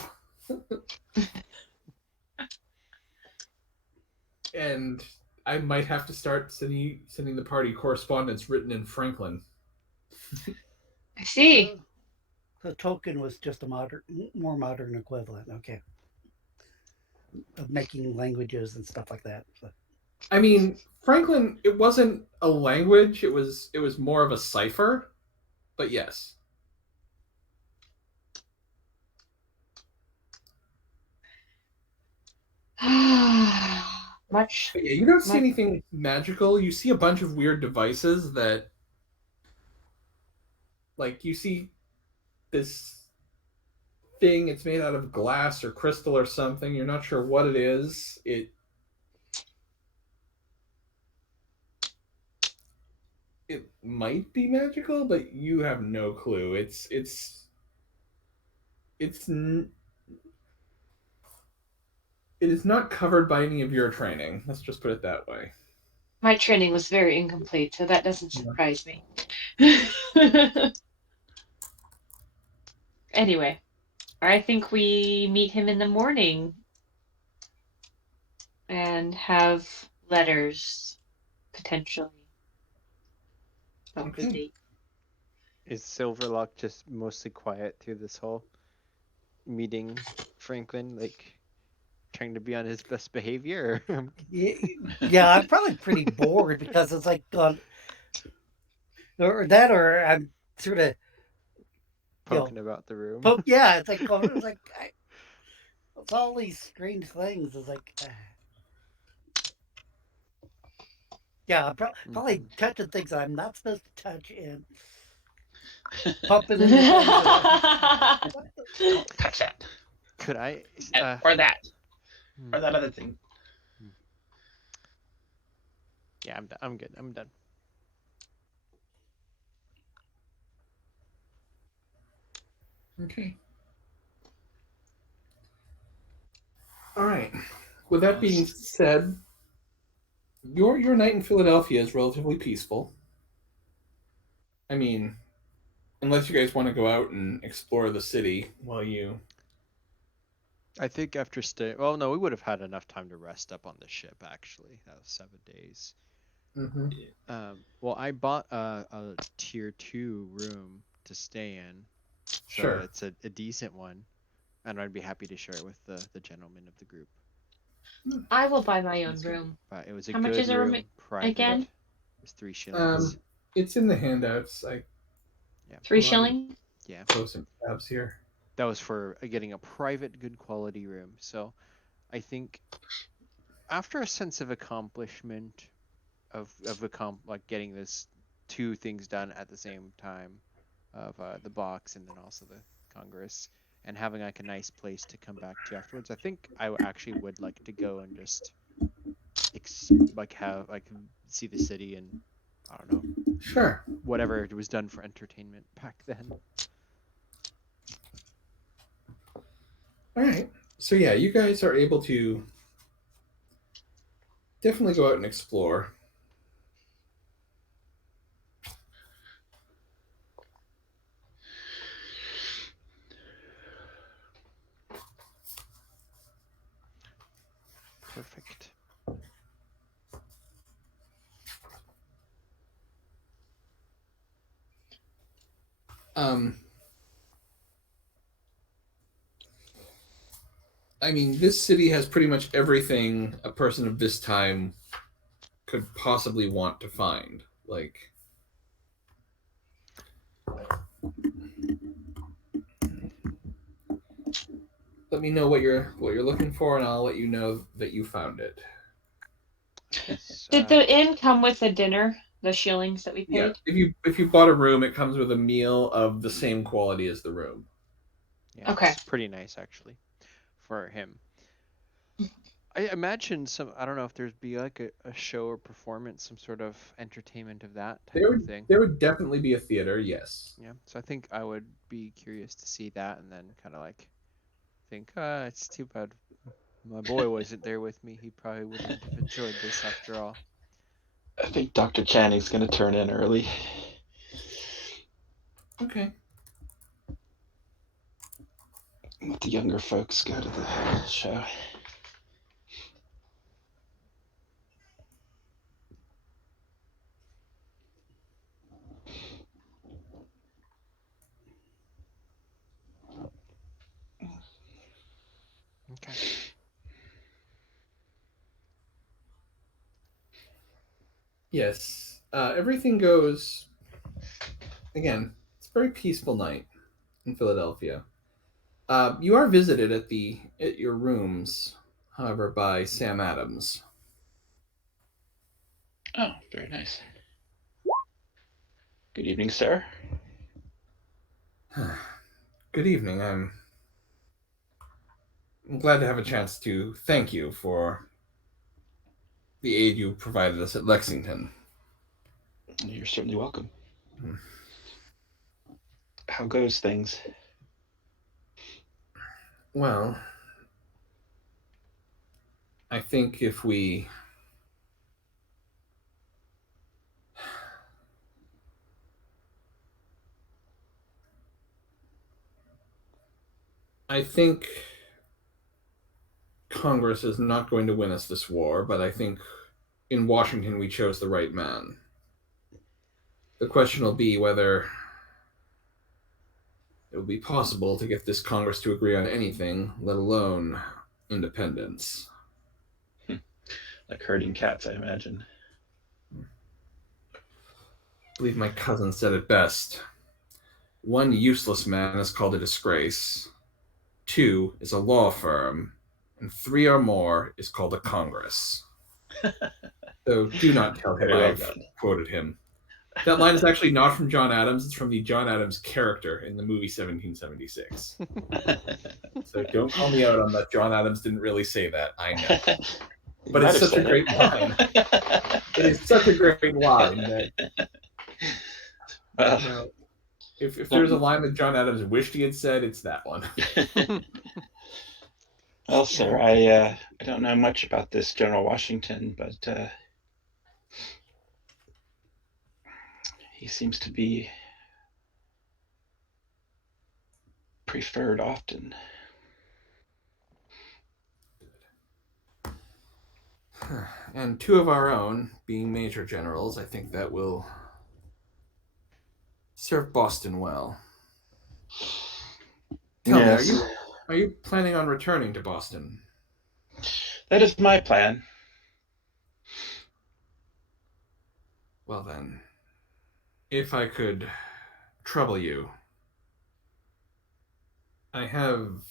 And I might have to start sending the party correspondence written in Franklin. I see. So the token was just a more modern equivalent. Okay, of making languages and stuff like that. So. I mean, Franklin, it wasn't a language, it was more of a cipher, but yes. Much. But yeah, you don't see anything magical. You see a bunch of weird devices that, like, you see this thing, it's made out of glass or crystal or something. You're not sure what it is. It might be magical, but you have no clue. It is not covered by any of your training. Let's just put it that way. My training was very incomplete, so that doesn't surprise me. Anyway, I think we meet him in the morning and have letters potentially about the date. Is Silverlock just mostly quiet through this whole meeting, Franklin? Like, trying to be on his best behavior? Yeah, I'm probably pretty bored because it's like or I'm sort of Poking about the room. Yeah, it's like it's all these strange things. It's like yeah, I'm probably touching things I'm not supposed to touch and pumping into things. Don't touch that. Could I? Or that. Or that other thing. Yeah, I'm good. I'm done. Okay. All right. With that being said, your night in Philadelphia is relatively peaceful. I mean, unless you guys want to go out and explore the city while you. I think after stay. Well, no, we would have had enough time to rest up on the ship. Actually, that was 7 days. Mm-hmm. Well, I bought a tier 2 room to stay in, so Sure. it's a decent one, and I'd be happy to share it with the gentlemen of the group. I will buy my own room. But it was a How good much is a room room, private. again? It was 3 shillings. It's in the handouts. Yeah. 3 shilling? Yeah. Close some tabs here. That was for getting a private, good quality room. So, I think after a sense of accomplishment, of like getting this 2 things done at the same time, of the box and then also the Congress, and having like a nice place to come back to afterwards, I think I actually would like to go and just see the city and I don't know. Sure. Whatever it was done for entertainment back then. All right. So yeah, you guys are able to definitely go out and explore. Perfect. I mean, this city has pretty much everything a person of this time could possibly want to find. Like, let me know what you're looking for, and I'll let you know that you found it. Did the inn come with a dinner? The shillings that we paid? Yeah. If you bought a room, it comes with a meal of the same quality as the room. Yeah, Okay. It's pretty nice actually for him. I imagine some. I don't know if there'd be like a show or performance, some sort of entertainment of that type of thing. There would definitely be a theater, yes. Yeah. So I think I would be curious to see that, and then kind of like think, it's too bad my boy wasn't there with me. He probably wouldn't have enjoyed this after all. I think Dr. Channing's going to turn in early. Okay. Let the younger folks go to the show. Okay. Yes. Everything goes. Again, it's a very peaceful night in Philadelphia. You are visited at your rooms, however, by Sam Adams. Oh, very nice. Good evening, sir. Good evening. I'm glad to have a chance to thank you for the aid you provided us at Lexington. You're certainly welcome. Hmm. How goes things? Well, I think if we I think Congress is not going to win us this war, but I think in Washington we chose the right man. The question will be whether it will be possible to get this Congress to agree on anything, let alone independence. Like herding cats, I imagine. I believe my cousin said it best. One useless man is called a disgrace. 2 is a law firm. And 3 or more is called a Congress. So do not tell him Very well I've done. quoted him. That line is actually not from John Adams. It's from the John Adams character in the movie 1776. So don't call me out on that. John Adams didn't really say that. I know. But it's such a great line. It is such a great line that if there's a line that John Adams wished he had said, it's that one. Well, sir, I don't know much about this General Washington, but he seems to be preferred often. And 2 of our own, being major generals, I think that will serve Boston well. Tell Yes. me, are you planning on returning to Boston? That is my plan. Well then, if I could trouble you, I have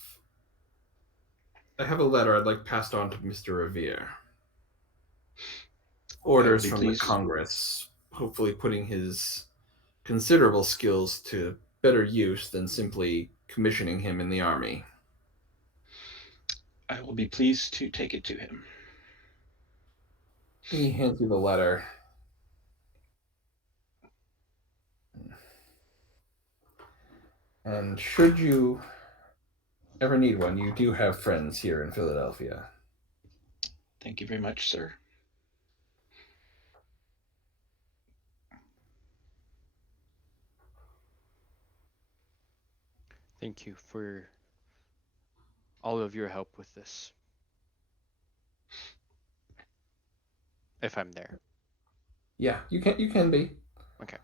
a letter I'd like passed on to Mr. Revere. Orders from the Congress, hopefully putting his considerable skills to better use than simply commissioning him in the army. I will be pleased to take it to him. He hands you the letter. And should you ever need one, you do have friends here in Philadelphia. Thank you very much, sir. Thank you for all of your help with this. If I'm there. Yeah, you can be. Okay.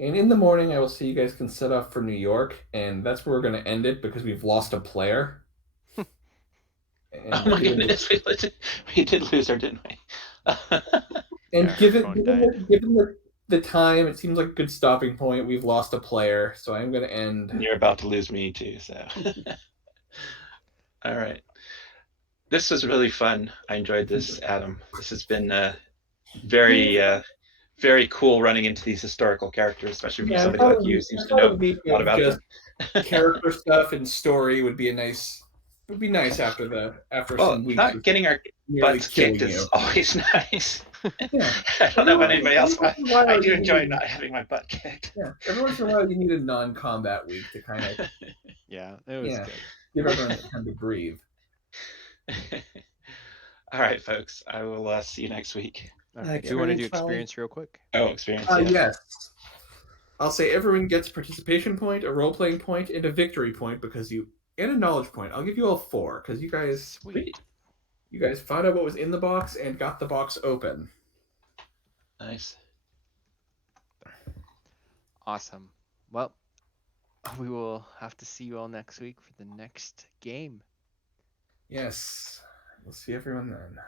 And in the morning, I will see you guys can set off for New York, and that's where we're going to end it because we've lost a player. Oh my goodness, we did lose her, didn't we? And Yeah, given the time, it seems like a good stopping point. We've lost a player, so I'm going to end. And you're about to lose me too, so. All right. This was really fun. I enjoyed this, Adam. This has been very, very cool running into these historical characters, especially from somebody like you who seems to know a lot about them. Character stuff and story would be a nice would be nice after Well, some weeks not of getting our nearly butts killing kicked you. is always nice. Yeah. I don't know about anybody else, but Every once in a while I do you enjoy need- not having my butt kicked. Yeah, every once in a while you need a non-combat week to kind of Yeah, it was Yeah. good. give everyone time to breathe. All right, folks. I will see you next week. Okay. Do you want to do Experience, Valley? experience real quick? Oh, experience. Yeah. Yes. I'll say everyone gets a participation point, a role-playing point, and a victory point and a knowledge point. I'll give you all 4 because you guys Sweet. found out what was in the box and got the box open. Nice. Awesome. Well, we will have to see you all next week for the next game. Yes. We'll see everyone then.